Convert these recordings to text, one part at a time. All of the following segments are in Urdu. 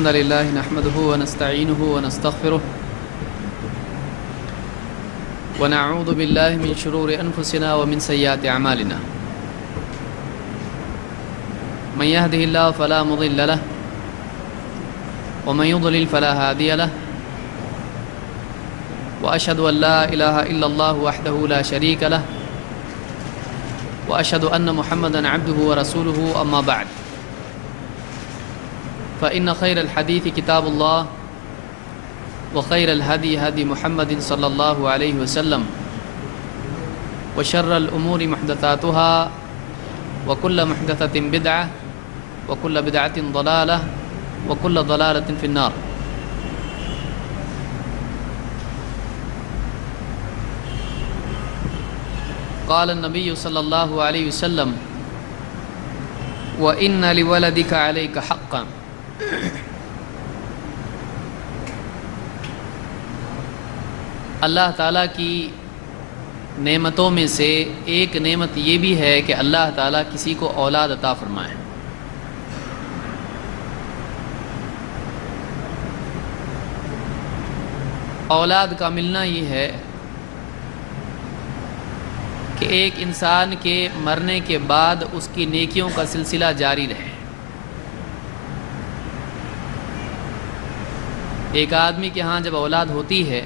الحمد لله نحمده ونستعينه ونستغفره ونعوذ بالله من شرور أنفسنا ومن سيئات أعمالنا من يهده الله فلا مضل له ومن يضلل فلا هادي له وأشهد أن لا إله إلا الله وحده لا شريك له وأشهد أن محمدا عبده ورسوله أما بعد فإن خير الحديث كتاب الله وخير الهدي هدي محمد صلى الله عليه وسلم وشر الأمور محدثاتها وكل محدثة بدعة وكل بدعة ضلالة وكل ضلالة في النار. قال النبي صلى الله عليه وسلم وإن لولدك عليك حقا. اللہ تعالیٰ کی نعمتوں میں سے ایک نعمت یہ بھی ہے کہ اللہ تعالیٰ کسی کو اولاد عطا فرمائے. اولاد کا ملنا یہ ہے کہ ایک انسان کے مرنے کے بعد اس کی نیکیوں کا سلسلہ جاری رہے. ایک آدمی کے ہاں جب اولاد ہوتی ہے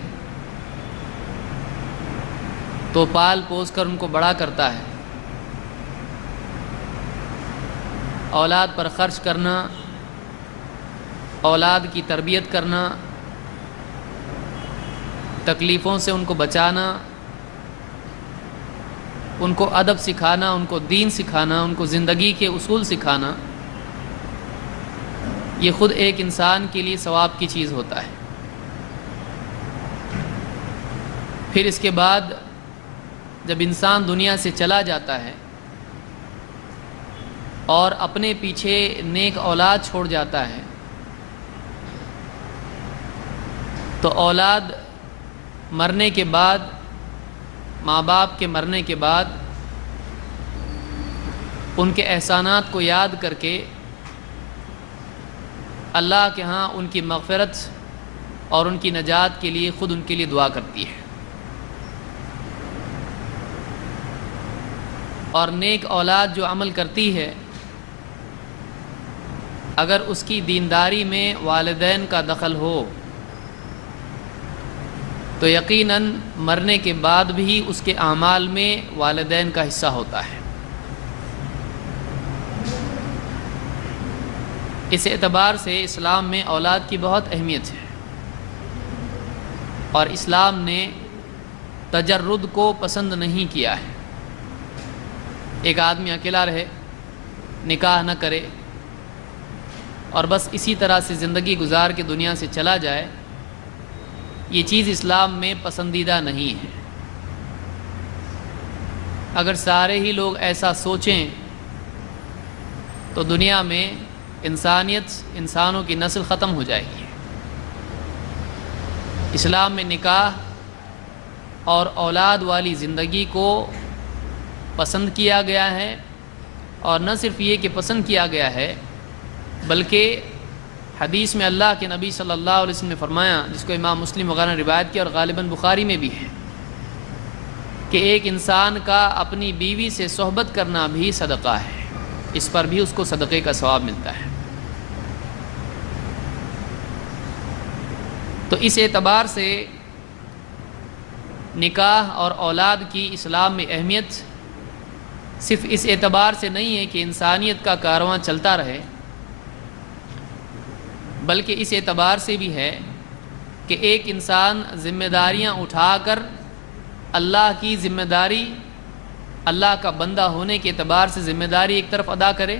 تو پال پوس کر ان کو بڑا کرتا ہے. اولاد پر خرچ کرنا، اولاد کی تربیت کرنا، تکلیفوں سے ان کو بچانا، ان کو ادب سکھانا، ان کو دین سکھانا، ان کو زندگی کے اصول سکھانا، یہ خود ایک انسان کے لیے ثواب کی چیز ہوتا ہے. پھر اس کے بعد جب انسان دنیا سے چلا جاتا ہے اور اپنے پیچھے نیک اولاد چھوڑ جاتا ہے تو اولاد مرنے کے بعد، ماں باپ کے مرنے کے بعد ان کے احسانات کو یاد کر کے اللہ کے ہاں ان کی مغفرت اور ان کی نجات کے لیے خود ان کے لیے دعا کرتی ہے. اور نیک اولاد جو عمل کرتی ہے، اگر اس کی دینداری میں والدین کا دخل ہو تو یقیناً مرنے کے بعد بھی اس کے اعمال میں والدین کا حصہ ہوتا ہے. اس اعتبار سے اسلام میں اولاد کی بہت اہمیت ہے اور اسلام نے تجرد کو پسند نہیں کیا ہے. ایک آدمی اکیلا رہے، نکاح نہ کرے اور بس اسی طرح سے زندگی گزار کے دنیا سے چلا جائے، یہ چیز اسلام میں پسندیدہ نہیں ہے. اگر سارے ہی لوگ ایسا سوچیں تو دنیا میں انسانوں کی نسل ختم ہو جائے گی. اسلام میں نکاح اور اولاد والی زندگی کو پسند کیا گیا ہے، اور نہ صرف یہ کہ پسند کیا گیا ہے بلکہ حدیث میں اللہ کے نبی صلی اللہ علیہ وسلم نے فرمایا، جس کو امام مسلم وغیرہ نے روایت کیا اور غالباً بخاری میں بھی ہے، کہ ایک انسان کا اپنی بیوی سے صحبت کرنا بھی صدقہ ہے، اس پر بھی اس کو صدقے کا ثواب ملتا ہے. تو اس اعتبار سے نکاح اور اولاد کی اسلام میں اہمیت صرف اس اعتبار سے نہیں ہے کہ انسانیت کا کارواں چلتا رہے، بلکہ اس اعتبار سے بھی ہے کہ ایک انسان ذمہ داریاں اٹھا کر اللہ کی ذمہ داری، اللہ کا بندہ ہونے کے اعتبار سے ذمہ داری ایک طرف ادا کرے،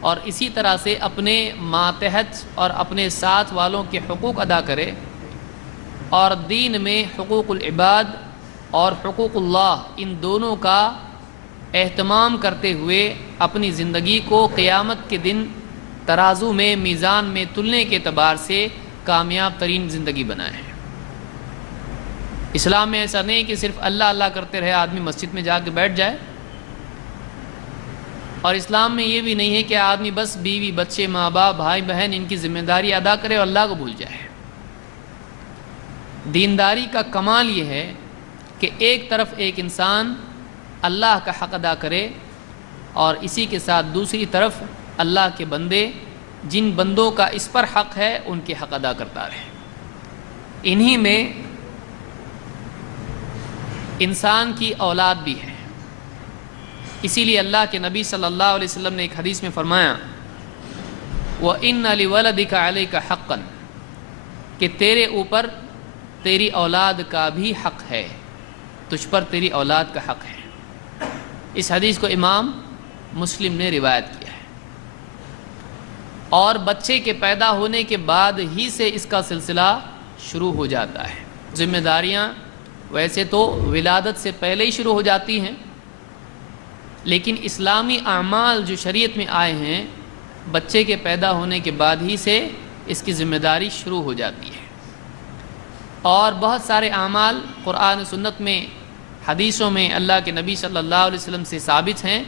اور اسی طرح سے اپنے ماتحت اور اپنے ساتھ والوں کے حقوق ادا کرے، اور دین میں حقوق العباد اور حقوق اللہ ان دونوں کا اہتمام کرتے ہوئے اپنی زندگی کو قیامت کے دن ترازو میں، میزان میں تلنے کے اعتبار سے کامیاب ترین زندگی بنائے. اسلام میں ایسا نہیں کہ صرف اللہ اللہ کرتے رہے آدمی مسجد میں جا کے بیٹھ جائے. اور اسلام میں یہ بھی نہیں ہے کہ آدمی بس بیوی بچے ماں باپ بھائی بہن ان کی ذمہ داری ادا کرے اور اللہ کو بھول جائے۔ دینداری کا کمال یہ ہے کہ ایک طرف ایک انسان اللہ کا حق ادا کرے اور اسی کے ساتھ دوسری طرف اللہ کے بندے جن بندوں کا اس پر حق ہے ان کے حق ادا کرتا رہے۔ انہی میں انسان کی اولاد بھی ہے۔ اسی لیے اللہ کے نبی صلی اللہ علیہ وسلم نے ایک حدیث میں فرمایا وَإِنَّ لِوَلَدِكَ عَلَيْكَ حَقًّا، کہ تیرے اوپر تیری اولاد کا بھی حق ہے، تجھ پر تیری اولاد کا حق ہے۔ اس حدیث کو امام مسلم نے روایت کیا ہے۔ اور بچے کے پیدا ہونے کے بعد ہی سے اس کا سلسلہ شروع ہو جاتا ہے۔ ذمہ داریاں ویسے تو ولادت سے پہلے ہی شروع ہو جاتی ہیں، لیکن اسلامی اعمال جو شریعت میں آئے ہیں بچے کے پیدا ہونے کے بعد ہی سے اس کی ذمہ داری شروع ہو جاتی ہے۔ اور بہت سارے اعمال قرآن و سنت میں حدیثوں میں اللہ کے نبی صلی اللہ علیہ وسلم سے ثابت ہیں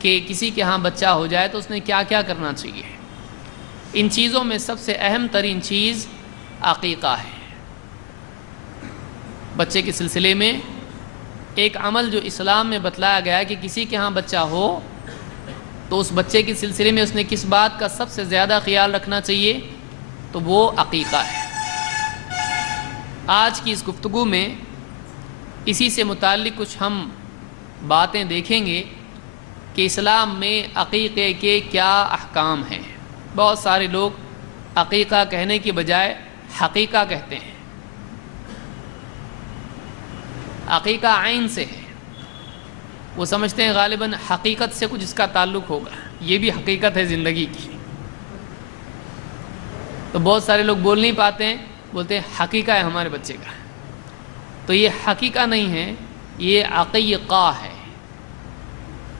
کہ کسی کے ہاں بچہ ہو جائے تو اس نے کیا کیا کرنا چاہیے۔ ان چیزوں میں سب سے اہم ترین چیز عقیقہ ہے۔ بچے کے سلسلے میں ایک عمل جو اسلام میں بتلایا گیا ہے کہ کسی کے ہاں بچہ ہو تو اس بچے کے سلسلے میں اس نے کس بات کا سب سے زیادہ خیال رکھنا چاہیے، تو وہ عقیقہ ہے۔ آج کی اس گفتگو میں اسی سے متعلق کچھ ہم باتیں دیکھیں گے کہ اسلام میں عقیقے کے کیا احکام ہیں۔ بہت سارے لوگ عقیقہ کہنے کی بجائے حقیقہ کہتے ہیں۔ عقیقہ عین سے ہے، وہ سمجھتے ہیں غالباً حقیقت سے کچھ اس کا تعلق ہوگا، یہ بھی حقیقت ہے زندگی کی۔ تو بہت سارے لوگ بول نہیں پاتے ہیں، بولتے ہیں حقیقہ ہے ہمارے بچے کا، تو یہ حقیقہ نہیں ہے، یہ عقیقہ ہے۔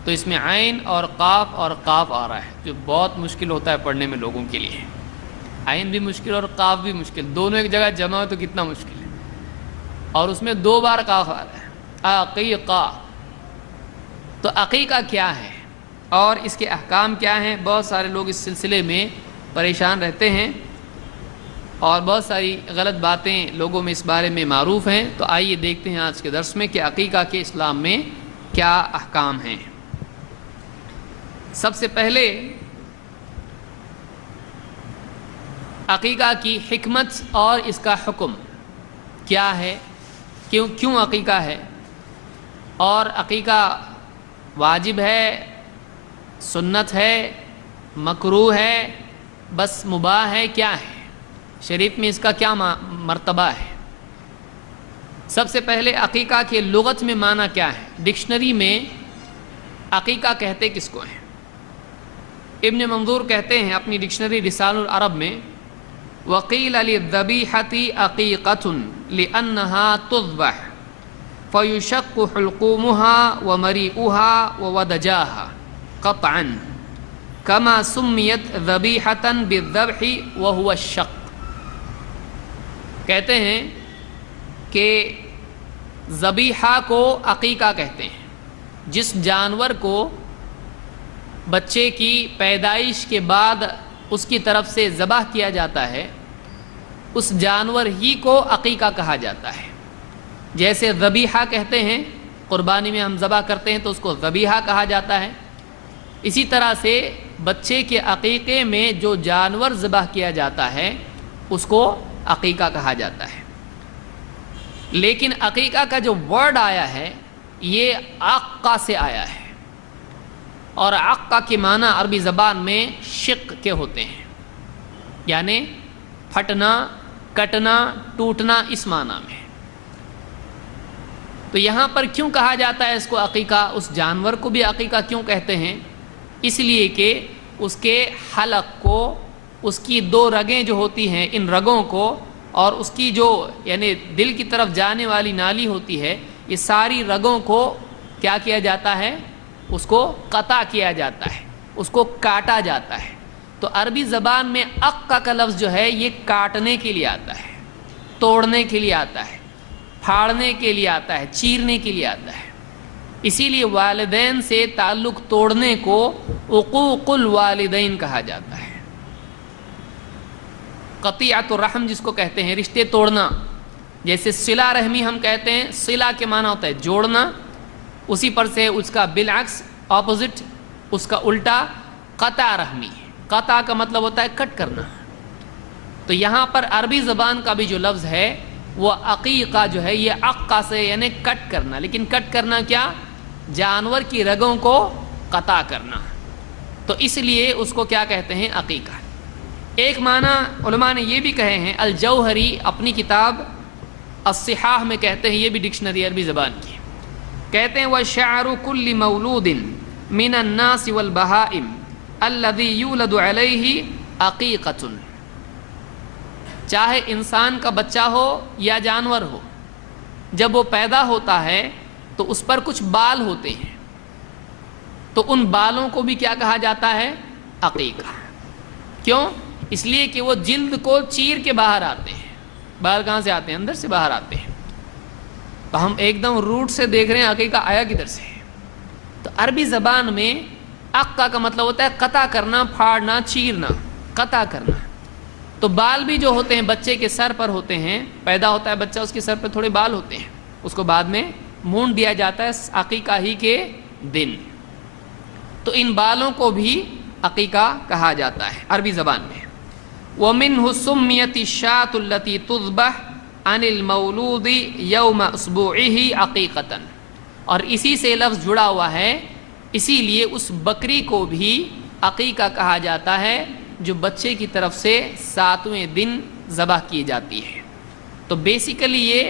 تو اس میں عین اور قاف آ رہا ہے، جو بہت مشکل ہوتا ہے پڑھنے میں لوگوں کے لیے۔ عین بھی مشکل اور قاف بھی مشکل، دونوں ایک جگہ جمع ہو تو کتنا مشکل ہے، اور اس میں 2 بار قاف آ رہا ہے، عقیقہ۔ تو عقیقہ کیا ہے اور اس کے احکام کیا ہیں؟ بہت سارے لوگ اس سلسلے میں پریشان رہتے ہیں اور بہت ساری غلط باتیں لوگوں میں اس بارے میں معروف ہیں۔ تو آئیے دیکھتے ہیں آج کے درس میں کہ عقیقہ کے اسلام میں کیا احکام ہیں۔ سب سے پہلے عقیقہ کی حکمت اور اس کا حکم کیا ہے، کیوں عقیقہ ہے، اور عقیقہ واجب ہے، سنت ہے، مکروہ ہے، بس مباح ہے، کیا ہے شریعت میں اس کا کیا مرتبہ ہے۔ سب سے پہلے عقیقہ کے لغت میں معنی کیا ہے؟ ڈکشنری میں عقیقہ کہتے کس کو ہیں؟ ابن منظور کہتے ہیں اپنی ڈکشنری لسان العرب میں وقیل للذبیحة عقیقة لأنها تذبح فيشق حلقومها ومریئها وودجاها قطعا كما سميت ذبیحة بالذبح وهو الشق۔ کہتے ہیں کہ ذبیحہ کو عقیقہ کہتے ہیں، جس جانور کو بچے کی پیدائش کے بعد اس کی طرف سے ذبح کیا جاتا ہے اس جانور ہی کو عقیقہ کہا جاتا ہے۔ جیسے ذبیحہ کہتے ہیں، قربانی میں ہم ذبح کرتے ہیں تو اس کو ذبیحہ کہا جاتا ہے، اسی طرح سے بچے کے عقیقے میں جو جانور ذبح کیا جاتا ہے اس کو عقیقہ کہا جاتا ہے۔ لیکن عقیقہ کا جو ورڈ آیا ہے یہ عقہ سے آیا ہے، اور عقہ کے معنی عربی زبان میں شق کے ہوتے ہیں، یعنی پھٹنا، کٹنا، ٹوٹنا، اس معنی میں۔ تو یہاں پر کیوں کہا جاتا ہے اس کو عقیقہ، اس جانور کو بھی عقیقہ کیوں کہتے ہیں؟ اس لیے کہ اس کے حلق کو، اس کی 2 رگیں جو ہوتی ہیں، ان رگوں کو، اور اس کی جو یعنی دل کی طرف جانے والی نالی ہوتی ہے، یہ ساری رگوں کو کیا کیا جاتا ہے؟ اس کو قطع کیا جاتا ہے، اس کو کاٹا جاتا ہے۔ تو عربی زبان میں عقہ کا لفظ جو ہے یہ کاٹنے کے لیے آتا ہے، توڑنے کے لیے آتا ہے، پھاڑنے کے لیے آتا ہے، چیرنے کے لیے آتا ہے۔ اسی لیے والدین سے تعلق توڑنے کو عقوق الوالدین کہا جاتا ہے، قطیعۃ الرحم جس کو کہتے ہیں، رشتے توڑنا. جیسے صلہ رحمی ہم کہتے ہیں، صلہ کے معنی ہوتا ہے جوڑنا، اسی پر سے اس کا بالعکس اپوزٹ، اس کا الٹا قطع رحمی. قطع کا مطلب ہوتا ہے کٹ کرنا. تو یہاں پر عربی زبان کا بھی جو لفظ ہے وہ عقیقہ جو ہے یہ عقہ سے یعنی کٹ کرنا. لیکن کٹ کرنا کیا؟ جانور کی رگوں کو قطع کرنا. تو اس لیے اس کو کیا کہتے ہیں؟ عقیقہ. ایک معنی علماء نے یہ بھی کہے ہیں، الجوہری اپنی کتاب الصحاح میں کہتے ہیں، یہ بھی ڈکشنری عربی زبان کی، کہتے ہیں وَشَعْرُ كُلِّ مَوْلُودٍ مِنَ النَّاسِ وَالْبَهَائِمِ الَّذِي يُولَدُ عَلَيْهِ عَقِيقَةٌ. چاہے انسان کا بچہ ہو یا جانور ہو، جب وہ پیدا ہوتا ہے تو اس پر کچھ بال ہوتے ہیں، تو ان بالوں کو بھی کیا کہا جاتا ہے؟ عقیقہ. کیوں؟ اس لیے کہ وہ جلد کو چیر کے باہر آتے ہیں. باہر کہاں سے آتے ہیں؟ اندر سے باہر آتے ہیں. تو ہم ایک دم روٹ سے دیکھ رہے ہیں عقیقہ آیا کدھر سے. تو عربی زبان میں عقہ کا مطلب ہوتا ہے قطع کرنا، پھاڑنا، چیرنا، قطع کرنا. تو بال بھی جو ہوتے ہیں بچے کے سر پر ہوتے ہیں، پیدا ہوتا ہے بچہ، اس کے سر پہ تھوڑے بال ہوتے ہیں، اس کو بعد میں مونڈ دیا جاتا ہے عقیقہ ہی کے دن. تو ان بالوں کو بھی عقیقہ کہا جاتا ہے عربی زبان میں. وَمِنْهُ سُمِّيَتِ الشَّاةُ الَّتِي تُذْبَحُ عَنِ الْمَوْلُودِ يَوْمَ أُسْبُوعِهِ عَقِيقَةً. اور اسی سے لفظ جڑا ہوا ہے، اسی لیے اس بکری کو بھی عقیقہ کہا جاتا ہے جو بچے کی طرف سے 7ویں دن ذبح کی جاتی ہے. تو بیسیکلی یہ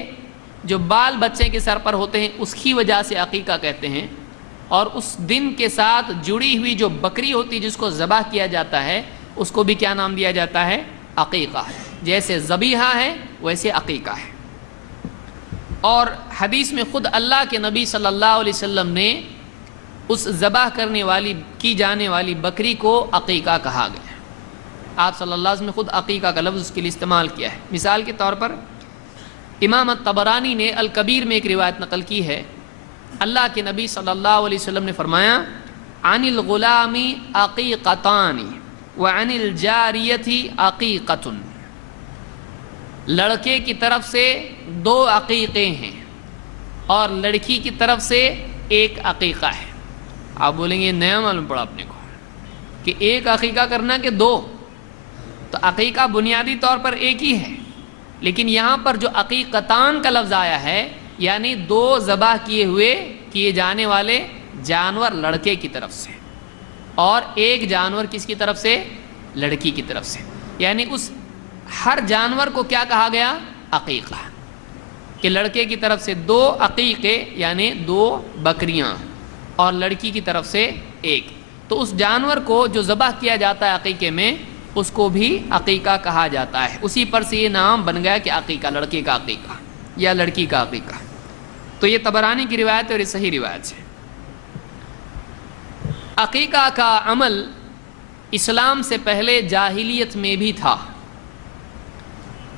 جو بال بچے کے سر پر ہوتے ہیں اس کی وجہ سے عقیقہ کہتے ہیں، اور اس دن کے ساتھ جڑی ہوئی جو بکری ہوتی جس کو ذبح کیا جاتا ہے اس کو بھی کیا نام دیا جاتا ہے؟ عقیقہ. جیسے ذبیحہ ہے ویسے عقیقہ ہے. اور حدیث میں خود اللہ کے نبی صلی اللہ علیہ وسلم نے اس ذبح کرنے والی کی جانے والی بکری کو عقیقہ کہا گیا. آپ صلی اللہ علیہ وسلم نے خود عقیقہ کا لفظ اس کے لیے استعمال کیا ہے. مثال کے طور پر امام الطبرانی نے الکبیر میں ایک روایت نقل کی ہے، اللہ کے نبی صلی اللہ علیہ وسلم نے فرمایا عن الغلام عقیقتان وعن الجاریۃ عقیقۃ. لڑکے کی طرف سے 2 عقیقے ہیں اور لڑکی کی طرف سے 1 عقیقہ ہے. آپ بولیں گے نیا معلوم پڑا اپنے کو کہ 1 عقیقہ کرنا کہ 2. تو عقیقہ بنیادی طور پر ایک ہی ہے، لیکن یہاں پر جو عقیقتان کا لفظ آیا ہے یعنی 2 ذبح کیے جانے والے جانور لڑکے کی طرف سے، اور 1 جانور کس کی طرف سے؟ لڑکی کی طرف سے. یعنی اس ہر جانور کو کیا کہا گیا؟ عقیقہ. کہ لڑکے کی طرف سے 2 عقیقے یعنی 2 بکریاں اور لڑکی کی طرف سے 1. تو اس جانور کو جو ذبح کیا جاتا ہے عقیقے میں اس کو بھی عقیقہ کہا جاتا ہے. اسی پر سے یہ نام بن گیا کہ عقیقہ، لڑکے کا عقیقہ یا لڑکی کا عقیقہ. تو یہ طبرانی کی روایت ہے اور یہ صحیح روایت ہے. عقیقہ کا عمل اسلام سے پہلے جاہلیت میں بھی تھا.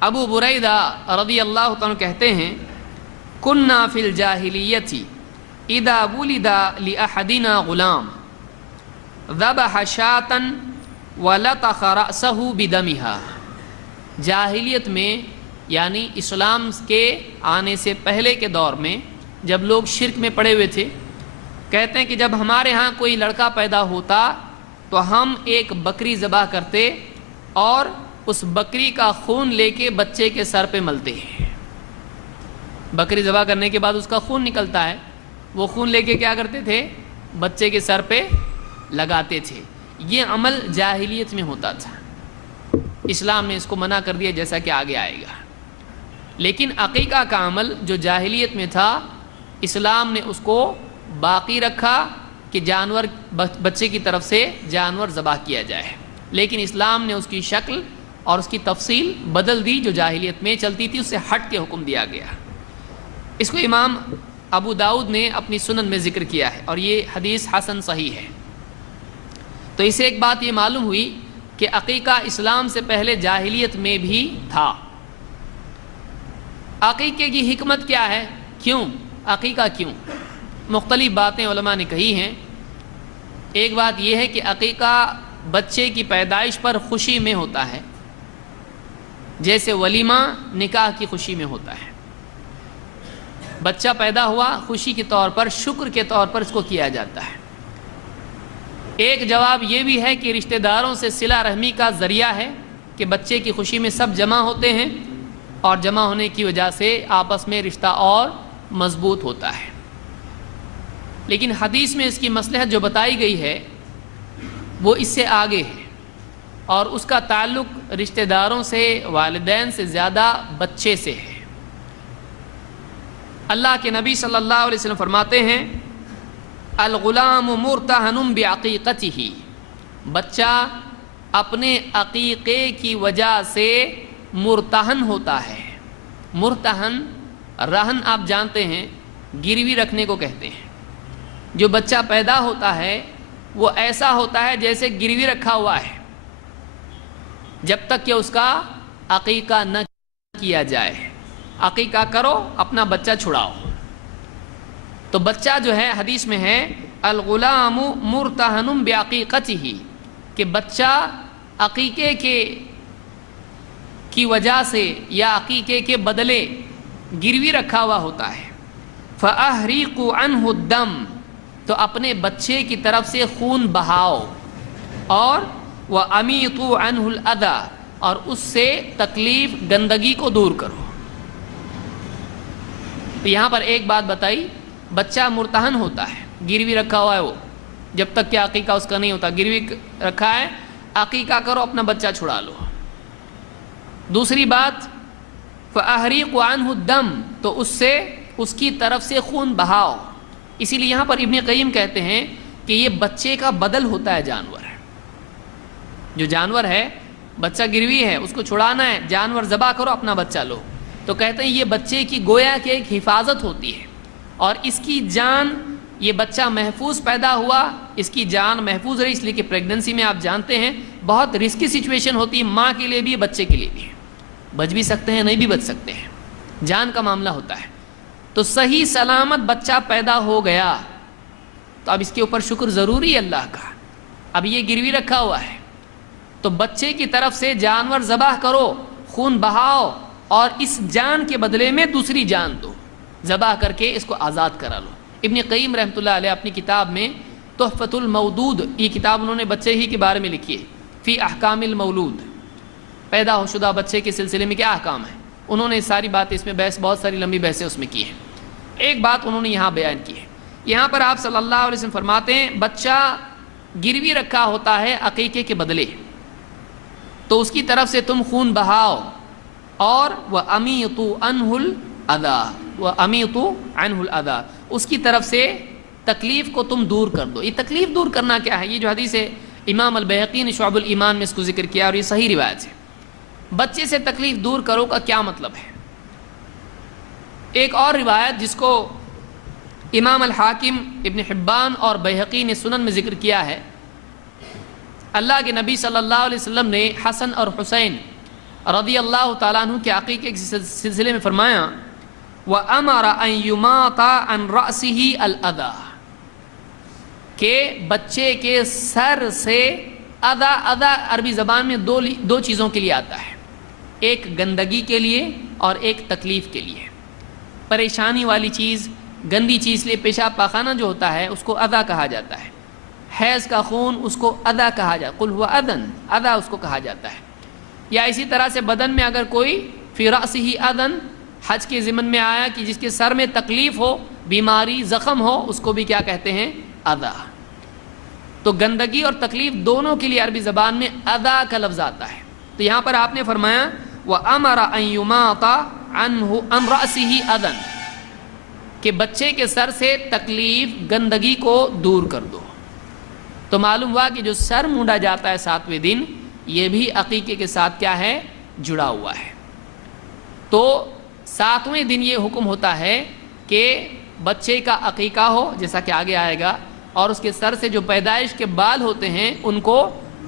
ابو بریدہ رضی اللہ عنہ کہتے ہیں کننا فی الجاہلیت اذا ولد لأحدنا غلام ذبح شاة وَلَطَخَ رَأْسَهُ بِدَمِهَا. جاہلیت میں یعنی اسلام کے آنے سے پہلے کے دور میں جب لوگ شرک میں پڑے ہوئے تھے، کہتے ہیں کہ جب ہمارے ہاں کوئی لڑکا پیدا ہوتا تو ہم ایک بکری ذبح کرتے اور اس بکری کا خون لے کے بچے کے سر پہ ملتے ہیں. بکری ذبح کرنے کے بعد اس کا خون نکلتا ہے، وہ خون لے کے کیا کرتے تھے؟ بچے کے سر پہ لگاتے تھے. یہ عمل جاہلیت میں ہوتا تھا، اسلام نے اس کو منع کر دیا جیسا کہ آگے آئے گا. لیکن عقیقہ کا عمل جو جاہلیت میں تھا اسلام نے اس کو باقی رکھا کہ جانور بچے کی طرف سے جانور ذبح کیا جائے، لیکن اسلام نے اس کی شکل اور اس کی تفصیل بدل دی. جو جاہلیت میں چلتی تھی اس سے ہٹ کے حکم دیا گیا. اس کو امام ابو داؤد نے اپنی سنن میں ذکر کیا ہے اور یہ حدیث حسن صحیح ہے. تو اسے ایک بات یہ معلوم ہوئی کہ عقیقہ اسلام سے پہلے جاہلیت میں بھی تھا. عقیقے کی حکمت کیا ہے؟ کیوں عقیقہ کیوں؟ مختلف باتیں علماء نے کہی ہیں۔ ایک بات یہ ہے کہ عقیقہ بچے کی پیدائش پر خوشی میں ہوتا ہے، جیسے ولیمہ نکاح کی خوشی میں ہوتا ہے۔ بچہ پیدا ہوا، خوشی کے طور پر، شکر کے طور پر اس کو کیا جاتا ہے۔ ایک جواب یہ بھی ہے کہ رشتہ داروں سے صلہ رحمی کا ذریعہ ہے کہ بچے کی خوشی میں سب جمع ہوتے ہیں، اور جمع ہونے کی وجہ سے آپس میں رشتہ اور مضبوط ہوتا ہے۔ لیکن حدیث میں اس کی مصلحت جو بتائی گئی ہے وہ اس سے آگے ہے، اور اس کا تعلق رشتہ داروں سے، والدین سے زیادہ بچے سے ہے۔ اللہ کے نبی صلی اللہ علیہ وسلم فرماتے ہیں الغلام مرتہن بعقیقتہ، بچہ اپنے عقیقے کی وجہ سے مرتہن ہوتا ہے۔ مرتہن، رہن آپ جانتے ہیں، گروی رکھنے کو کہتے ہیں۔ جو بچہ پیدا ہوتا ہے وہ ایسا ہوتا ہے جیسے گروی رکھا ہوا ہے، جب تک کہ اس کا عقیقہ نہ کیا جائے۔ عقیقہ کرو، اپنا بچہ چھڑاؤ۔ تو بچہ جو ہے حدیث میں ہے الغلام مرتہن بعقیقتہ، کہ بچہ عقیقے کی وجہ سے یا عقیقے کے بدلے گروی رکھا ہوا ہوتا ہے۔ فَأَحْرِقُ عَنْهُ الدَّمَ، تو اپنے بچے کی طرف سے خون بہاؤ، اور وَأَمِيطُ عَنْهُ الْأَذَى، اور اس سے تکلیف، گندگی کو دور کرو۔ تو یہاں پر ایک بات بتائی، بچہ مرتہن ہوتا ہے، گروی رکھا ہوا ہے وہ، جب تک کہ عقیقہ اس کا نہیں ہوتا، گروی رکھا ہے، عقیقہ کرو، اپنا بچہ چھڑا لو۔ دوسری بات فَأَحْرِقُ عَنْهُ الدَّمَ، تو اس سے، اس کی طرف سے خون بہاؤ۔ اسی لیے یہاں پر ابن قیم کہتے ہیں کہ یہ بچے کا بدل ہوتا ہے جانور۔ جو جانور ہے، بچہ گروی ہے، اس کو چھڑانا ہے، جانور ذبح کرو، اپنا بچہ لو۔ تو کہتے ہیں یہ بچے کی گویا کہ ایک حفاظت ہوتی ہے، اور اس کی جان، یہ بچہ محفوظ پیدا ہوا، اس کی جان محفوظ رہی، اس لیے کہ پریگننسی میں آپ جانتے ہیں بہت رسکی سچویشن ہوتی ہے، ماں کے لیے بھی، بچے کے لیے بھی، بچ بھی سکتے ہیں، نہیں بھی بچ سکتے ہیں، جان کا معاملہ ہوتا ہے۔ تو صحیح سلامت بچہ پیدا ہو گیا تو اب اس کے اوپر شکر ضروری ہے اللہ کا۔ اب یہ گروی رکھا ہوا ہے، تو بچے کی طرف سے جانور ذبح کرو، خون بہاؤ، اور اس جان کے بدلے میں دوسری جان دو، ذبح کر کے اس کو آزاد کرا لو۔ ابن قیم رحمۃ اللہ علیہ اپنی کتاب میں تحفۃ المودود، یہ کتاب انہوں نے بچے ہی کے بارے میں لکھی ہے، فی احکام المولود، پیدا ہو شدہ بچے کے سلسلے میں کیا احکام ہیں، انہوں نے ساری بات اس میں بحث، بہت ساری لمبی بحثیں اس میں کی ہیں۔ ایک بات انہوں نے یہاں بیان کی ہے، یہاں پر آپ صلی اللہ علیہ وسلم فرماتے ہیں بچہ گروی رکھا ہوتا ہے عقیقے کے بدلے، تو اس کی طرف سے تم خون بہاؤ، اور وَأَمِيطُ عَنْهُ الْأَذَى، وَأَمِيطُ عَنْهُ الْأَذَى، اس کی طرف سے تکلیف کو تم دور کر دو۔ یہ تکلیف دور کرنا کیا ہے؟ یہ جو حدیث ہے امام البیہقی نے شعب الایمان میں اس کو ذکر کیا، اور یہ صحیح روایت ہے۔ بچے سے تکلیف دور کرو کا کیا مطلب ہے؟ ایک اور روایت جس کو امام الحاکم، ابن حبان اور بیہقی نے سنن میں ذکر کیا ہے، اللہ کے نبی صلی اللہ علیہ وسلم نے حسن اور حسین رضی اللہ تعالیٰ عنہ کے عقیقے کے سلسلے میں فرمایا وَأَمَرَ أَن يُمَاطَ عَنْ رَأْسِهِ الْأَذَى، کہ بچے کے سر سے ادا، ادا عربی زبان میں دو چیزوں کے لیے آتا ہے، ایک گندگی کے لیے اور ایک تکلیف کے لیے۔ پریشانی والی چیز، گندی چیز، لیے پیشاب پاخانہ جو ہوتا ہے اس کو ادا کہا جاتا ہے، حیض کا خون اس کو ادا کہا جاتا ہے، قُلْ هُوَ أَذًى، ادا اس کو کہا جاتا ہے۔ یا اسی طرح سے بدن میں اگر کوئی فی رأسہ اذن، حج کے ضمن میں آیا کہ جس کے سر میں تکلیف ہو، بیماری، زخم ہو، اس کو بھی کیا کہتے ہیں؟ ادا۔ تو گندگی اور تکلیف دونوں کے لیے عربی زبان میں ادا کا لفظ آتا ہے۔ تو یہاں پر آپ نے فرمایا وَأَمَرَ أَن يُمَاطَ عَنْ رَأْسِهِ أَذًى، کہ بچے کے سر سے تکلیف، گندگی کو دور کر دو۔ تو معلوم ہوا کہ جو سر مونڈا جاتا ہے 7ویں دن، یہ بھی عقیقے کے ساتھ کیا ہے؟ جڑا ہوا ہے۔ تو 7ویں دن یہ حکم ہوتا ہے کہ بچے کا عقیقہ ہو، جیسا کہ آگے آئے گا، اور اس کے سر سے جو پیدائش کے بال ہوتے ہیں ان کو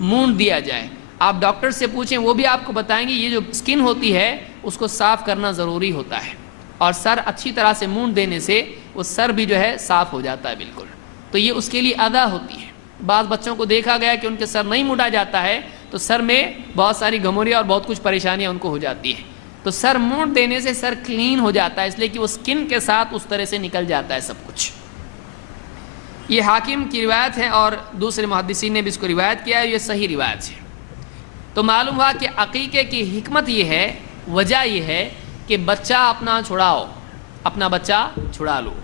مونڈ دیا جائے۔ آپ ڈاکٹر سے پوچھیں، وہ بھی آپ کو بتائیں گے یہ جو سکن ہوتی ہے اس کو صاف کرنا ضروری ہوتا ہے، اور سر اچھی طرح سے مونڈ دینے سے وہ سر بھی جو ہے صاف ہو جاتا ہے بالکل. تو یہ اس کے لیے ادا ہوتی ہے. بعض بچوں کو دیکھا گیا کہ ان کے سر نہیں مڈا جاتا ہے تو سر میں بہت ساری گھموریاں اور بہت کچھ پریشانیاں ان کو ہو جاتی ہے. تو سر موڑ دینے سے سر کلین ہو جاتا ہے، اس لیے کہ وہ سکن کے ساتھ اس طرح سے نکل جاتا ہے سب کچھ. یہ حاکم کی روایت ہے اور دوسرے محدثین نے بھی اس کو روایت کیا ہے، یہ صحیح روایت ہے. تو معلوم ہوا کہ عقیقے کی حکمت یہ ہے، وجہ یہ ہے کہ بچہ اپنا چھڑاؤ، اپنا بچہ چھڑا لو.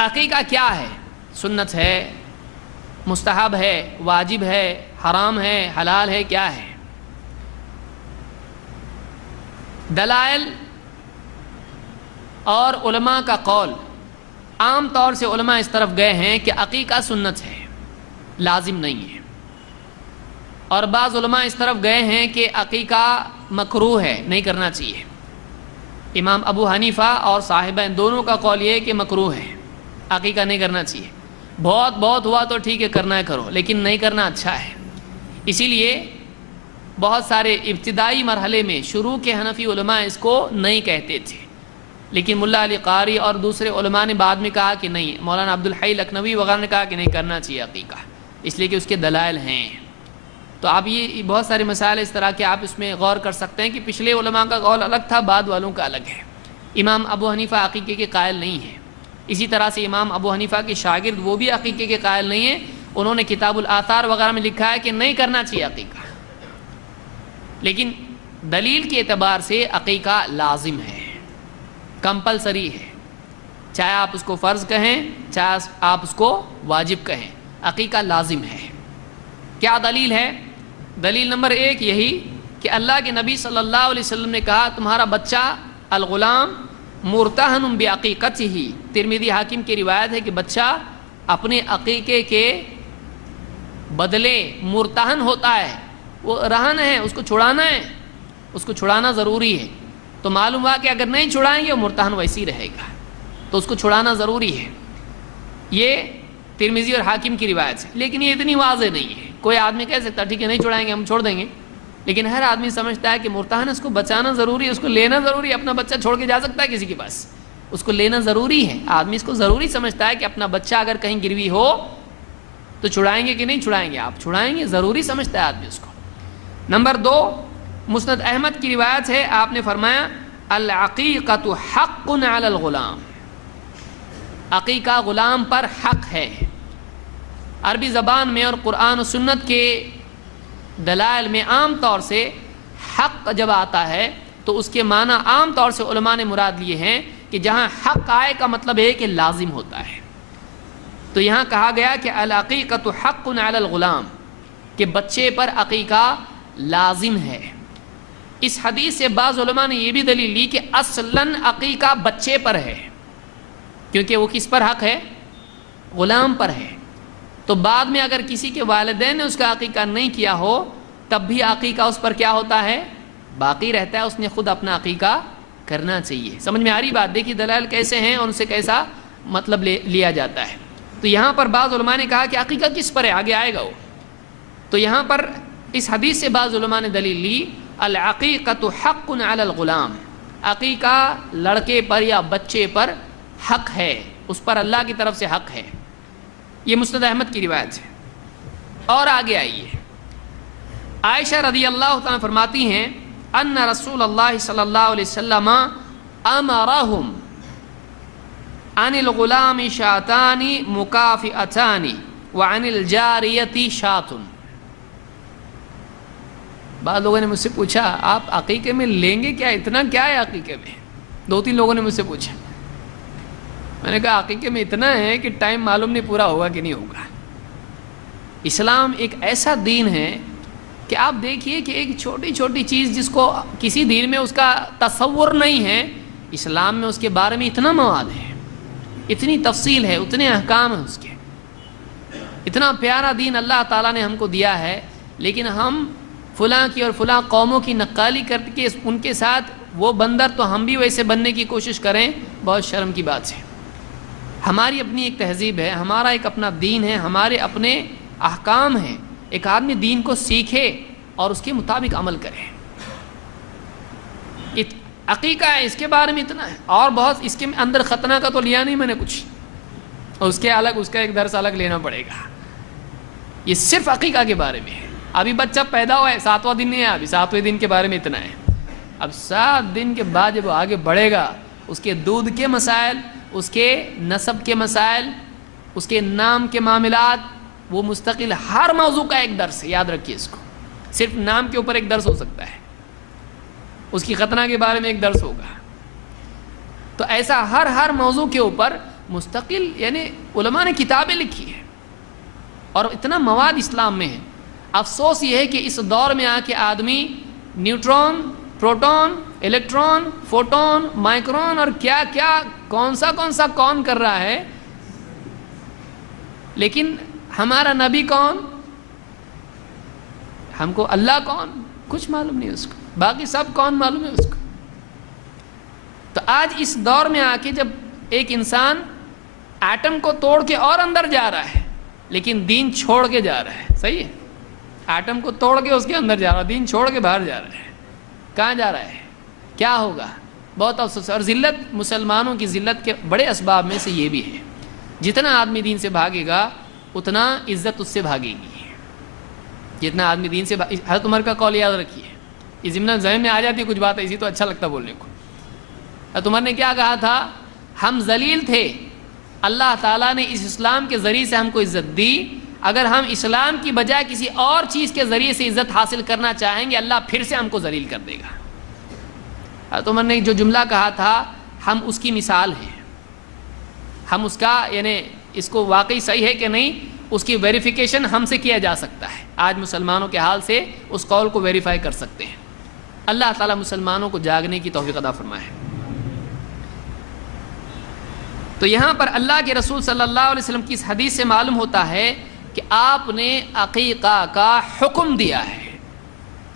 عقیقہ کیا ہے؟ سنت ہے، مستحب ہے، واجب ہے، حرام ہے، حلال ہے، کیا ہے؟ دلائل اور علماء کا قول، عام طور سے علماء اس طرف گئے ہیں کہ عقیقہ سنت ہے، لازم نہیں ہے. اور بعض علماء اس طرف گئے ہیں کہ عقیقہ مکروہ ہے، نہیں کرنا چاہیے. امام ابو حنیفہ اور صاحبین دونوں کا قول یہ ہے کہ مکروہ ہے، عقیقہ نہیں کرنا چاہیے. بہت ہوا تو ٹھیک ہے، کرنا ہے کرو، لیکن نہیں کرنا اچھا ہے. اسی لیے بہت سارے ابتدائی مرحلے میں شروع کے حنفی علماء اس کو نہیں کہتے تھے، لیکن ملا علی قاری اور دوسرے علماء نے بعد میں کہا کہ نہیں. مولانا عبدالحی لکھنوی وغیرہ نے کہا کہ نہیں کرنا چاہیے عقیقہ، اس لیے کہ اس کے دلائل ہیں. تو آپ یہ بہت سارے مسائل اس طرح کے آپ اس میں غور کر سکتے ہیں کہ پچھلے علماء کا قول الگ تھا، بعد والوں کا الگ ہے. امام ابو حنیفہ عقیقے کے قائل نہیں ہیں. اسی طرح سے امام ابو حنیفہ کے شاگرد وہ بھی عقیقے کے قائل نہیں ہیں. انہوں نے کتاب الآثار وغیرہ میں لکھا ہے کہ نہیں کرنا چاہیے عقیقہ. لیکن دلیل کے اعتبار سے عقیقہ لازم ہے، کمپلسری ہے، چاہے آپ اس کو فرض کہیں چاہے آپ اس کو واجب کہیں، عقیقہ لازم ہے. کیا دلیل ہے؟ دلیل نمبر 1 یہی کہ اللہ کے نبی صلی اللہ علیہ وسلم نے کہا تمہارا بچہ الغلام مرتہن بعقیقتہ. ترمذی حاکم کی روایت ہے کہ بچہ اپنے عقیقے کے بدلے مرتہن ہوتا ہے، وہ رہن ہے، اس کو چھڑانا ہے، اس کو چھڑانا ضروری ہے. تو معلوم ہوا کہ اگر نہیں چھڑائیں گے وہ مرتہن ویسی رہے گا، تو اس کو چھڑانا ضروری ہے. یہ ترمذی اور حاکم کی روایت ہے، لیکن یہ اتنی واضح نہیں ہے. کوئی آدمی کہہ سکتا ٹھیک ہے نہیں چھڑائیں گے ہم چھوڑ دیں گے، لیکن ہر آدمی سمجھتا ہے کہ مرتہن اس کو بچانا ضروری ہے، اس کو لینا ضروری ہے. اپنا بچہ چھوڑ کے جا سکتا ہے کسی کے پاس، اس کو لینا ضروری ہے. آدمی اس کو ضروری سمجھتا ہے کہ اپنا بچہ اگر کہیں گروی ہو تو چھڑائیں گے کہ نہیں چھڑائیں گے، آپ چھڑائیں گے، ضروری سمجھتا ہے آدمی اس کو. نمبر 2 مسند احمد کی روایت ہے، آپ نے فرمایا العقیقۃ حق علی الغلام. عقیقہ غلام پر حق ہے. عربی زبان میں اور قرآن و سنت کے دلائل میں عام طور سے حق جب آتا ہے تو اس کے معنی عام طور سے علماء نے مراد لیے ہیں کہ جہاں حق آئے کا مطلب ہے کہ لازم ہوتا ہے. تو یہاں کہا گیا کہ العقیقۃ حق علی الغلام، کہ بچے پر عقیقہ لازم ہے. اس حدیث سے بعض علماء نے یہ بھی دلیل لی کہ اصلاً عقیقہ بچے پر ہے، کیونکہ وہ کس پر حق ہے؟ غلام پر ہے. تو بعد میں اگر کسی کے والدین نے اس کا عقیقہ نہیں کیا ہو تب بھی عقیقہ اس پر کیا ہوتا ہے؟ باقی رہتا ہے. اس نے خود اپنا عقیقہ کرنا چاہیے. سمجھ میں آ رہی بات؟ دیکھیے دلائل کیسے ہیں اور ان سے کیسا مطلب لیا جاتا ہے. تو یہاں پر بعض علماء نے کہا کہ عقیقہ کس پر ہے، آگے آئے گا وہ. تو یہاں پر اس حدیث سے بعض علماء نے دلیل لی العقیقۃ حق علی الغلام، عقیقہ لڑکے پر یا بچے پر حق ہے، اس پر اللہ کی طرف سے حق ہے. یہ مسند احمد کی روایت ہے. اور آگے آئیے، عائشہ رضی اللہ تعالیٰ فرماتی ہیں ان رسول اللہ صلی اللہ علیہ وسلم امرہم عن الغلام شاتان مکافئتان وعن الجاریۃ شات. بعض لوگوں نے مجھ سے پوچھا آپ عقیقے میں لیں گے کیا، اتنا کیا ہے عقیقے میں؟ 2-3 لوگوں نے مجھ سے پوچھا. میں نے کہا عقیقے میں اتنا ہے کہ ٹائم معلوم نہیں پورا ہوگا کہ نہیں ہوگا. اسلام ایک ایسا دین ہے کہ آپ دیکھیے کہ ایک چھوٹی چھوٹی چیز جس کو کسی دین میں اس کا تصور نہیں ہے، اسلام میں اس کے بارے میں اتنا مواد ہے، اتنی تفصیل ہے، اتنے احکام ہیں اس کے. اتنا پیارا دین اللہ تعالیٰ نے ہم کو دیا ہے، لیکن ہم فلاں کی اور فلاں قوموں کی نقالی کر کے ان کے ساتھ وہ بندر تو ہم بھی ویسے بننے کی کوشش کریں، بہت شرم کی بات ہے. ہماری اپنی ایک تہذیب ہے، ہمارا ایک اپنا دین ہے، ہمارے اپنے احکام ہیں. ایک آدمی دین کو سیکھے اور اس کے مطابق عمل کرے. عقیقہ ہے اس کے بارے میں اتنا ہے، اور بہت اس کے اندر ختنہ کا تو لیا نہیں میں نے کچھ، اور اس کے الگ اس کا ایک درس الگ لینا پڑے گا. یہ صرف عقیقہ کے بارے میں ہے. ابھی بچہ پیدا ہوا ہے، 7واں دن نہیں ہے، ابھی 7ویں دن کے بارے میں اتنا ہے. اب 7 دن کے بعد جب وہ آگے بڑھے گا، اس کے دودھ کے مسائل، اس کے نسب کے مسائل، اس کے نام کے معاملات، وہ مستقل ہر موضوع کا ایک درس ہے. یاد رکھیے اس کو. صرف نام کے اوپر ایک درس ہو سکتا ہے، اس کی ختنہ کے بارے میں ایک درس ہوگا. تو ایسا ہر موضوع کے اوپر مستقل، یعنی علماء نے کتابیں لکھی ہیں اور اتنا مواد اسلام میں ہے. افسوس یہ ہے کہ اس دور میں آ کے آدمی neutron, proton, electron, photon, micron اور کیا کیا کون سا کون کر رہا ہے. لیکن ہمارا نبی کون، ہم کو اللہ کون، کچھ معلوم نہیں اس کو. باقی سب کون معلوم ہے اس کو. تو آج اس دور میں آ کے جب ایک انسان ایٹم کو توڑ کے اور اندر جا رہا ہے لیکن دین چھوڑ کے جا رہا ہے. صحیح ہے، ایٹم کو توڑ کے اس کے اندر جا رہا ہے، دین چھوڑ کے باہر جا رہا ہے. کہاں جا رہا ہے، کیا ہوگا؟ بہت افسوس ہے. اور ذلت، مسلمانوں کی ذلت کے بڑے اسباب میں سے یہ بھی ہے. جتنا آدمی دین سے بھاگے گا اتنا عزت اس سے بھاگے گی. جتنا آدمی دین سے حضرت عمر کا قول یاد رکھیے. یہ ضمن ذہن میں آ جاتی ہے کچھ بات ایسی تو اچھا لگتا بولنے کو. حضرت عمر نے کیا کہا تھا؟ ہم ذلیل تھے، اللہ تعالیٰ نے اس اسلام کے ذریعے سے ہم کو عزت دی. اگر ہم اسلام کی بجائے کسی اور چیز کے ذریعے سے عزت حاصل کرنا چاہیں گے اللہ پھر سے ہم کو ذلیل کر دے گا. حضرت عمر نے جو جملہ کہا تھا ہم اس کی مثال ہیں. ہم اس کا، یعنی اس کو واقعی صحیح ہے کہ نہیں، اس کی ویریفیکیشن ہم سے کیا جا سکتا ہے. آج مسلمانوں کے حال سے اس قول کو ویریفائی کر سکتے ہیں. اللہ تعالیٰ مسلمانوں کو جاگنے کی توفیق عطا فرمائے. تو یہاں پر اللہ کے رسول صلی اللہ علیہ وسلم کی اس حدیث سے معلوم ہوتا ہے کہ آپ نے عقیقہ کا حکم دیا ہے،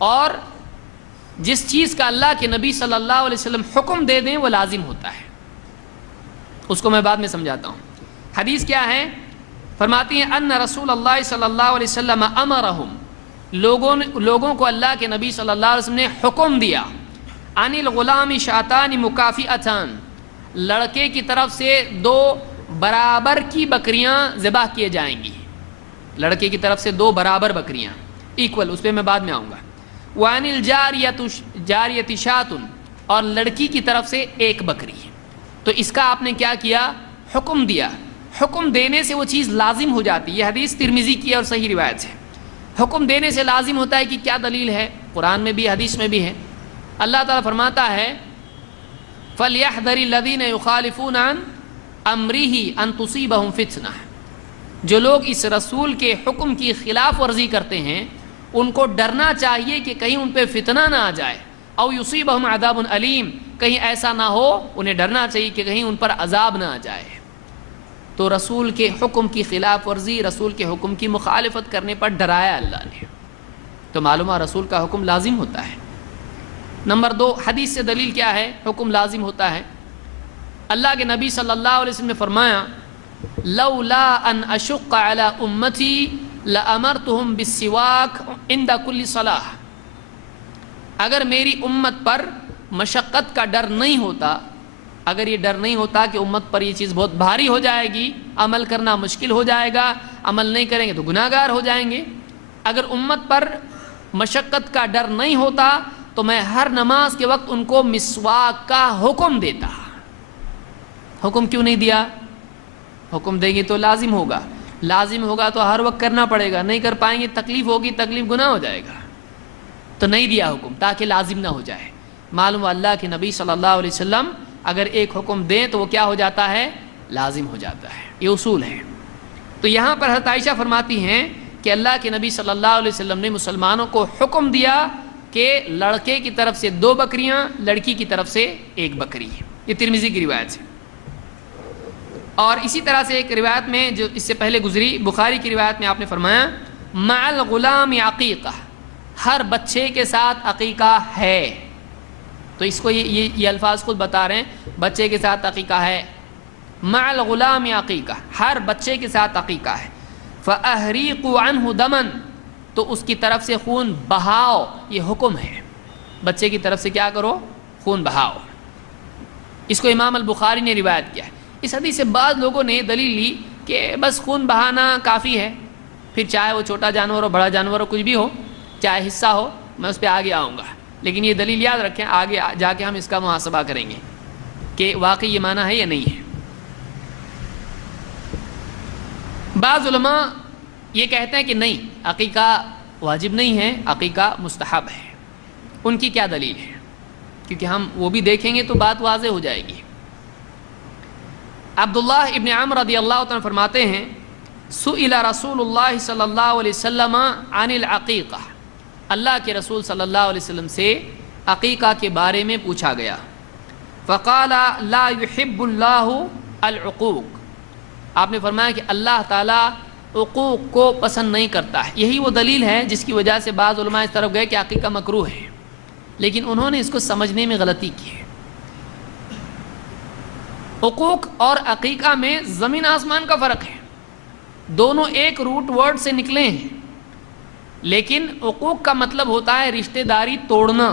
اور جس چیز کا اللہ کے نبی صلی اللہ علیہ وسلم حکم دے دیں وہ لازم ہوتا ہے. اس کو میں بعد میں سمجھاتا ہوں. حدیث کیا ہے؟ فرماتی ہیں ان رسول اللہ صلی اللہ علیہ وسلم امرہم، لوگوں کو اللہ کے نبی صلی اللہ علیہ وسلم نے حکم دیا. عن الغلام شاتان مکافئتان، لڑکے کی طرف سے 2 برابر کی بکریاں ذبح کیے جائیں گی. لڑکے کی طرف سے 2 برابر بکریاں، ایکول، اس پہ میں بعد میں آؤں گا. وعن الجاریۃ شاۃ، اور لڑکی کی طرف سے 1 بکری. تو اس کا آپ نے کیا کیا؟ حکم دیا. حکم دینے سے وہ چیز لازم ہو جاتی ہے. یہ حدیث ترمذی کی ہے اور صحیح روایت ہے. حکم دینے سے لازم ہوتا ہے کہ کیا دلیل ہے؟ قرآن میں بھی حدیث میں بھی ہے. اللہ تعالیٰ فرماتا ہے فَلْيَحْذَرِ الَّذِينَ يُخَالِفُونَ عَنْ أَمْرِهِ أَن تُصِيبَهُمْ فِتْنَةٌ، جو لوگ اس رسول کے حکم کی خلاف ورزی کرتے ہیں ان کو ڈرنا چاہیے کہ کہیں ان پہ فتنہ نہ آ جائے. او یصیبہم عذاب علیم، کہیں ایسا نہ ہو، انہیں ڈرنا چاہیے کہ کہیں ان پر عذاب نہ آ جائے. تو رسول کے حکم کی خلاف ورزی، رسول کے حکم کی مخالفت کرنے پر ڈرایا اللہ نے. تو معلومہ رسول کا حکم لازم ہوتا ہے. نمبر 2، حدیث سے دلیل کیا ہے حکم لازم ہوتا ہے؟ اللہ کے نبی صلی اللہ علیہ وسلم نے فرمایا لولا ان اشق علی امتی لامرتهم بالسواک عند کل صلاۃ، اگر میری امت پر مشقت کا ڈر نہیں ہوتا، اگر یہ ڈر نہیں ہوتا کہ امت پر یہ چیز بہت بھاری ہو جائے گی، عمل کرنا مشکل ہو جائے گا، عمل نہیں کریں گے تو گناہ گار ہو جائیں گے، اگر امت پر مشقت کا ڈر نہیں ہوتا تو میں ہر نماز کے وقت ان کو مسواک کا حکم دیتا. حکم کیوں نہیں دیا؟ حکم دیں گے تو لازم ہوگا، لازم ہوگا تو ہر وقت کرنا پڑے گا، نہیں کر پائیں گے تکلیف ہوگی، تکلیف گناہ ہو جائے گا. تو نہیں دیا حکم تاکہ لازم نہ ہو جائے. معلوم اللہ کہ نبی صلی اللہ علیہ وسلم اگر ایک حکم دیں تو وہ کیا ہو جاتا ہے؟ لازم ہو جاتا ہے. یہ اصول ہے. تو یہاں پر حضرت عائشہ فرماتی ہیں کہ اللہ کے نبی صلی اللہ علیہ وسلم نے مسلمانوں کو حکم دیا کہ لڑکے کی طرف سے 2 بکریاں، لڑکی کی طرف سے 1 بکری. یہ ترمذی کی روایت ہے. اور اسی طرح سے ایک روایت میں جو اس سے پہلے گزری، بخاری کی روایت میں آپ نے فرمایا مع الغلام عقیقہ، ہر بچے کے ساتھ عقیقہ ہے. تو اس کو یہ الفاظ خود بتا رہے ہیں، بچے کے ساتھ عقیقہ ہے. مع الغلام عقیقہ، ہر بچے کے ساتھ عقیقہ ہے. فأہریقوا عنہ دما، تو اس کی طرف سے خون بہاؤ، یہ حکم ہے. بچے کی طرف سے کیا کرو؟ خون بہاؤ۔ اس کو امام البخاری نے روایت کیا ہے۔ اس حدیث سے بعض لوگوں نے دلیل لی کہ بس خون بہانا کافی ہے، پھر چاہے وہ چھوٹا جانور ہو بڑا جانور ہو کچھ بھی ہو، چاہے حصہ ہو، میں اس پہ آگے آؤں گا، لیکن یہ دلیل یاد رکھیں، آگے جا کے ہم اس کا محاسبہ کریں گے کہ واقعی یہ معنی ہے یا نہیں ہے۔ بعض علماء یہ کہتے ہیں کہ نہیں، عقیقہ واجب نہیں ہے، عقیقہ مستحب ہے۔ ان کی کیا دلیل ہے؟ کیونکہ ہم وہ بھی دیکھیں گے تو بات واضح ہو جائے گی۔ عبداللہ ابن عمر رضی اللہ عنہ فرماتے ہیں سئل رسول اللہ صلی اللہ علیہ وسلم عن العقیقہ، اللہ کے رسول صلی اللہ علیہ وسلم سے عقیقہ کے بارے میں پوچھا گیا۔ فقال لا يحب اللہ العقوق، آپ نے فرمایا کہ اللہ تعالیٰ عقوق کو پسند نہیں کرتا ہے۔ یہی وہ دلیل ہے جس کی وجہ سے بعض علماء اس طرف گئے کہ عقیقہ مکروہ ہے، لیکن انہوں نے اس کو سمجھنے میں غلطی کی ہے۔ عقوق اور عقیقہ میں زمین آسمان کا فرق ہے، دونوں ایک روٹ ورڈ سے نکلے ہیں، لیکن عقوق کا مطلب ہوتا ہے رشتہ داری توڑنا،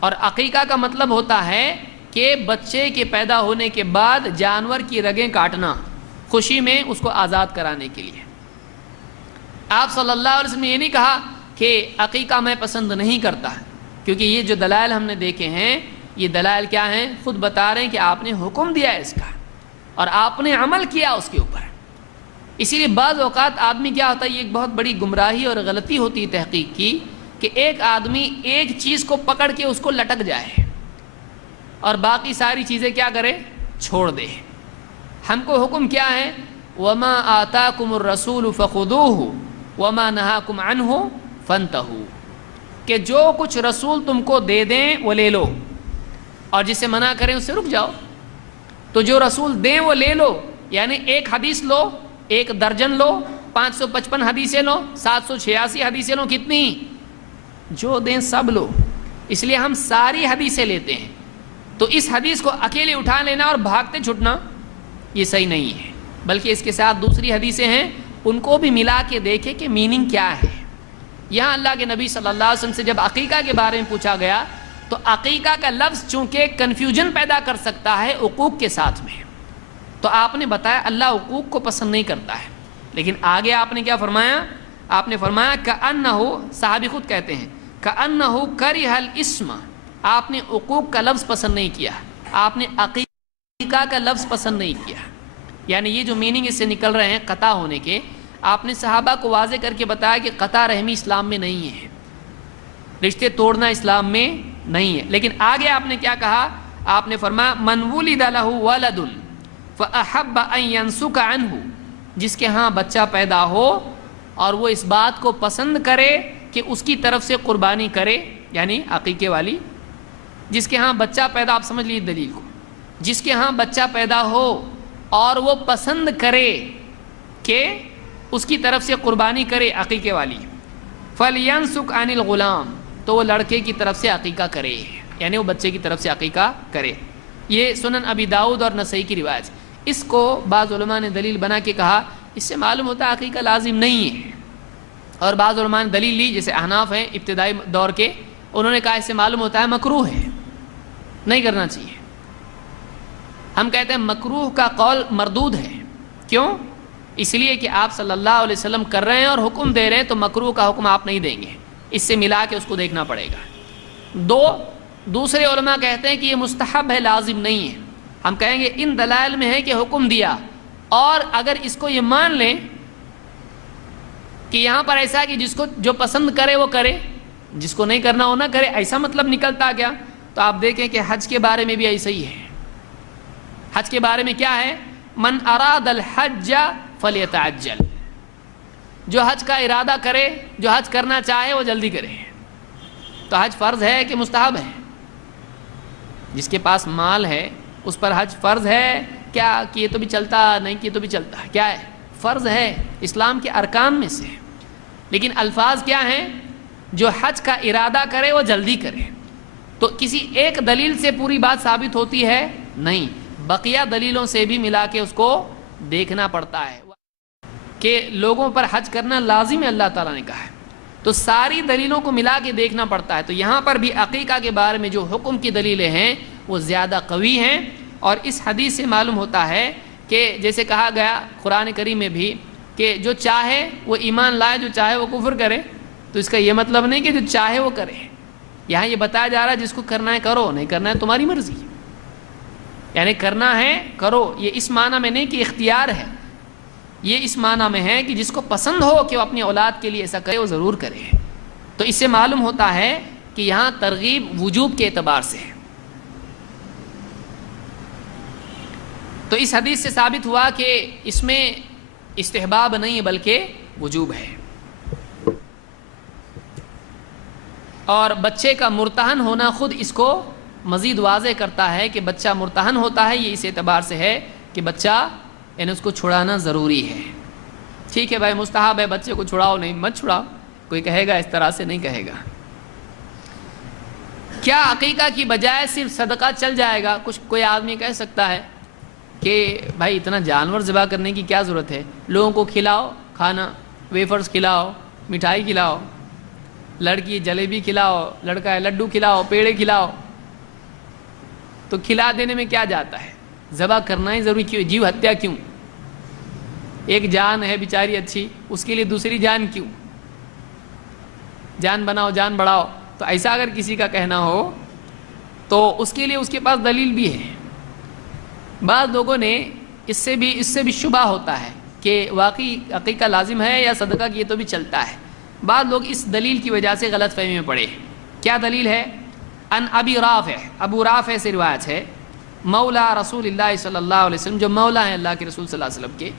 اور عقیقہ کا مطلب ہوتا ہے کہ بچے کے پیدا ہونے کے بعد جانور کی رگیں کاٹنا، خوشی میں اس کو آزاد کرانے کے لیے۔ آپ صلی اللہ علیہ وسلم نے یہ نہیں کہا کہ عقیقہ میں پسند نہیں کرتا، کیونکہ یہ جو دلائل ہم نے دیکھے ہیں یہ دلائل کیا ہیں؟ خود بتا رہے ہیں کہ آپ نے حکم دیا ہے اس کا اور آپ نے عمل کیا اس کے اوپر۔ اسی لیے بعض اوقات آدمی کیا ہوتا ہے، یہ ایک بہت بڑی گمراہی اور غلطی ہوتی ہے تحقیق کی، کہ ایک آدمی ایک چیز کو پکڑ کے اس کو لٹک جائے اور باقی ساری چیزیں کیا کرے؟ چھوڑ دے۔ ہم کو حکم کیا ہے؟ وما آتاکم الرسول فخذوہ وما نہاکم عنہ فانتہوا، کہ جو کچھ رسول تم کو دے دیں وہ لے لو، اور جسے منع کریں اس سے رک جاؤ۔ تو جو رسول دیں وہ لے لو، یعنی ایک حدیث لو، ایک درجن لو، 555 حدیثیں لو، 786 حدیثیں لو، کتنی؟ جو دیں سب لو۔ اس لیے ہم ساری حدیثیں لیتے ہیں، تو اس حدیث کو اکیلے اٹھا لینا اور بھاگتے چھٹنا یہ صحیح نہیں ہے، بلکہ اس کے ساتھ دوسری حدیثیں ہیں ان کو بھی ملا کے دیکھیں کہ میننگ کیا ہے۔ یہاں اللہ کے نبی صلی اللہ علیہ وسلم سے جب عقیقہ کے بارے میں پوچھا گیا تو عقیقہ کا لفظ چونکہ کنفیوژن پیدا کر سکتا ہے عقوق کے ساتھ میں، تو آپ نے بتایا اللہ عقوق کو پسند نہیں کرتا ہے، لیکن آگے آپ نے کیا فرمایا؟ آپ نے فرمایا کأنہ، صحابی خود کہتے ہیں کأنہ کرہ الاسم، آپ نے عقوق کا لفظ پسند نہیں کیا، آپ نے عقیقہ کا لفظ پسند نہیں کیا، یعنی یہ جو میننگ اس سے نکل رہے ہیں قطع ہونے کے، آپ نے صحابہ کو واضح کر کے بتایا کہ قطع رحمی اسلام میں نہیں ہے، رشتے توڑنا اسلام میں نہیں ہے۔ لیکن آگے آپ نے کیا کہا؟ آپ نے فرمایا من ولد لہ ولد فأحب ان ینسک عنہ، جس کے ہاں بچہ پیدا ہو اور وہ اس بات کو پسند کرے کہ اس کی طرف سے قربانی کرے، یعنی عقیقے والی، جس کے ہاں بچہ پیدا، آپ سمجھ لیجیے دلیل کو، جس کے ہاں بچہ پیدا ہو اور وہ پسند کرے کہ اس کی طرف سے قربانی کرے عقیقے والی، فَلْيَنْسُكْ عَنِ الْغُلَامِ، تو وہ لڑکے کی طرف سے عقیقہ کرے، یعنی وہ بچے کی طرف سے عقیقہ کرے۔ یہ سنن ابی داؤد اور نسائی کی روایت۔ اس کو بعض علماء نے دلیل بنا کے کہا اس سے معلوم ہوتا ہے عقیقہ لازم نہیں ہے، اور بعض علماء نے دلیل لی جیسے احناف ہیں ابتدائی دور کے، انہوں نے کہا اس سے معلوم ہوتا ہے مکروہ ہے، نہیں کرنا چاہیے۔ ہم کہتے ہیں مکروہ کا قول مردود ہے، کیوں؟ اس لیے کہ آپ صلی اللہ علیہ وسلم کر رہے ہیں اور حکم دے رہے ہیں، تو مکروہ کا حکم آپ نہیں دیں گے، اس سے ملا کے اس کو دیکھنا پڑے گا۔ دوسرے علماء کہتے ہیں کہ یہ مستحب ہے، لازم نہیں ہے۔ ہم کہیں گے ان دلائل میں ہے کہ حکم دیا، اور اگر اس کو یہ مان لیں کہ یہاں پر ایسا ہے کہ جس کو جو پسند کرے وہ کرے، جس کو نہیں کرنا وہ نہ کرے، ایسا مطلب نکلتا کیا؟ تو آپ دیکھیں کہ حج کے بارے میں بھی ایسا ہی ہے۔ حج کے بارے میں کیا ہے؟ من اراد الحج فلیتعجل، جو حج کا ارادہ کرے، جو حج کرنا چاہے وہ جلدی کرے۔ تو حج فرض ہے کہ مستحب ہے؟ جس کے پاس مال ہے اس پر حج فرض ہے کیا کہ یہ تو بھی چلتا، نہیں کہ یہ تو بھی چلتا، کیا ہے؟ فرض ہے، اسلام کے ارکان میں سے۔ لیکن الفاظ کیا ہیں؟ جو حج کا ارادہ کرے وہ جلدی کرے۔ تو کسی ایک دلیل سے پوری بات ثابت ہوتی ہے نہیں، بقیہ دلیلوں سے بھی ملا کے اس کو دیکھنا پڑتا ہے کہ لوگوں پر حج کرنا لازم ہے، اللہ تعالیٰ نے کہا ہے۔ تو ساری دلیلوں کو ملا کے دیکھنا پڑتا ہے. تو یہاں پر بھی عقیقہ کے بارے میں جو حکم کی دلیلیں ہیں وہ زیادہ قوی ہیں. اور اس حدیث سے معلوم ہوتا ہے کہ جیسے کہا گیا قرآن کریم میں بھی کہ جو چاہے وہ ایمان لائے، جو چاہے وہ کفر کرے. تو اس کا یہ مطلب نہیں کہ جو چاہے وہ کرے. یہاں یہ بتایا جا رہا ہے جس کو کرنا ہے کرو، نہیں کرنا ہے تمہاری مرضی. یعنی کرنا ہے کرو، یہ اس معنی میں نہیں کہ اختیار ہے، یہ اس معنی میں ہے کہ جس کو پسند ہو کہ وہ اپنی اولاد کے لیے ایسا کرے وہ ضرور کرے. تو اس سے معلوم ہوتا ہے کہ یہاں ترغیب وجوب کے اعتبار سے ہے. تو اس حدیث سے ثابت ہوا کہ اس میں استحباب نہیں بلکہ وجوب ہے. اور بچے کا مرتہن ہونا خود اس کو مزید واضح کرتا ہے کہ بچہ مرتہن ہوتا ہے. یہ اس اعتبار سے ہے کہ بچہ یعنی اس کو چھڑانا ضروری ہے. ٹھیک ہے بھائی مستحب ہے بچے کو چھڑاؤ، نہیں مت چھڑاؤ، کوئی کہے گا اس طرح سے نہیں کہے گا. کیا عقیقہ کی بجائے صرف صدقہ چل جائے گا؟ کوئی آدمی کہہ سکتا ہے کہ بھائی اتنا جانور ذبح کرنے کی کیا ضرورت ہے، لوگوں کو کھلاؤ کھانا، ویفرز کھلاؤ، مٹھائی کھلاؤ، لڑکی جلیبی کھلاؤ، لڑکا ہے لڈو کھلاؤ، پیڑے کھلاؤ. تو کھلا دینے میں کیا جاتا ہے؟ ذبح کرنا ہی ضروری کیوں؟ جیو ہتیا کیوں؟ ایک جان ہے بیچاری اچھی، اس کے لیے دوسری جان کیوں؟ جان بناؤ جان بڑھاؤ. تو ایسا اگر کسی کا کہنا ہو تو اس کے لیے اس کے پاس دلیل بھی ہے. بعض لوگوں نے اس سے بھی شبہ ہوتا ہے کہ واقعی عقیقہ لازم ہے یا صدقہ کیے تو بھی چلتا ہے. بعض لوگ اس دلیل کی وجہ سے غلط فہمی میں پڑے. کیا دلیل ہے؟ ان ابی رافع، ابو رافع سے روایت ہے، مولا رسول اللہ صلی اللہ علیہ وسلم، جو مولا ہیں اللہ کے رسول صلی اللہ علیہ وسلم کے،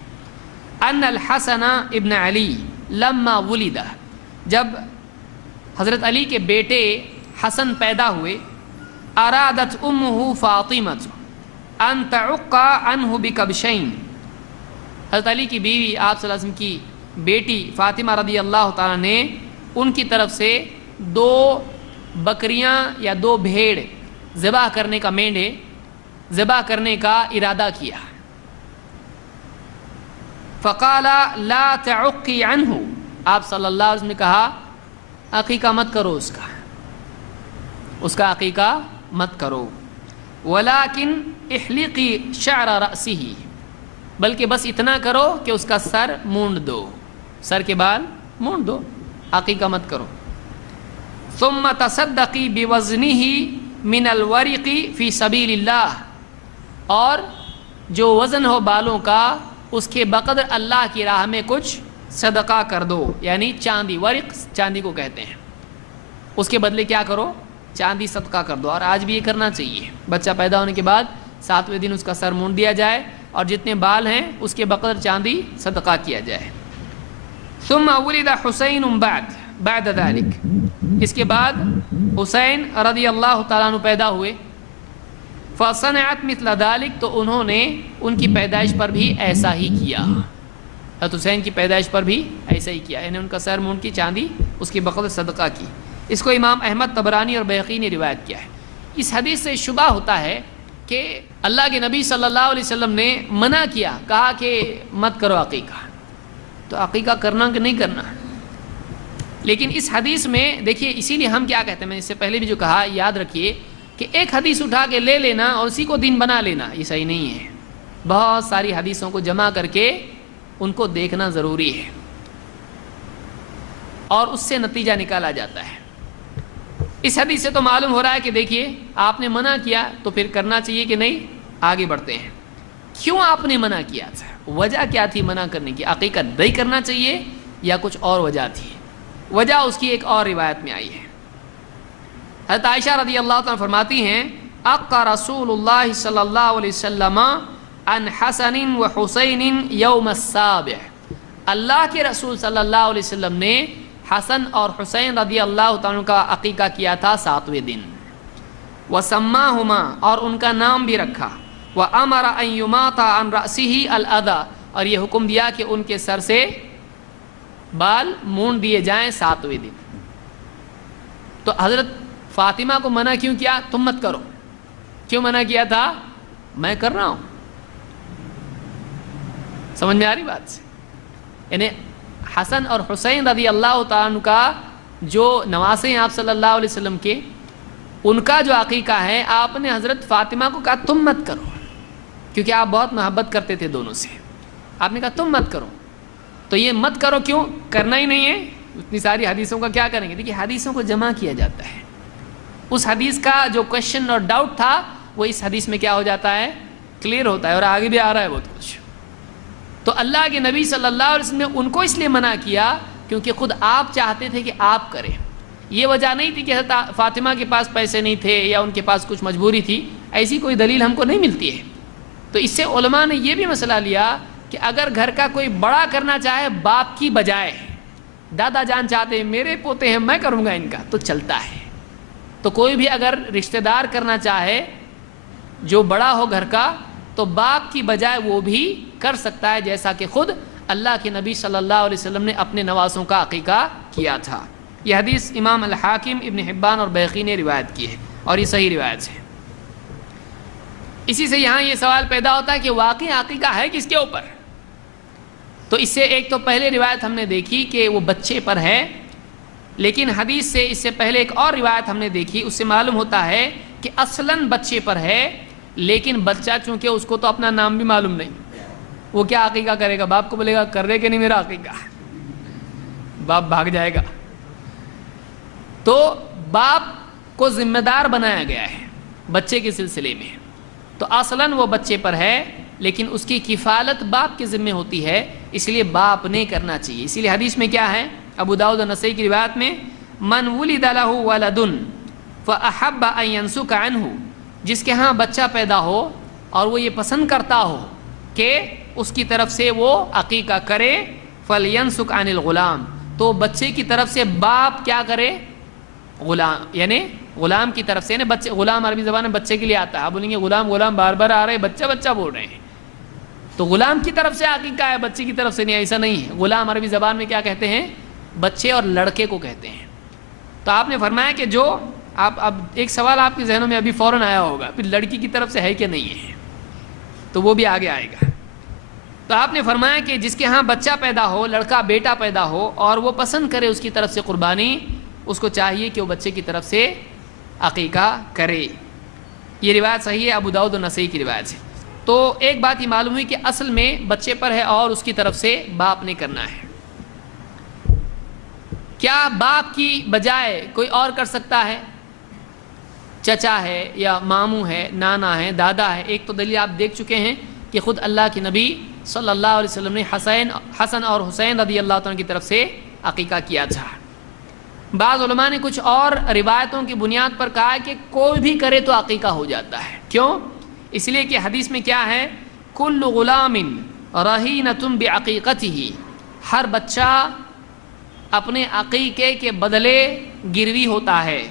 ان الحسن ابن علی لما ولد، جب حضرت علی کے بیٹے حسن پیدا ہوئے، ارادت امہ فاطمہ ان تعق عنہ بکبشین، حضرت علی کی بیوی آپ صلی اللہ علیہ وسلم کی بیٹی فاطمہ رضی اللہ تعالیٰ نے ان کی طرف سے 2 بکریاں یا 2 بھیڑ ذبح کرنے کا، مینڈے ذبح کرنے کا ارادہ کیا. فقال لا تعقی عنہ، آپ صلی اللہ علیہ وسلم نے کہا عقیقہ مت کرو، اس کا عقیقہ مت کرو. ولیکن احلقی شعر رأسہ، بلکہ بس اتنا کرو کہ اس کا سر مونڈ دو، سر کے بال مونڈ دو، عقیقہ مت کرو. ثم تصدقی بوزنہ من الورق فی سبیل اللہ، اور جو وزن ہو بالوں کا اس کے بقدر اللہ کی راہ میں کچھ صدقہ کر دو. یعنی چاندی، ورق چاندی کو کہتے ہیں، اس کے بدلے کیا کرو؟ چاندی صدقہ کر دو. اور آج بھی یہ کرنا چاہیے. بچہ پیدا ہونے کے بعد 7ویں دن اس کا سر مونڈ دیا جائے اور جتنے بال ہیں اس کے بقدر چاندی صدقہ کیا جائے. ثم ولد حسین بعد ذلك، اس کے بعد حسین رضی اللہ تعالیٰ عنہ پیدا ہوئے. فصنعت مثل ذلك، تو انہوں نے ان کی پیدائش پر بھی ایسا ہی کیا. حضرت حسین کی پیدائش پر بھی ایسا ہی کیا، یعنی ان کا سر مونڈ کی چاندی اس کی بقدر صدقہ کی. اس کو امام احمد طبرانی اور بیہقی نے روایت کیا ہے. اس حدیث سے شبہ ہوتا ہے کہ اللہ کے نبی صلی اللہ علیہ وسلم نے منع کیا، کہا کہ مت کرو عقیقہ. تو عقیقہ کرنا کہ نہیں کرنا؟ لیکن اس حدیث میں دیکھیے، اسی لیے ہم کیا کہتے ہیں، میں اس سے پہلے بھی جو کہا یاد رکھیے کہ ایک حدیث اٹھا کے لے لینا اور اسی کو دین بنا لینا یہ صحیح نہیں ہے. بہت ساری حدیثوں کو جمع کر کے ان کو دیکھنا ضروری ہے اور اس سے نتیجہ نکالا جاتا ہے. اس حدیث سے تو معلوم ہو رہا ہے کہ دیکھیے آپ نے منع کیا تو پھر کرنا چاہیے کہ نہیں. آگے بڑھتے ہیں. کیوں آپ نے منع کیا تھا؟ وجہ کیا تھی منع کرنے کی؟ عقیقہ نہیں کرنا چاہیے یا کچھ اور وجہ تھی؟ وجہ اس کی ایک اور روایت میں آئی ہے. حضرت عائشہ رضی اللہ تعالیٰ فرماتی ہیں اقا رسول اللہ صلی اللہ علیہ وسلم عن حسن و حسین یوم السابع، اللہ کے رسول صلی اللہ علیہ وسلم نے حسن اور حسین رضی اللہ تعالیٰ کا عقیقہ کیا تھا 7ویں دن. وسماہما، اور ان کا نام بھی رکھا. وامر ان یماط عن رأسہ الاذی، اور یہ حکم دیا کہ ان کے سر سے بال مونڈ دیے جائیں 7ویں دن. تو حضرت فاطمہ کو منع کیوں کیا؟ تم مت کرو. کیوں منع کیا تھا؟ میں کر رہا ہوں. سمجھ میں آ رہی بات سے؟ یعنی حسن اور حسین رضی اللہ تعالیٰ عنہ کا جو نواسے ہیں آپ صلی اللہ علیہ وسلم کے، ان کا جو عقیقہ ہے آپ نے حضرت فاطمہ کو کہا تم مت کرو، کیونکہ آپ بہت محبت کرتے تھے دونوں سے، آپ نے کہا تم مت کرو. تو یہ مت کرو کیوں؟ کرنا ہی نہیں ہے، اتنی ساری حدیثوں کا کیا کریں گے؟ دیکھیے حدیثوں کو جمع کیا جاتا ہے، اس حدیث کا جو کویشچن اور ڈاؤٹ تھا وہ اس حدیث میں کیا ہو جاتا ہے؟ کلیئر ہوتا ہے، اور آگے بھی آ رہا ہے بہت کچھ. تو اللہ کے نبی صلی اللہ علیہ وسلم نے ان کو اس لیے منع کیا کیونکہ خود آپ چاہتے تھے کہ آپ کریں. یہ وجہ نہیں تھی کہ حضرت فاطمہ کے پاس پیسے نہیں تھے یا ان کے پاس کچھ مجبوری تھی، ایسی کوئی دلیل ہم کو نہیں ملتی ہے. تو اس سے علماء نے یہ بھی مسئلہ لیا کہ اگر گھر کا کوئی بڑا کرنا چاہے باپ کی بجائے، دادا جان چاہتے ہیں میرے پوتے ہیں میں کروں گا ان کا، تو چلتا ہے. تو کوئی بھی اگر رشتہ دار کرنا چاہے جو بڑا ہو گھر کا تو باپ کی بجائے وہ بھی کر سکتا ہے، جیسا کہ خود اللہ کے نبی صلی اللہ علیہ وسلم نے اپنے نواسوں کا عقیقہ کیا تھا. یہ حدیث امام الحاکم، ابن حبان اور بیہقی نے روایت کی ہے اور یہ صحیح روایت ہے. اسی سے یہاں یہ سوال پیدا ہوتا ہے کہ واقعی عقیقہ ہے کس کے اوپر؟ تو اس سے ایک تو پہلے روایت ہم نے دیکھی کہ وہ بچے پر ہے، لیکن حدیث سے اس سے پہلے ایک اور روایت ہم نے دیکھی، اس سے معلوم ہوتا ہے کہ اصلاً بچے پر ہے، لیکن بچہ چونکہ اس کو تو اپنا نام بھی معلوم نہیں، وہ کیا عقیقہ کرے گا؟ باپ کو بولے گا کر رہے کہ نہیں میرا عقیقہ، باپ بھاگ جائے گا. تو باپ کو ذمہ دار بنایا گیا ہے بچے کے سلسلے میں، تو اصلاً وہ بچے پر ہے لیکن اس کی کفالت باپ کے ذمہ ہوتی ہے، اس لیے باپ نے کرنا چاہیے. اسی لیے حدیث میں کیا ہے؟ ابو داؤد اور نسائی کی روایت میں من ولد له ولد فاحب ان ينسك عنه، جس کے ہاں بچہ پیدا ہو اور وہ یہ پسند کرتا ہو کہ اس کی طرف سے وہ عقیقہ کرے، فلینسک عن الغلام، تو بچے کی طرف سے باپ کیا کرے؟ غلام، یعنی غلام کی طرف سے، یعنی بچے، غلام عربی زبان میں بچے کے لیے آتا ہے. آپ بولیں گے غلام غلام بار بار آ رہے ہیں، بچہ بچہ بول رہے ہیں، تو غلام کی طرف سے عقیقہ ہے، بچے کی طرف سے نہیں، ایسا نہیں ہے. غلام عربی زبان میں کیا کہتے ہیں؟ بچے اور لڑکے کو کہتے ہیں. تو آپ نے فرمایا کہ جو آپ، اب ایک سوال آپ کے ذہنوں میں ابھی فوراً آیا ہوگا، پھر لڑکی کی طرف سے ہے کہ نہیں ہے، تو وہ بھی آگے آئے گا. تو آپ نے فرمایا کہ جس کے ہاں بچہ پیدا ہو، لڑکا بیٹا پیدا ہو، اور وہ پسند کرے اس کی طرف سے قربانی، اس کو چاہیے کہ وہ بچے کی طرف سے عقیقہ کرے. یہ روایت صحیح ہے، ابو داؤد و نسائی کی روایت ہے. تو ایک بات یہ معلوم ہوئی کہ اصل میں بچے پر ہے اور اس کی طرف سے باپ نے کرنا ہے. کیا باپ کی بجائے کوئی اور کر سکتا ہے؟ چچا ہے یا ماموں ہے، نانا ہے، دادا ہے. ایک تو دلیل آپ دیکھ چکے ہیں کہ خود اللہ کے نبی صلی اللہ علیہ وسلم نے حسن اور حسین رضی اللہ عنہ کی طرف سے عقیقہ کیا تھا. بعض علماء نے کچھ اور روایتوں کی بنیاد پر کہا کہ کوئی بھی کرے تو عقیقہ ہو جاتا ہے. کیوں؟ اس لیے کہ حدیث میں کیا ہے؟ کل غلام رہینۃ بعقیقتہ، ہر بچہ اپنے عقیقے کے بدلے گروی ہوتا ہے.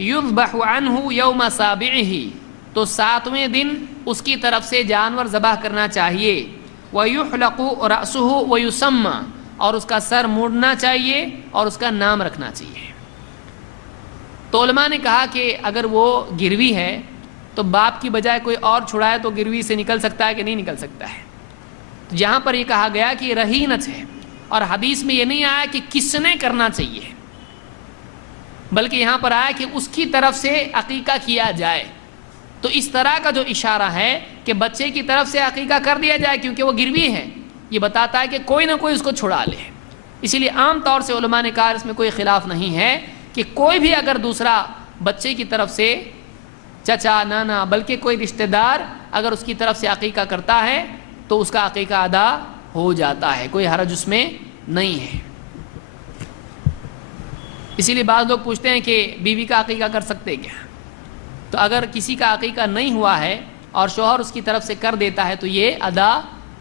یذبح عنہ یوم سابعہ، تو 7ویں دن اس کی طرف سے جانور ذبح کرنا چاہیے. ویحلق رأسہ ویسمى، اور اس کا سر موڑنا چاہیے اور اس کا نام رکھنا چاہیے. تو علماء نے کہا کہ اگر وہ گروی ہے تو باپ کی بجائے کوئی اور چھڑائے تو گروی سے نکل سکتا ہے کہ نہیں نکل سکتا ہے. جہاں پر یہ کہا گیا کہ رہینت ہے، اور حدیث میں یہ نہیں آیا کہ کس نے کرنا چاہیے، بلکہ یہاں پر آیا کہ اس کی طرف سے عقیقہ کیا جائے. تو اس طرح کا جو اشارہ ہے کہ بچے کی طرف سے عقیقہ کر دیا جائے کیونکہ وہ گروی ہے، یہ بتاتا ہے کہ کوئی نہ کوئی اس کو چھڑا لے. اسی لیے عام طور سے علماء نے کہا اس میں کوئی خلاف نہیں ہے کہ کوئی بھی اگر دوسرا بچے کی طرف سے، چچا، نانا، بلکہ کوئی رشتہ دار اگر اس کی طرف سے عقیقہ کرتا ہے تو اس کا عقیقہ ادا ہو جاتا ہے، کوئی حرج اس میں نہیں ہے. اسی لیے بعض لوگ پوچھتے ہیں کہ بیوی کا عقیقہ کر سکتے کیا؟ تو اگر کسی کا عقیقہ نہیں ہوا ہے اور شوہر اس کی طرف سے کر دیتا ہے تو یہ ادا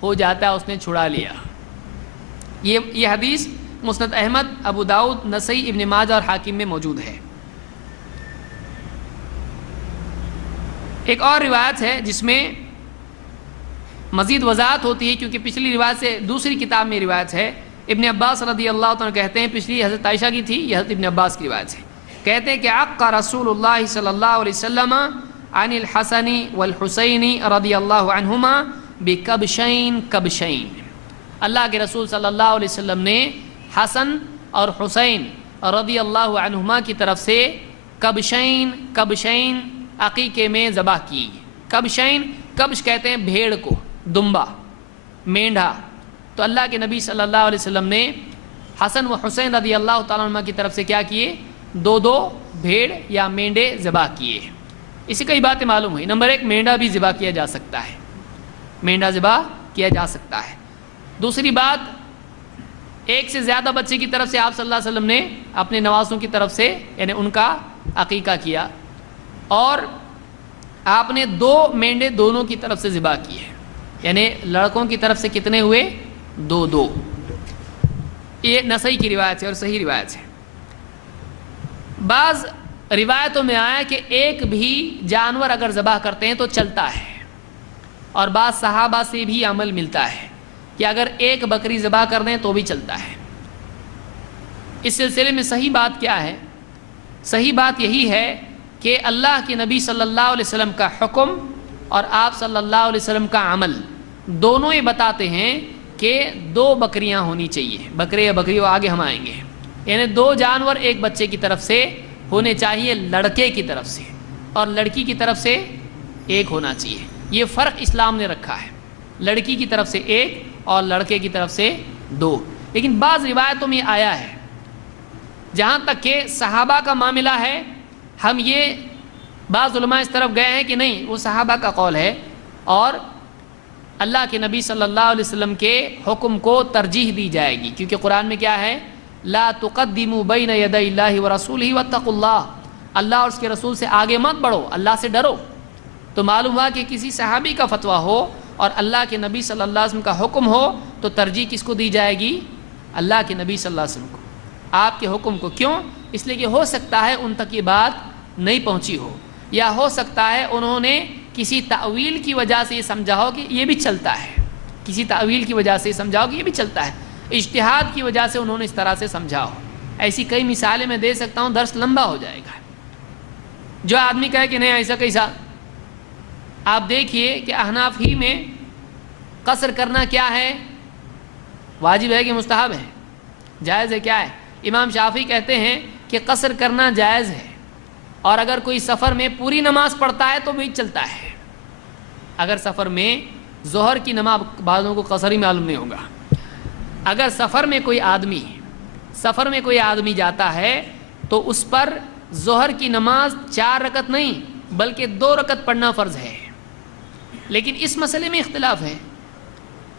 ہو جاتا ہے، اس نے چھڑا لیا. یہ حدیث مسند احمد، ابو داؤد، نسائی، ابن ماجہ اور حاکم میں موجود ہے. ایک اور روایت ہے جس میں مزید وضاحت ہوتی ہے، کیونکہ پچھلی روایت سے دوسری کتاب میں روایت ہے. ابن عباس رضی اللہ عنہ کہتے ہیں، پچھلی حضرت عائشہ کی تھی، یہ حضرت ابن عباس کی روایت ہے. کہتے ہیں کہ عق رسول اللہ صلی اللہ علیہ وسلم عن الحسن والحسین رضی اللہ عنہما بکبشین کبشین. اللہ کے رسول صلی اللہ علیہ وسلم نے حسن اور حسین رضی اللہ عنہما کی طرف سے کبشین عقیقے میں ذبح کی. کبش کہتے ہیں بھیڑ کو، دمبا، مینڈھا. تو اللہ کے نبی صلی اللہ علیہ وسلم نے حسن و حسین رضی اللہ تعالیٰ عنہ کی طرف سے کیا کیے؟ 2 بھیڑ یا مینڈے ذبح کیے. اس سے کئی باتیں معلوم ہوئی. نمبر 1، مینڈا بھی ذبح کیا جا سکتا ہے، مینڈا ذبح کیا جا سکتا ہے. دوسری بات، ایک سے زیادہ بچے کی طرف سے آپ صلی اللہ علیہ وسلم نے اپنے نوازوں کی طرف سے یعنی ان کا عقیقہ کیا، اور آپ نے 2 مینڈے دونوں کی طرف سے ذبح کیے، یعنی لڑکوں کی طرف سے کتنے ہوئے؟ 2. یہ نسائی کی روایت ہے اور صحیح روایت ہے. بعض روایتوں میں آیا کہ ایک بھی جانور اگر ذبح کرتے ہیں تو چلتا ہے، اور بعض صحابہ سے بھی عمل ملتا ہے کہ اگر ایک بکری ذبح کر دیں تو بھی چلتا ہے. اس سلسلے میں صحیح بات کیا ہے؟ صحیح بات یہی ہے کہ اللہ کے نبی صلی اللہ علیہ وسلم کا حکم اور آپ صلی اللہ علیہ وسلم کا عمل دونوں یہ بتاتے ہیں کہ 2 بکریاں ہونی چاہیے. بکرے یا بکری وہ آگے ہم آئیں گے. یعنی 2 جانور ایک بچے کی طرف سے ہونے چاہیے، لڑکے کی طرف سے، اور لڑکی کی طرف سے 1 ہونا چاہیے. یہ فرق اسلام نے رکھا ہے، لڑکی کی طرف سے 1 اور لڑکے کی طرف سے 2. لیکن بعض روایتوں میں آیا ہے، جہاں تک کہ صحابہ کا معاملہ ہے، ہم یہ بعض علماء اس طرف گئے ہیں کہ نہیں، وہ صحابہ کا قول ہے اور اللہ کے نبی صلی اللہ علیہ وسلم کے حکم کو ترجیح دی جائے گی، کیونکہ قرآن میں کیا ہے؟ لا تقدموا بین یدی اللہ ورسولہ واتقوا اللہ، اللہ اور اس کے رسول سے آگے مت بڑھو، اللہ سے ڈرو. تو معلوم ہوا کہ کسی صحابی کا فتویٰ ہو اور اللہ کے نبی صلی اللہ علیہ وسلم کا حکم ہو تو ترجیح کس کو دی جائے گی؟ اللہ کے نبی صلی اللہ علیہ وسلم کو، آپ کے حکم کو. کیوں؟ اس لیے کہ ہو سکتا ہے ان تک یہ بات نہیں پہنچی ہو، یا ہو سکتا ہے انہوں نے کسی تعویل کی وجہ سے یہ سمجھا ہو کہ یہ بھی چلتا ہے، کسی تعویل کی وجہ سے یہ سمجھا ہو کہ یہ بھی چلتا ہے، اجتہاد کی وجہ سے انہوں نے اس طرح سے سمجھا ہو. ایسی کئی مثالیں میں دے سکتا ہوں، درس لمبا ہو جائے گا. جو آدمی کہے کہ نہیں ایسا کیسا، آپ دیکھیے کہ احناف ہی میں قصر کرنا کیا ہے؟ واجب ہے کہ مستحب ہے؟ جائز ہے؟ کیا ہے؟ امام شافعی کہتے ہیں کہ قصر کرنا جائز ہے، اور اگر کوئی سفر میں پوری نماز پڑھتا ہے تو بھی چلتا ہے. اگر سفر میں ظہر کی نماز، بعضوں کو قصر ہی معلوم نہیں ہوگا، اگر سفر میں کوئی آدمی جاتا ہے تو اس پر ظہر کی نماز 4 رکعت نہیں بلکہ 2 رکعت پڑھنا فرض ہے. لیکن اس مسئلے میں اختلاف ہے.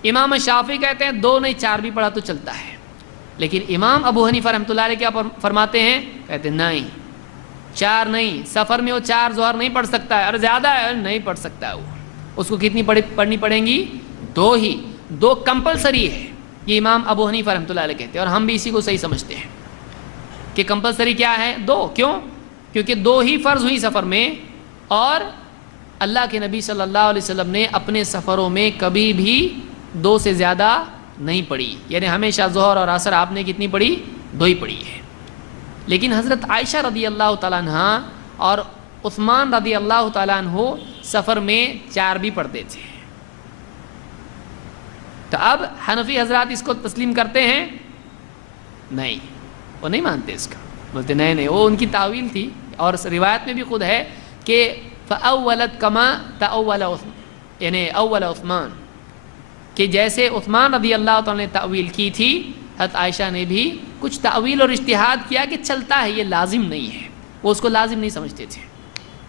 امام شافعی کہتے ہیں 2 نہیں 4 بھی پڑھا تو چلتا ہے، لیکن امام ابو حنیفہ رحمۃ اللہ علیہ کیا فرماتے ہیں؟ کہتے ہیں نہیں 4 نہیں، سفر میں وہ 4 ظہر نہیں پڑھ سکتا ہے، اور زیادہ ہے نہیں پڑھ سکتا ہے، وہ اس کو کتنی پڑھنی پڑیں گی؟ 2 ہی، 2 کمپلسری ہے. یہ امام ابو حنیفہ رحمۃ اللہ علیہ کہتے ہیں، اور ہم بھی اسی کو صحیح سمجھتے ہیں کہ کمپلسری کیا ہے؟ 2. کیوں؟ کیونکہ 2 ہی فرض ہوئی سفر میں، اور اللہ کے نبی صلی اللہ علیہ وسلم نے اپنے سفروں میں کبھی بھی 2 سے زیادہ نہیں پڑھی، یعنی ہمیشہ ظہر اور عصر آپ نے کتنی پڑھی؟ 2 ہی پڑھی ہے. لیکن حضرت عائشہ رضی اللہ تعالیٰ عنہ اور عثمان رضی اللہ تعالیٰ عنہ سفر میں 4 بھی پڑھتے تھے. تو اب حنفی حضرات اس کو تسلیم کرتے ہیں؟ نہیں، وہ نہیں مانتے اس کا، بولتے نہیں وہ ان کی تعویل تھی. اور روایت میں بھی خود ہے کہ فَأَوَّلَتْ كَمَا تَأَوَّلَ عثمان، یعنی اول عثمان، کہ جیسے عثمان رضی اللہ تعالیٰ نے تعویل کی تھی، حضرت عائشہ نے بھی کچھ تعویل اور اجتہاد کیا کہ چلتا ہے، یہ لازم نہیں ہے. وہ اس کو لازم نہیں سمجھتے تھے.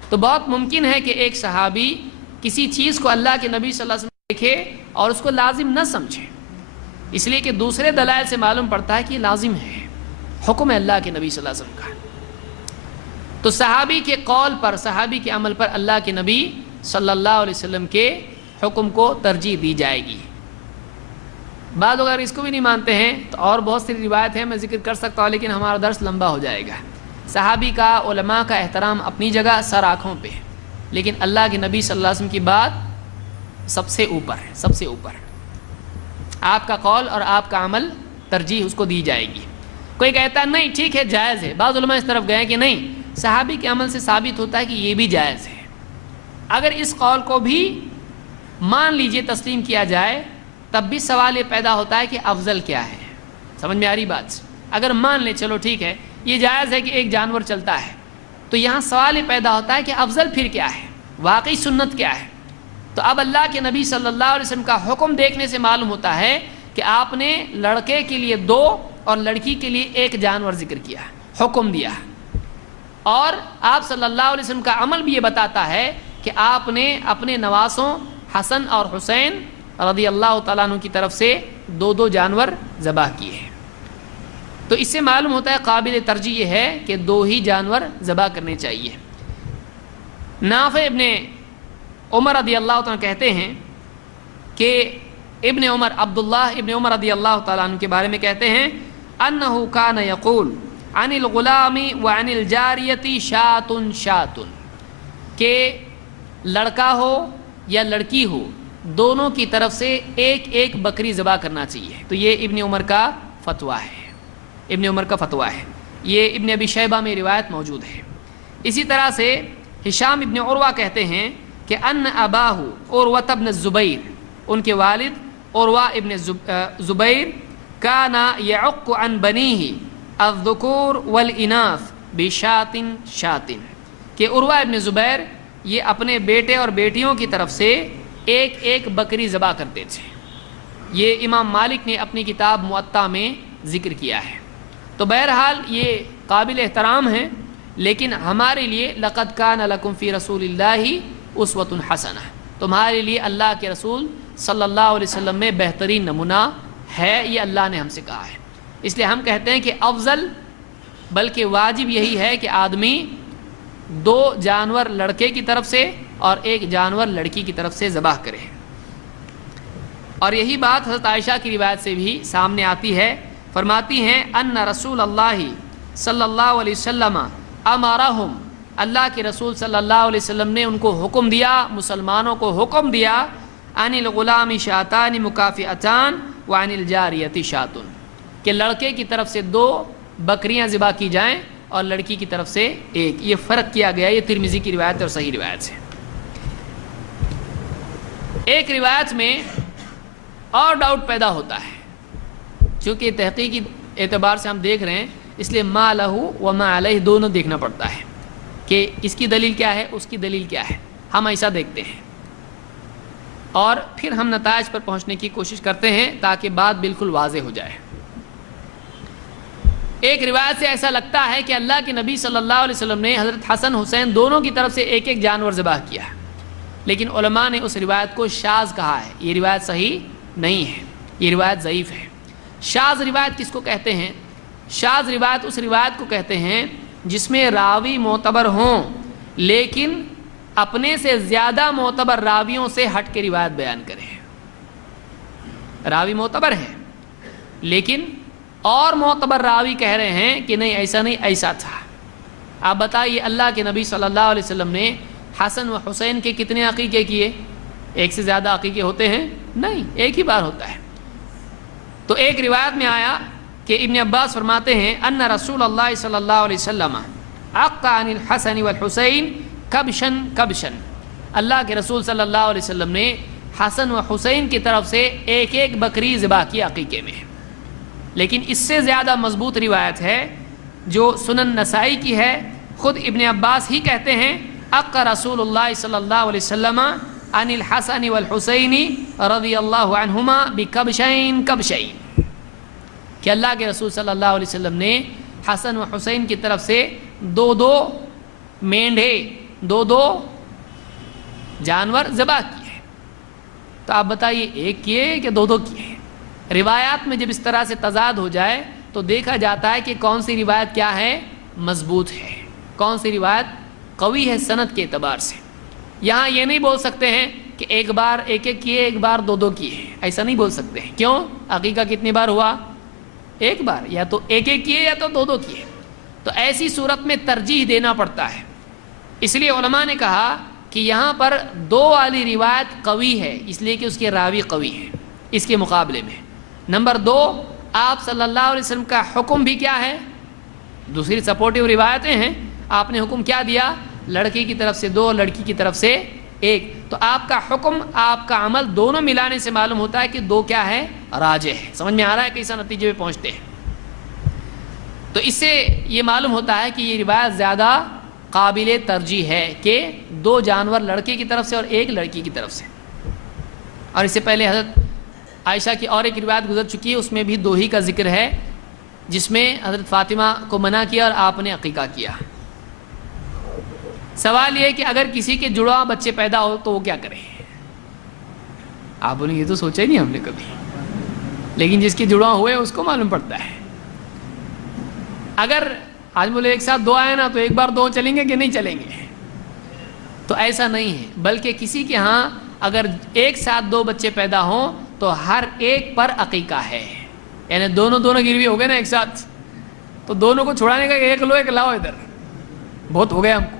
تو بہت ممکن ہے کہ ایک صحابی کسی چیز کو اللہ کے نبی صلی اللہ علیہ وسلم دیکھے اور اس کو لازم نہ سمجھے، اس لیے کہ دوسرے دلائل سے معلوم پڑتا ہے کہ یہ لازم ہے، حکم ہے اللہ کے نبی صلی اللہ علیہ وسلم کا. تو صحابی کے قول پر، صحابی کے عمل پر اللہ کے نبی صلی اللہ علیہ وسلم کے حکم کو ترجیح دی جائے گی. بعض اگر اس کو بھی نہیں مانتے ہیں تو اور بہت سی روایت ہیں، میں ذکر کر سکتا ہوں لیکن ہمارا درس لمبا ہو جائے گا. صحابی کا، علماء کا احترام اپنی جگہ، سر آنکھوں پہ، لیکن اللہ کے نبی صلی اللہ علیہ وسلم کی بات سب سے اوپر ہے، سب سے اوپر. آپ کا قول اور آپ کا عمل ترجیح اس کو دی جائے گی. کوئی کہتا ہے نہیں ٹھیک ہے جائز ہے، بعض علماء اس طرف گئے کہ نہیں، صحابی کے عمل سے ثابت ہوتا ہے کہ یہ بھی جائز ہے. اگر اس قول کو بھی مان لیجئے، تسلیم کیا جائے، تب بھی سوال یہ پیدا ہوتا ہے کہ افضل کیا ہے. سمجھ میں آ رہی بات؟ اگر مان لیں چلو ٹھیک ہے یہ جائز ہے کہ ایک جانور چلتا ہے، تو یہاں سوال یہ پیدا ہوتا ہے کہ افضل پھر کیا ہے، واقعی سنت کیا ہے؟ تو اب اللہ کے نبی صلی اللہ علیہ وسلم کا حکم دیکھنے سے معلوم ہوتا ہے کہ آپ نے لڑکے کے لیے 2 اور لڑکی کے لیے 1 جانور ذکر کیا، حکم دیا، اور آپ صلی اللہ علیہ وسلم کا عمل بھی یہ بتاتا ہے کہ آپ نے اپنے نواسوں حسن اور حسین رضی اللہ تعالیٰ عنہ کی طرف سے 2 جانور ذبح کیے ہیں۔ تو اس سے معلوم ہوتا ہے قابل ترجیح یہ ہے کہ 2 ہی جانور ذبح کرنے چاہیے۔ نافع ابن عمر رضی اللہ تعالیٰ کہتے ہیں کہ ابن عمر عبداللہ ابن عمر رضی اللہ تعالیٰ عنہ کے بارے میں کہتے ہیں انہو کان یقول عن الغلام وعن الجاریتی شاتن شاتن، کہ لڑکا ہو یا لڑکی ہو دونوں کی طرف سے 1 بکری ذبح کرنا چاہیے۔ تو یہ ابن عمر کا فتویٰ ہے، ابن عمر کا فتویٰ ہے، یہ ابن ابی شیبہ میں روایت موجود ہے۔ اسی طرح سے ہشام ابن عروہ کہتے ہیں کہ ان اباہ عروہ بن الزبیر، ان کے والد عروہ ابن زبیر کان یعق عن بنیہ الذکور والاناث بشات شات، کہ عروہ ابن زبیر یہ اپنے بیٹے اور بیٹیوں کی طرف سے 1 بکری ذبح کرتے تھے۔ یہ امام مالک نے اپنی کتاب موطا میں ذکر کیا ہے۔ تو بہرحال یہ قابل احترام ہے، لیکن ہمارے لیے لقد کان لکم فی رسول اللہ اسوۃ حسنہ، تمہارے لیے اللہ کے رسول صلی اللہ علیہ وسلم میں بہترین نمونہ ہے، یہ اللہ نے ہم سے کہا ہے۔ اس لیے ہم کہتے ہیں کہ افضل بلکہ واجب یہی ہے کہ آدمی 2 جانور لڑکے کی طرف سے اور 1 جانور لڑکی کی طرف سے ذبح کرے۔ اور یہی بات حضرت عائشہ کی روایت سے بھی سامنے آتی ہے، فرماتی ہیں ان رسول اللہ صلی اللہ علیہ وسلم امرہم، اللہ کے رسول صلی اللہ علیہ وسلم نے ان کو حکم دیا، مسلمانوں کو حکم دیا، عن الغلام شاتان مکافئتان وعن الجاریۃ شات، کہ لڑکے کی طرف سے 2 بکریاں ذبح کی جائیں اور لڑکی کی طرف سے 1۔ یہ فرق کیا گیا، یہ ترمذی کی روایت اور صحیح روایت ہے۔ ایک روایت میں اور ڈاؤٹ پیدا ہوتا ہے، چونکہ تحقیقی اعتبار سے ہم دیکھ رہے ہیں، اس لیے ما لہ و ما علیہ دونوں دیکھنا پڑتا ہے کہ اس کی دلیل کیا ہے، اس کی دلیل کیا ہے، ہم ایسا دیکھتے ہیں اور پھر ہم نتائج پر پہنچنے کی کوشش کرتے ہیں تاکہ بات بالکل واضح ہو جائے۔ ایک روایت سے ایسا لگتا ہے کہ اللہ کے نبی صلی اللہ علیہ وسلم نے حضرت حسن حسین دونوں کی طرف سے 1 جانور ذبح کیا ہے، لیکن علماء نے اس روایت کو شاذ کہا ہے، یہ روایت صحیح نہیں ہے، یہ روایت ضعیف ہے۔ شاذ روایت کس کو کہتے ہیں؟ شاذ روایت اس روایت کو کہتے ہیں جس میں راوی معتبر ہوں لیکن اپنے سے زیادہ معتبر راویوں سے ہٹ کے روایت بیان کریں۔ راوی معتبر ہیں لیکن اور معتبر راوی کہہ رہے ہیں کہ نہیں ایسا نہیں، ایسا تھا۔ آپ بتائیے اللہ کے نبی صلی اللہ علیہ وسلم نے حسن و حسین کے کتنے عقیقے کیے؟ 1 سے زیادہ عقیقے ہوتے ہیں؟ نہیں، 1 ہی بار ہوتا ہے۔ تو ایک روایت میں آیا کہ ابن عباس فرماتے ہیں ان رسول اللہ صلی اللہ علیہ وسلم عق عن الحسن والحسین کبشن کبشن، اللہ کے رسول صلی اللہ علیہ وسلم نے حسن و حسین کی طرف سے 1 بکری ذبح کی عقیقے میں۔ لیکن اس سے زیادہ مضبوط روایت ہے جو سنن نسائی کی ہے، خود ابن عباس ہی کہتے ہیں عق رسول اللہ صلی اللہ علیہ وسلم عن الحسن والحسین رضی اللہ عنہما بکبشین کبشین، کہ اللہ کے رسول صلی اللہ علیہ وسلم نے حسن و حسین کی طرف سے 2 مینڈھے 2 جانور ذبح کیے۔ تو آپ بتائیے 1 کیے کہ 2 کیے؟ روایات میں جب اس طرح سے تضاد ہو جائے تو دیکھا جاتا ہے کہ کون سی روایت کیا ہے، مضبوط ہے، کون سی روایت قوی ہے سند کے اعتبار سے۔ یہاں یہ نہیں بول سکتے ہیں کہ 1 بار 1 کیے، 1 بار 2 کیے، ایسا نہیں بول سکتے ہیں۔ کیوں؟ عقیقہ کتنی بار ہوا؟ 1 بار، یا تو 1 کیے یا تو 2 کیے۔ تو ایسی صورت میں ترجیح دینا پڑتا ہے۔ اس لیے علماء نے کہا کہ یہاں پر 2 والی روایت قوی ہے، اس لیے کہ اس کے راوی قوی ہیں اس کے مقابلے میں۔ نمبر 2، آپ صلی اللہ علیہ وسلم کا حکم بھی کیا ہے؟ دوسری سپورٹیو روایتیں ہیں، آپ نے حکم کیا دیا؟ لڑکی کی طرف سے 2، لڑکی کی طرف سے 1۔ تو آپ کا حکم، آپ کا عمل دونوں ملانے سے معلوم ہوتا ہے کہ 2 کیا ہے؟ راجح ہے۔ سمجھ میں آ رہا ہے کیسا نتیجے پہ پہنچتے ہیں؟ تو اس سے یہ معلوم ہوتا ہے کہ یہ روایت زیادہ قابل ترجیح ہے کہ 2 جانور لڑکے کی طرف سے اور 1 لڑکی کی طرف سے. اور اس سے پہلے حضرت عائشہ کی اور ایک روایت گزر چکی ہے، اس میں بھی 2 ہی کا ذکر ہے، جس میں حضرت فاطمہ کو منع کیا اور آپ نے عقیقہ کیا. سوال یہ ہے کہ اگر کسی کے جڑواں بچے پیدا ہو تو وہ کیا کرے؟ آپ نے یہ تو سوچا ہی نہیں ہم نے کبھی، لیکن جس کے جڑواں ہوئے اس کو معلوم پڑتا ہے. اگر آج بولے ایک ساتھ 2 آئے نا تو ایک بار 2 چلیں گے کہ نہیں چلیں گے؟ تو ایسا نہیں ہے، بلکہ کسی کے ہاں اگر ایک ساتھ 2 بچے پیدا ہوں تو ہر ایک پر عقیقہ ہے. یعنی دونوں گروی ہو گئے نا ایک ساتھ، تو دونوں کو چھڑانے کا ایک لو ایک لاؤ ادھر، بہت ہو گیا ہم کو.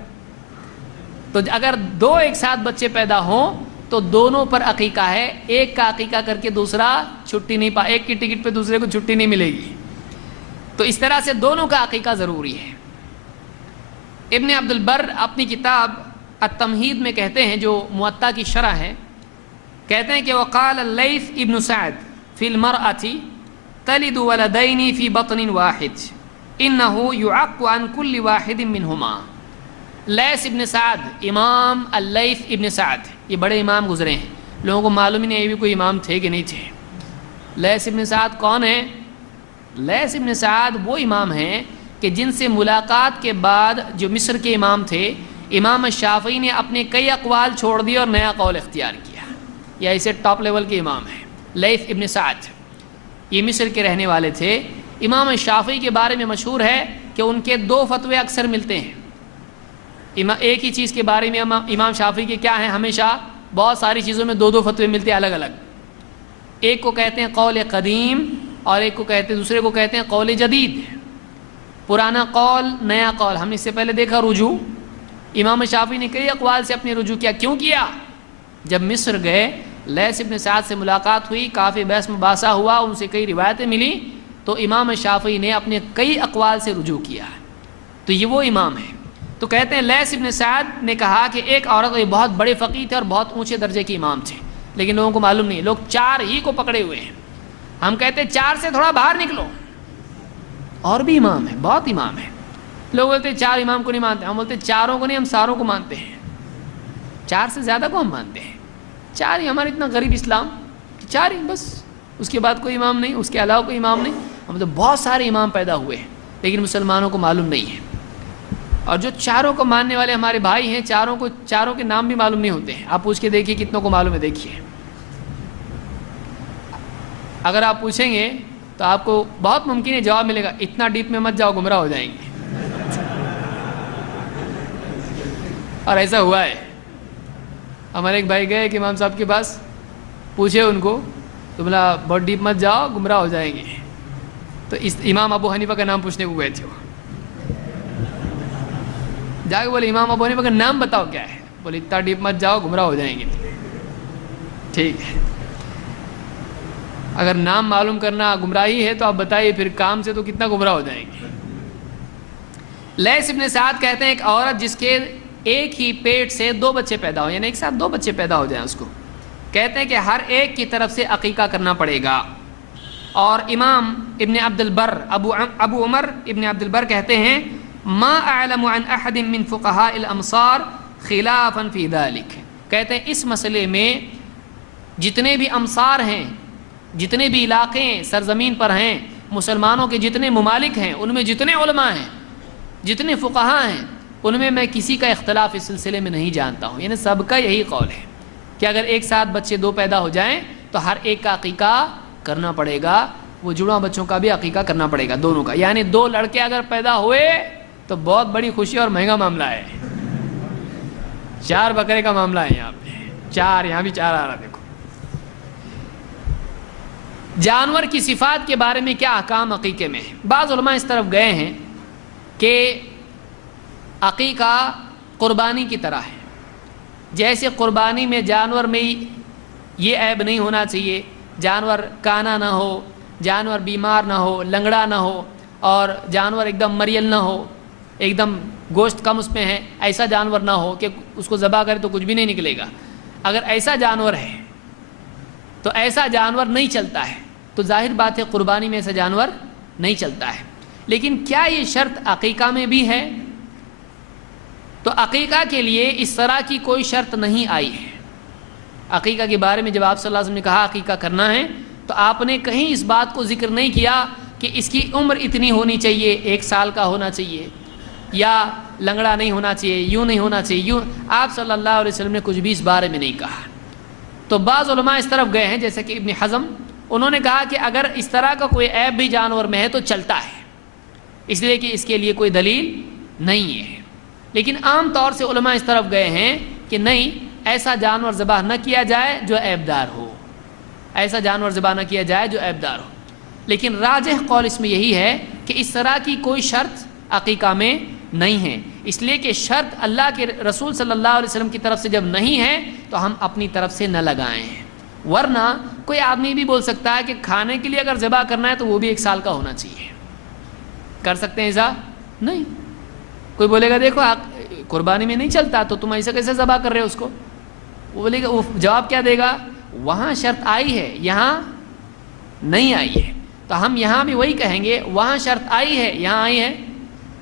تو اگر 2 ایک ساتھ بچے پیدا ہوں تو دونوں پر عقیقہ ہے. ایک کا عقیقہ کر کے دوسرا چھٹی نہیں پا، ایک کی ٹکٹ پہ دوسرے کو چھٹی نہیں ملے گی. تو اس طرح سے دونوں کا عقیقہ ضروری ہے. ابن عبد البر اپنی کتاب التمہید میں کہتے ہیں، جو موطا کی شرح ہے، کہتے ہیں کہ وقال اللیث ابن سعد فی المرأة تلد ولدین فی بطن واحد انه يعق عن كل واحد منهما. لیث ابن سعد، امام اللیث ابن سعد، یہ بڑے امام گزرے ہیں، لوگوں کو معلوم ہی نہیں یہ بھی کوئی امام تھے کہ نہیں تھے. لیث ابن سعد کون ہیں؟ لیث ابن سعد وہ امام ہیں کہ جن سے ملاقات کے بعد جو مصر کے امام تھے، امام شافعی نے اپنے کئی اقوال چھوڑ دیے اور نیا قول اختیار کیا. یہ ایسے ٹاپ لیول کے امام ہیں لیث ابن سعد. یہ مصر کے رہنے والے تھے. امام شافعی کے بارے میں مشہور ہے کہ ان کے 2 فتوے اکثر ملتے ہیں. ایک ہی چیز کے بارے میں امام شافعی کے کیا ہیں، ہمیشہ بہت ساری چیزوں میں 2 فتوے ملتے ہیں الگ الگ. ایک کو کہتے ہیں قول قدیم اور ایک کو کہتے ہیں، دوسرے کو کہتے ہیں قول جدید. پرانا قول، نیا قول. ہم نے اس سے پہلے دیکھا رجوع. امام شافعی نے کئی اقوال سے اپنے رجوع کیا. کیوں کیا؟ جب مصر گئے، لیث ابن سعد سے ملاقات ہوئی، کافی بحث مباحثہ ہوا، ان سے کئی روایتیں ملی، تو امام شافعی نے اپنے کئی اقوال سے رجوع کیا. تو یہ وہ امام ہیں. تو کہتے ہیں لیث ابن سعد نے کہا کہ ایک عورت، یہ بہت بڑے فقیہ تھے اور بہت اونچے درجے کے امام تھے، لیکن لوگوں کو معلوم نہیں، لوگ 4 ہی کو پکڑے ہوئے ہیں. ہم کہتے ہیں 4 سے تھوڑا باہر نکلو، اور بھی امام ہیں، بہت امام ہیں. لوگ بولتے ہیں 4 امام کو نہیں مانتے. ہم بولتے ہیں 4 کو نہیں، ہم ساروں کو مانتے ہیں. 4 سے زیادہ کو ہم مانتے ہیں. 4 ہی ہمارا اتنا غریب اسلام، 4 ہی بس، اس کے بعد کوئی امام نہیں، اس کے علاوہ کوئی امام نہیں. ہم تو بہت سارے امام پیدا ہوئے ہیں، لیکن مسلمانوں کو معلوم نہیں ہے. اور جو 4 کو ماننے والے ہمارے بھائی ہیں، 4 کے نام بھی معلوم نہیں ہوتے ہیں. آپ پوچھ کے دیکھیے کتنوں کو معلوم ہے. دیکھیے اگر آپ پوچھیں گے تو آپ کو بہت ممکن ہے جواب ملے گا، اتنا ڈیپ میں مت جاؤ، گمراہ ہو جائیں گے. اور ایسا ہوا ہے. ہمارے ایک بھائی گئے کہ امام صاحب کے پاس، پوچھے ان کو تو بولا بہت ڈیپ مت جاؤ، گمراہ ہو جائیں گے. تو اس امام ابو حنیفہ کا نام پوچھنے کو گئے تھے. وہ جا کے بولے امام ابو حنیفہ کا نام بتاؤ کیا ہے. بولے اتنا ڈیپ مت جاؤ، گمراہ ہو جائیں گے. ٹھیک ہے، اگر نام معلوم کرنا گمراہی ہے تو آپ بتائیے، پھر کام سے تو کتنا گمراہ ہو جائیں گے. لیث ابن سعد کہتے ہیں ایک عورت جس کے ایک ہی پیٹ سے 2 بچے پیدا ہو، یعنی ایک ساتھ 2 بچے پیدا ہو جائیں، اس کو کہتے ہیں کہ ہر ایک کی طرف سے عقیقہ کرنا پڑے گا. اور امام ابن عبد البر، ابو عمر ابن عبد البر کہتے ہیں ما اعلم عن احد من فقهاء الامصار خلافا في ذلك. کہتے ہیں اس مسئلے میں جتنے بھی امصار ہیں، جتنے بھی علاقے سرزمین پر ہیں، مسلمانوں کے جتنے ممالک ہیں، ان میں جتنے علماء ہیں، جتنے فقہاء ہیں، ان میں کسی کا اختلاف اس سلسلے میں نہیں جانتا ہوں. یعنی سب کا یہی قول ہے کہ اگر ایک ساتھ بچے 2 پیدا ہو جائیں تو ہر ایک کا عقیقہ کرنا پڑے گا. وہ جڑواں بچوں کا بھی عقیقہ کرنا پڑے گا، دونوں کا. یعنی 2 لڑکے اگر پیدا ہوئے تو بہت بڑی خوشی اور مہنگا معاملہ ہے. 4 بکرے کا معاملہ ہے یہاں پہ. 4 یہاں بھی 4 آ رہا. دیکھو جانور کی صفات کے بارے میں کیا احکام عقیقے میں ہیں. بعض علماء اس طرف گئے ہیں کہ عقیقہ قربانی کی طرح ہے. جیسے قربانی میں جانور میں یہ عیب نہیں ہونا چاہیے، جانور کانا نہ ہو، جانور بیمار نہ ہو، لنگڑا نہ ہو، اور جانور ایک دم مریل نہ ہو، ایک دم گوشت کم اس میں ہے، ایسا جانور نہ ہو کہ اس کو ذبح کرے تو کچھ بھی نہیں نکلے گا. اگر ایسا جانور ہے تو ایسا جانور نہیں چلتا ہے. تو ظاہر بات ہے قربانی میں ایسا جانور نہیں چلتا ہے. لیکن کیا یہ شرط عقیقہ میں بھی ہے؟ تو عقیقہ کے لیے اس طرح کی کوئی شرط نہیں آئی ہے۔ عقیقہ کے بارے میں جب آپ صلی اللہ علیہ وسلم نے کہا عقیقہ کرنا ہے تو آپ نے کہیں اس بات کو ذکر نہیں کیا کہ اس کی عمر اتنی ہونی چاہیے، 1 سال کا ہونا چاہیے، یا لنگڑا نہیں ہونا چاہیے، یوں نہیں ہونا چاہیے، یوں۔ آپ صلی اللہ علیہ وسلم نے کچھ بھی اس بارے میں نہیں کہا۔ تو بعض علماء اس طرف گئے ہیں جیسے کہ ابن حزم، انہوں نے کہا کہ اگر اس طرح کا کوئی عیب بھی جانور میں ہے تو چلتا ہے، اس لیے کہ اس کے لیے کوئی دلیل نہیں ہے۔ لیکن عام طور سے علماء اس طرف گئے ہیں کہ نہیں، ایسا جانور ذبح نہ کیا جائے جو عیب دار ہو، ایسا جانور ذبح نہ کیا جائے جو عیب دار ہو۔ لیکن راجح قول اس میں یہی ہے کہ اس طرح کی کوئی شرط عقیقہ میں نہیں ہے، اس لیے کہ شرط اللہ کے رسول صلی اللہ علیہ وسلم کی طرف سے جب نہیں ہے تو ہم اپنی طرف سے نہ لگائیں۔ ورنہ کوئی آدمی بھی بول سکتا ہے کہ کھانے کے لیے اگر ذبح کرنا ہے تو وہ بھی 1 سال کا ہونا چاہیے، کر سکتے ہیں ایسا؟ نہیں۔ کوئی بولے گا دیکھو قربانی میں نہیں چلتا تو تم ایسا کیسے ذبح کر رہے ہو اس کو؟ وہ بولے گا، وہ جواب کیا دے گا؟ وہاں شرط آئی ہے، یہاں نہیں آئی ہے، تو ہم یہاں بھی وہی کہیں گے، وہاں شرط آئی ہے، یہاں آئی ہے،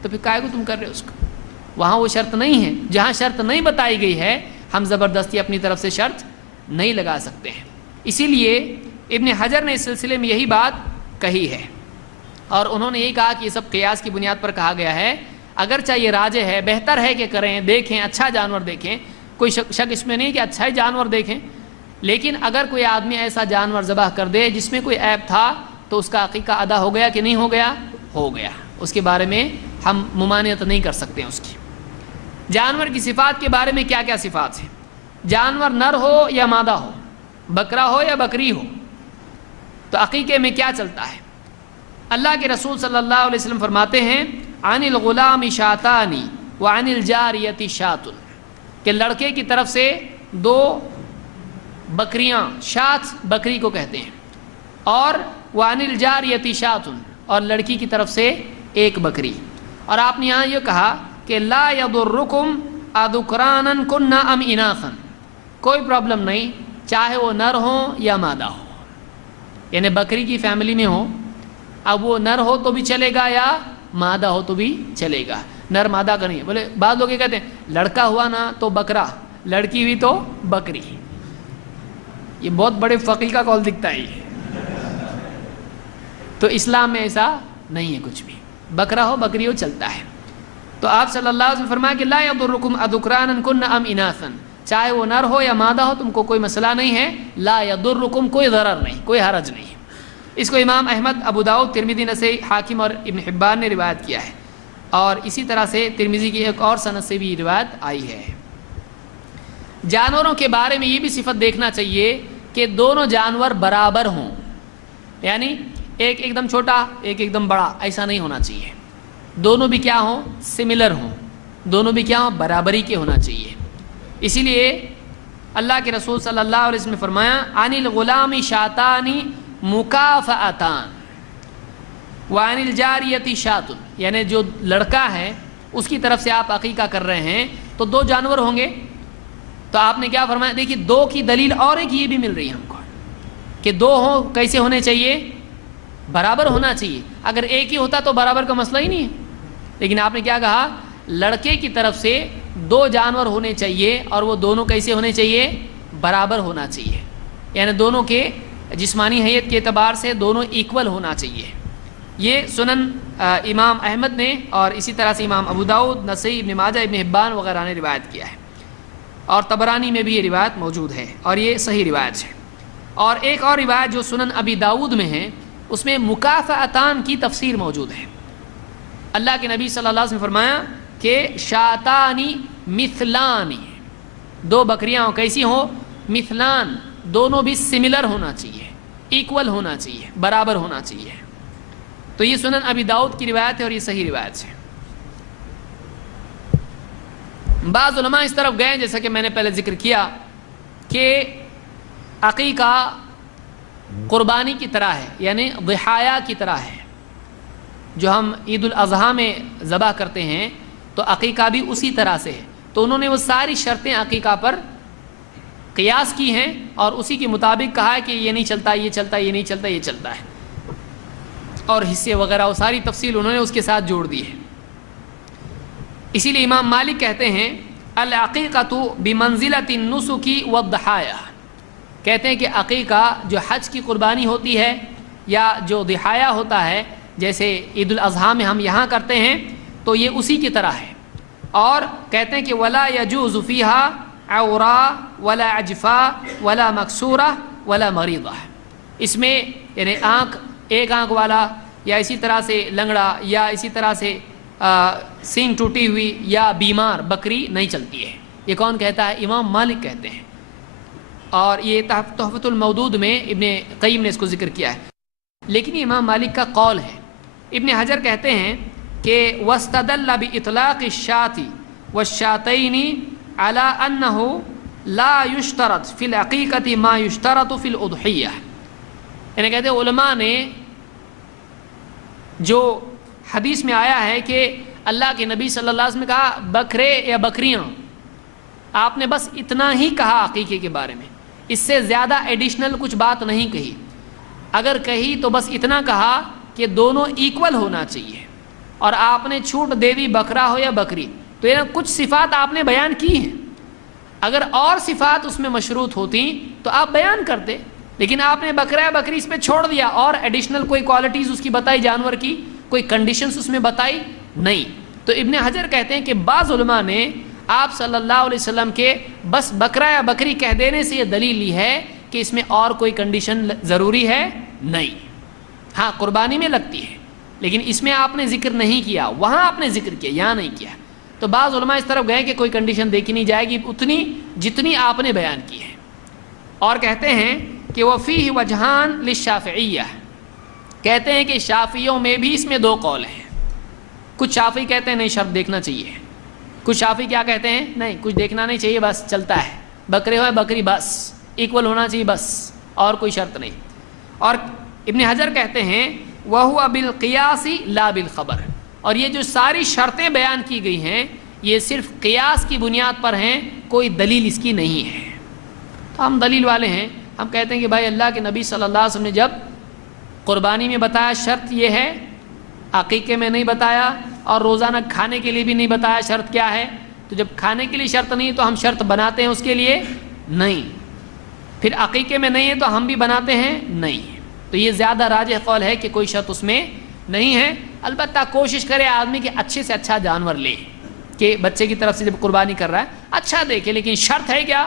تو پھر کائے کو تم کر رہے ہو اس کو؟ وہاں وہ شرط نہیں ہے، جہاں شرط نہیں بتائی گئی ہے ہم زبردستی اپنی طرف سے شرط نہیں لگا سکتے ہیں۔ اسی لیے ابن حجر نے اس سلسلے میں یہی بات کہی ہے، اور انہوں نے یہی کہا کہ یہ سب قیاس کی بنیاد پر کہا گیا ہے، اگرچہ یہ راجح ہے، بہتر ہے کہ کریں، دیکھیں، اچھا جانور دیکھیں، کوئی شک اس میں نہیں کہ اچھا ہی جانور دیکھیں، لیکن اگر کوئی آدمی ایسا جانور ذبح کر دے جس میں کوئی عیب تھا تو اس کا عقیقہ ادا ہو گیا کہ نہیں ہو گیا؟ ہو گیا، اس کے بارے میں ہم ممانعت نہیں کر سکتے ہیں اس کی۔ جانور کی صفات کے بارے میں کیا کیا صفات ہیں؟ جانور نر ہو یا مادہ ہو، بکرا ہو یا بکری ہو، تو عقیقے میں کیا چلتا ہے؟ اللہ کے رسول صلی اللہ علیہ وسلم فرماتے ہیں عن الغلام شاتان وعن الجاریۃ شات، کہ لڑکے کی طرف سے 2 بکریاں، شات بکری کو کہتے ہیں، اور وعن الجاریۃ شات، اور لڑکی کی طرف سے 1 بکری۔ اور آپ نے یہاں یہ کہا کہ لا یضرکم اذکرانا کننا ام اناثا، کوئی پرابلم نہیں چاہے وہ نر ہوں یا مادہ ہو، یعنی بکری کی فیملی میں ہو، اب وہ نر ہو تو بھی چلے گا یا مادہ ہو تو بھی چلے گا، نر مادہ کا نہیں ہے۔ بولے بعض لوگ یہ کہتے ہیں لڑکا ہوا نا تو بکرا، لڑکی ہوئی تو بکری، یہ بہت بڑے فقیہ کا قول دکھتا ہے یہ۔ تو اسلام میں ایسا نہیں ہے، کچھ بھی بکرا ہو بکری ہو چلتا ہے۔ تو آپ صلی اللہ علیہ وسلم فرمایا کہ لا یضرکم اذکرانا کننا ام اناثا، چاہے وہ نر ہو یا مادہ ہو تم کو کوئی مسئلہ نہیں ہے، لا یضرکم، کوئی ضرر نہیں، کوئی حرج نہیں۔ اس کو امام احمد، ابو داؤد، ترمذی، نسائی، حاکم اور ابن حبان نے روایت کیا ہے، اور اسی طرح سے ترمذی کی ایک اور سند سے بھی روایت آئی ہے۔ جانوروں کے بارے میں یہ بھی صفت دیکھنا چاہیے کہ دونوں جانور برابر ہوں، یعنی ایک دم چھوٹا ایک دم بڑا، ایسا نہیں ہونا چاہیے، دونوں بھی کیا ہوں؟ سملر ہوں، دونوں بھی کیا ہوں؟ برابری کے ہونا چاہیے۔ اسی لیے اللہ کے رسول صلی اللہ علیہ وسلم نے فرمایا عن الغلام شاتان مکافئتان وعن الجاریۃ شات، یعنی جو لڑکا ہے اس کی طرف سے آپ عقیقہ کر رہے ہیں تو 2 جانور ہوں گے، تو آپ نے کیا فرمایا؟ دیکھیے 2 کی دلیل اور ایک یہ بھی مل رہی ہے ہم کو کہ 2 ہوں، کیسے ہونے چاہیے؟ برابر ہونا چاہیے۔ اگر ایک ہی ہوتا تو برابر کا مسئلہ ہی نہیں ہے، لیکن آپ نے کیا کہا؟ لڑکے کی طرف سے 2 جانور ہونے چاہیے، اور وہ دونوں کیسے ہونے چاہیے؟ برابر ہونا چاہیے، یعنی دونوں کے جسمانی حیت کے اعتبار سے دونوں ایکول ہونا چاہیے۔ یہ سنن امام احمد نے اور اسی طرح سے امام ابو داؤد، نسائی، ابن ماجہ، ابن حبان وغیرہ نے روایت کیا ہے، اور طبرانی میں بھی یہ روایت موجود ہے، اور یہ صحیح روایت ہے۔ اور ایک اور روایت جو سنن ابی داؤد میں ہے اس میں مکافئتان کی تفسیر موجود ہے۔ اللہ کے نبی صلی اللہ علیہ وسلم نے فرمایا کہ شاتانی مثلانی، 2 بکریاں کیسی ہوں؟ مثلان، دونوں بھی سملر ہونا چاہیے، ایکول ہونا چاہیے، برابر ہونا چاہیے۔ تو یہ سنن ابی داؤد کی روایت ہے اور یہ صحیح روایت ہے۔ بعض علماء اس طرف گئے جیسا کہ میں نے پہلے ذکر کیا کہ عقیقہ قربانی کی طرح ہے، یعنی ضحایا کی طرح ہے، جو ہم عید الاضحیٰ میں ذبح کرتے ہیں تو عقیقہ بھی اسی طرح سے ہے۔ تو انہوں نے وہ ساری شرطیں عقیقہ پر قیاس کی ہیں اور اسی کے مطابق کہا ہے کہ یہ نہیں چلتا، یہ چلتا، یہ نہیں چلتا، یہ چلتا ہے۔ اور حصے وغیرہ وہ ساری تفصیل انہوں نے اس کے ساتھ جوڑ دی ہے. اسی لیے امام مالک کہتے ہیں العقیقۃ بمنزلۃ النسک والضحایا، کہتے ہیں کہ عقیقہ جو حج کی قربانی ہوتی ہے یا جو ضحایا ہوتا ہے، جیسے عید الاضحیٰ میں ہم یہاں کرتے ہیں، تو یہ اسی کی طرح ہے. اور کہتے ہیں کہ ولا یجوز فیہا عورا ولا عجفا ولا مکسورہ ولا مریضہ، اس میں یعنی ایک آنکھ والا یا اسی طرح سے لنگڑا یا اسی طرح سے سینگ ٹوٹی ہوئی یا بیمار بکری نہیں چلتی ہے. یہ کون کہتا ہے؟ امام مالک کہتے ہیں. اور یہ تحفۃ المودود میں ابن قیم نے اس کو ذکر کیا ہے، لیکن یہ امام مالک کا قول ہے. ابن حجر کہتے ہیں کہ واستدل باطلاق الشاة والشاتین علی انہ لا یشترط فی العقیقۃ ما یشترط فی الاضحیہ، یعنی کہتے ہیں علماء نے جو حدیث میں آیا ہے کہ اللہ کے نبی صلی اللہ علیہ وسلم نے کہا بکرے یا بکریاں، آپ نے بس اتنا ہی کہا عقیقے کے بارے میں، اس سے زیادہ ایڈیشنل کچھ بات نہیں کہی. اگر کہی تو بس اتنا کہا کہ دونوں ایکول ہونا چاہیے، اور آپ نے چھوٹ دے دی بکرا ہو یا بکری، تو یہ کچھ صفات آپ نے بیان کی ہیں. اگر اور صفات اس میں مشروط ہوتی تو آپ بیان کرتے، لیکن آپ نے بکرا یا بکری اس پہ چھوڑ دیا، اور ایڈیشنل کوئی کوالٹیز اس کی بتائی، جانور کی کوئی کنڈیشنز اس میں بتائی نہیں. تو ابن حجر کہتے ہیں کہ بعض علماء نے آپ صلی اللہ علیہ وسلم کے بس بکرا یا بکری کہہ دینے سے یہ دلیل لی ہے کہ اس میں اور کوئی کنڈیشن ضروری ہے نہیں. ہاں قربانی میں لگتی ہے، لیکن اس میں آپ نے ذکر نہیں کیا، وہاں آپ نے ذکر کیا، یہاں نہیں کیا. تو بعض علماء اس طرف گئے کہ کوئی کنڈیشن دیکھی نہیں جائے گی، اتنی جتنی آپ نے بیان کی ہے. اور کہتے ہیں کہ وفیہ وجہان للشافعیہ، کہتے ہیں کہ شافعیوں میں بھی اس میں دو قول ہیں. کچھ شافعی کہتے ہیں نہیں شرط دیکھنا چاہیے، کچھ شافعی کیا کہتے ہیں نہیں کچھ دیکھنا نہیں چاہیے، بس چلتا ہے، بکرے ہوئے بکری بس ایکول ہونا چاہیے بس، اور کوئی شرط نہیں. اور ابن حجر کہتے ہیں وَهُوَ بِالْقِيَاسِ لَا بِالْخَبَرِ، اور یہ جو ساری شرطیں بیان کی گئی ہیں یہ صرف قیاس کی بنیاد پر ہیں، کوئی دلیل اس کی نہیں ہے. تو ہم دلیل والے ہیں، ہم کہتے ہیں کہ بھائی اللہ کے نبی صلی اللہ علیہ وسلم نے جب قربانی میں بتایا شرط یہ ہے، عقیقے میں نہیں بتایا، اور روزانہ کھانے کے لیے بھی نہیں بتایا شرط کیا ہے. تو جب کھانے کے لیے شرط نہیں تو ہم شرط بناتے ہیں اس کے لیے نہیں، پھر عقیقے میں نہیں ہے تو ہم بھی بناتے ہیں نہیں. تو یہ زیادہ راجح قول ہے کہ کوئی شرط اس میں نہیں ہے. البتہ کوشش کرے آدمی کہ اچھے سے اچھا جانور لے، کہ بچے کی طرف سے جب قربانی کر رہا ہے اچھا دیکھے، لیکن شرط ہے کیا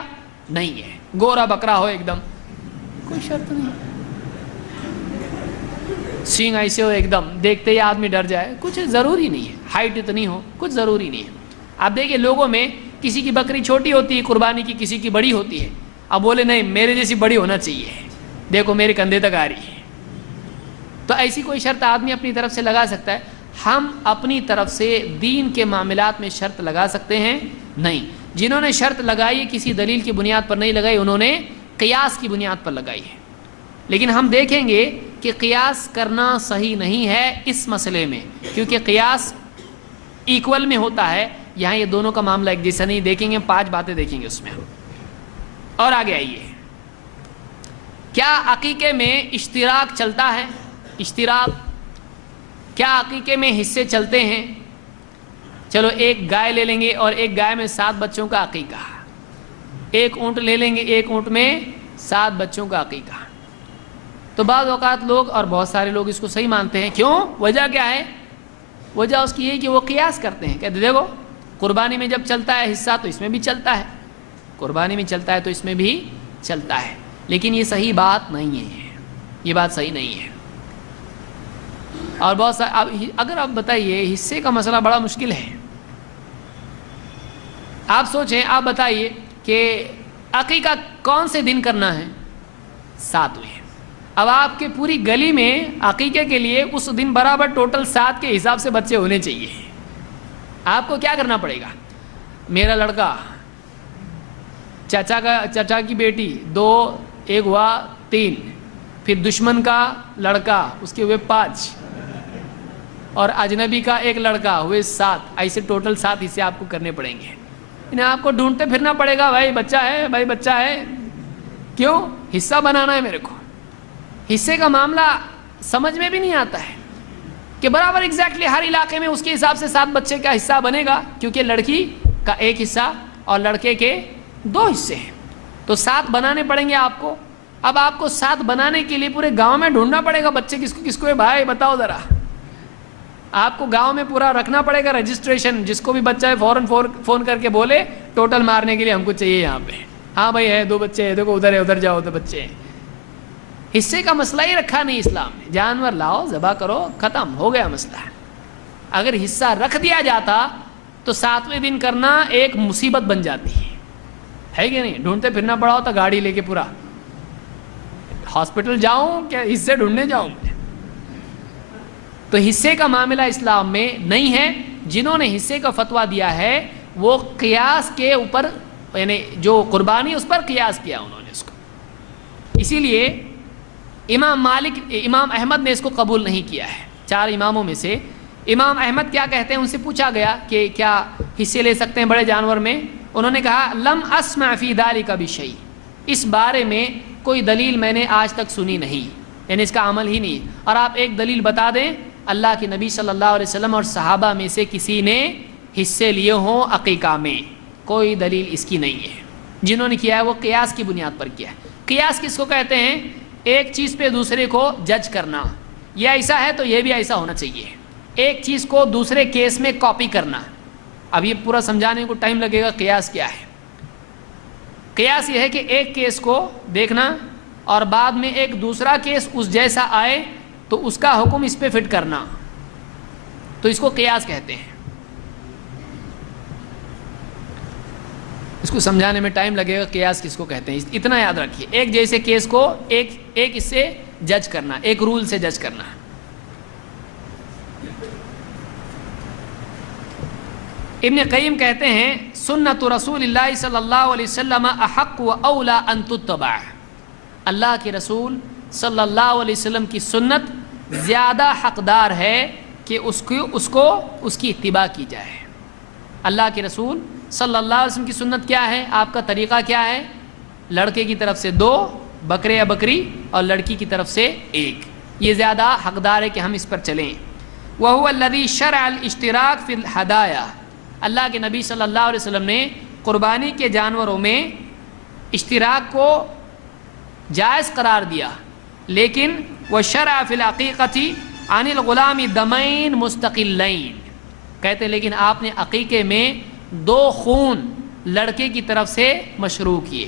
نہیں ہے. گورا بکرا ہو ایک دم کوئی شرط نہیں، سینگ ایسے ہو ایک دم دیکھتے ہی آدمی ڈر جائے، کچھ ضروری نہیں ہے. ہائٹ اتنی ہو کچھ ضروری نہیں ہے. آپ دیکھیں لوگوں میں کسی کی بکری چھوٹی ہوتی ہے قربانی کی، کسی کی بڑی ہوتی ہے، اب بولے نہیں میرے جیسی بڑی ہونا چاہیے، دیکھو میرے کندھے تک آ رہی ہے. تو ایسی کوئی شرط آدمی اپنی طرف سے لگا سکتا ہے؟ ہم اپنی طرف سے دین کے معاملات میں شرط لگا سکتے ہیں نہیں. جنہوں نے شرط لگائی کسی دلیل کی بنیاد پر نہیں لگائی، انہوں نے قیاس کی بنیاد پر لگائی ہے. لیکن ہم دیکھیں گے کہ قیاس کرنا صحیح نہیں ہے اس مسئلے میں، کیونکہ قیاس ایکول میں ہوتا ہے. یہاں یہ دونوں کا معاملہ ایک جیسا نہیں. دیکھیں گے 5 باتیں دیکھیں گے اس میں. اور آگے آئیے، کیا عقیقے میں اشتراک چلتا ہے؟ اشتراک کیا عقیقے میں حصے چلتے ہیں؟ چلو ایک گائے لے لیں گے اور ایک گائے میں 7 بچوں کا عقیقہ، ایک اونٹ لے لیں گے، ایک اونٹ میں 7 بچوں کا عقیقہ. تو بعض اوقات لوگ اور بہت سارے لوگ اس کو صحیح مانتے ہیں. کیوں؟ وجہ کیا ہے؟ وجہ اس کی یہ کہ وہ قیاس کرتے ہیں، کہتے دیکھو قربانی میں جب چلتا ہے حصہ تو اس میں بھی چلتا ہے، قربانی میں چلتا ہے تو اس میں بھی چلتا ہے. لیکن یہ صحیح بات نہیں ہے، یہ بات صحیح نہیں ہے. اور بہت سارے اگر آپ بتائیے حصے کا مسئلہ بڑا مشکل ہے. آپ سوچیں، آپ بتائیے کہ عقیقہ کون سے دن کرنا ہے؟ 7ویں. اب آپ کے پوری گلی میں عقیقے کے لیے اس دن برابر ٹوٹل 7 کے حساب سے بچے ہونے چاہیے. آپ کو کیا کرنا پڑے گا؟ میرا لڑکا، چچا کی بیٹی 2، ایک ہوا 3، پھر دشمن کا لڑکا اس کے ہوئے 5، اور اجنبی کا ایک لڑکا ہوئے 7. ایسے ٹوٹل 7 حصے آپ کو کرنے پڑیں گے. انہیں آپ کو ڈھونڈتے پھرنا پڑے گا، بھائی بچہ ہے، بھائی بچہ ہے. کیوں؟ حصہ بنانا ہے میرے کو. حصے کا معاملہ سمجھ میں بھی نہیں آتا ہے. کہ برابر ایگزیکٹلی ہر علاقے میں اس کے حساب سے 7 بچے کا حصہ بنے گا، کیونکہ لڑکی کا 1 حصہ اور لڑکے کے 2 حصے ہیں، تو 7 بنانے پڑیں گے آپ کو۔ اب آپ کو 7 بنانے کے لیے پورے گاؤں میں ڈھونڈنا پڑے گا بچے کس کو ہے بھائی بتاؤ ذرا، آپ کو گاؤں میں پورا رکھنا پڑے گا رجسٹریشن، جس کو بھی بچہ ہے فوراً فون کر کے بولے ٹوٹل مارنے کے لیے ہم کو چاہیے یہاں پہ، ہاں بھائی ہے 2 بچے ہیں، دیکھو ادھر ہے ادھر جاؤ تو بچے ہیں۔ حصے کا مسئلہ ہی رکھا نہیں اسلام نے، جانور لاؤ ذبح کرو ختم ہو گیا مسئلہ۔ اگر حصہ رکھ دیا جاتا تو 7ویں دن کرنا ایک مصیبت بن جاتی ہے کہ نہیں، ڈھونڈتے پھرنا پڑا ہوتا گاڑی لے کے، پورا ہاسپٹل جاؤں کیا حصے ڈھونڈنے جاؤں۔ تو حصے کا معاملہ اسلام میں نہیں ہے، جنہوں نے حصے کا فتویٰ دیا ہے وہ قیاس کے اوپر، یعنی جو قربانی اس پر قیاس کیا انہوں نے اس کو، اسی لیے امام احمد نے اس کو قبول نہیں کیا ہے۔ 4 اماموں میں سے امام احمد کیا کہتے ہیں، ان سے پوچھا گیا کہ کیا حصے لے سکتے ہیں بڑے جانور میں، انہوں نے کہا لم اسمع فی ذلک بشیء، اس بارے میں کوئی دلیل میں نے آج تک سنی نہیں، یعنی اس کا عمل ہی نہیں۔ اور آپ ایک دلیل بتا دیں، اللہ کے نبی صلی اللہ علیہ وسلم اور صحابہ میں سے کسی نے حصے لیے ہوں عقیقہ میں، کوئی دلیل اس کی نہیں ہے۔ جنہوں نے کیا ہے وہ قیاس کی بنیاد پر کیا ہے۔ قیاس کس کو کہتے ہیں؟ ایک چیز پہ دوسرے کو جج کرنا، یہ ایسا ہے تو یہ بھی ایسا ہونا چاہیے، ایک چیز کو دوسرے کیس میں کاپی کرنا۔ اب یہ پورا سمجھانے کو ٹائم لگے گا قیاس کیا ہے۔ قیاس یہ ہے کہ ایک کیس کو دیکھنا اور بعد میں ایک دوسرا کیس اس جیسا آئے تو اس کا حکم اس پہ فٹ کرنا، تو اس کو قیاس کہتے ہیں۔ اس کو سمجھانے میں ٹائم لگے گا قیاس کس کو کہتے ہیں، اتنا یاد رکھیے، ایک جیسے کیس کو ایک اس سے جج کرنا، ایک رول سے جج کرنا۔ ابن قیم کہتے ہیں سنت رسول اللہ صلی اللہ علیہ وسلم احق و اولا ان تتبع، اللہ کے رسول صلی اللہ علیہ وسلم کی سنت زیادہ حقدار ہے کہ اس کی اتباع کی جائے۔ اللہ کے رسول صلی اللہ علیہ وسلم کی سنت کیا ہے، آپ کا طریقہ کیا ہے؟ لڑکے کی طرف سے 2 بکرے یا بکری اور لڑکی کی طرف سے 1، یہ زیادہ حقدار ہے کہ ہم اس پر چلیں۔ وَهُوَ الَّذِي شَرَعَ الْإِشْتِرَاكَ فِي الْهَدَايَا، اللہ کے نبی صلی اللہ علیہ وسلم نے قربانی کے جانوروں میں اشتراک کو جائز قرار دیا، لیکن وَشَرَعَ فِي الْعَقِيقَةِ عَنِ الْغُلَامِ دَمَيْن مُسْتَقِلَّيْن، کہتے ہیں لیکن آپ نے عقیقے میں 2 خون لڑکے کی طرف سے مشروع کیے۔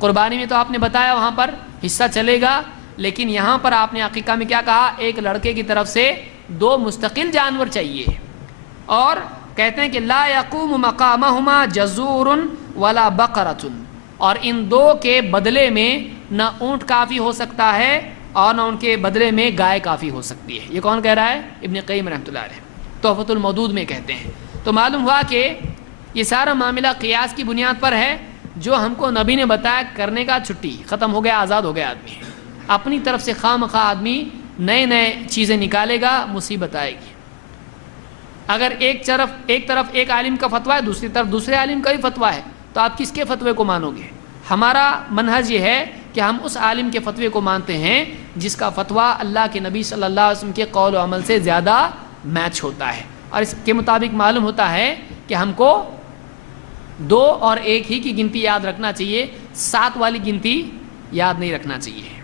قربانی میں تو آپ نے بتایا وہاں پر حصہ چلے گا، لیکن یہاں پر آپ نے عقیقہ میں کیا کہا؟ ایک لڑکے کی طرف سے 2 مستقل جانور چاہیے، اور کہتے ہیں کہ لا یقوم مقامہما جزور ولا بقرۃ، اور ان 2 کے بدلے میں نہ اونٹ کافی ہو سکتا ہے اور نہ ان کے بدلے میں گائے کافی ہو سکتی ہے۔ یہ کون کہہ رہا ہے؟ ابن قیم رحمۃ اللہ علیہ تحفۃ المودود میں کہتے ہیں۔ تو معلوم ہوا کہ یہ سارا معاملہ قیاس کی بنیاد پر ہے، جو ہم کو نبی نے بتایا کرنے کا، چھٹی ختم ہو گیا، آزاد ہو گیا آدمی۔ اپنی طرف سے خواہ مخواہ آدمی نئے چیزیں نکالے گا، مصیبت آئے گی۔ اگر ایک طرف ایک عالم کا فتویٰ ہے، دوسری طرف دوسرے عالم کا بھی فتویٰ ہے، تو آپ کس کے فتوے کو مانو گے؟ ہمارا منہج یہ ہے کہ ہم اس عالم کے فتوے کو مانتے ہیں جس کا فتویٰ اللہ کے نبی صلی اللہ علیہ وسلم کے قول و عمل سے زیادہ میچ ہوتا ہے، اور اس کے مطابق معلوم ہوتا ہے کہ ہم کو 2 اور 1 ہی کی گنتی یاد رکھنا چاہیے، 7 والی گنتی یاد نہیں رکھنا چاہیے۔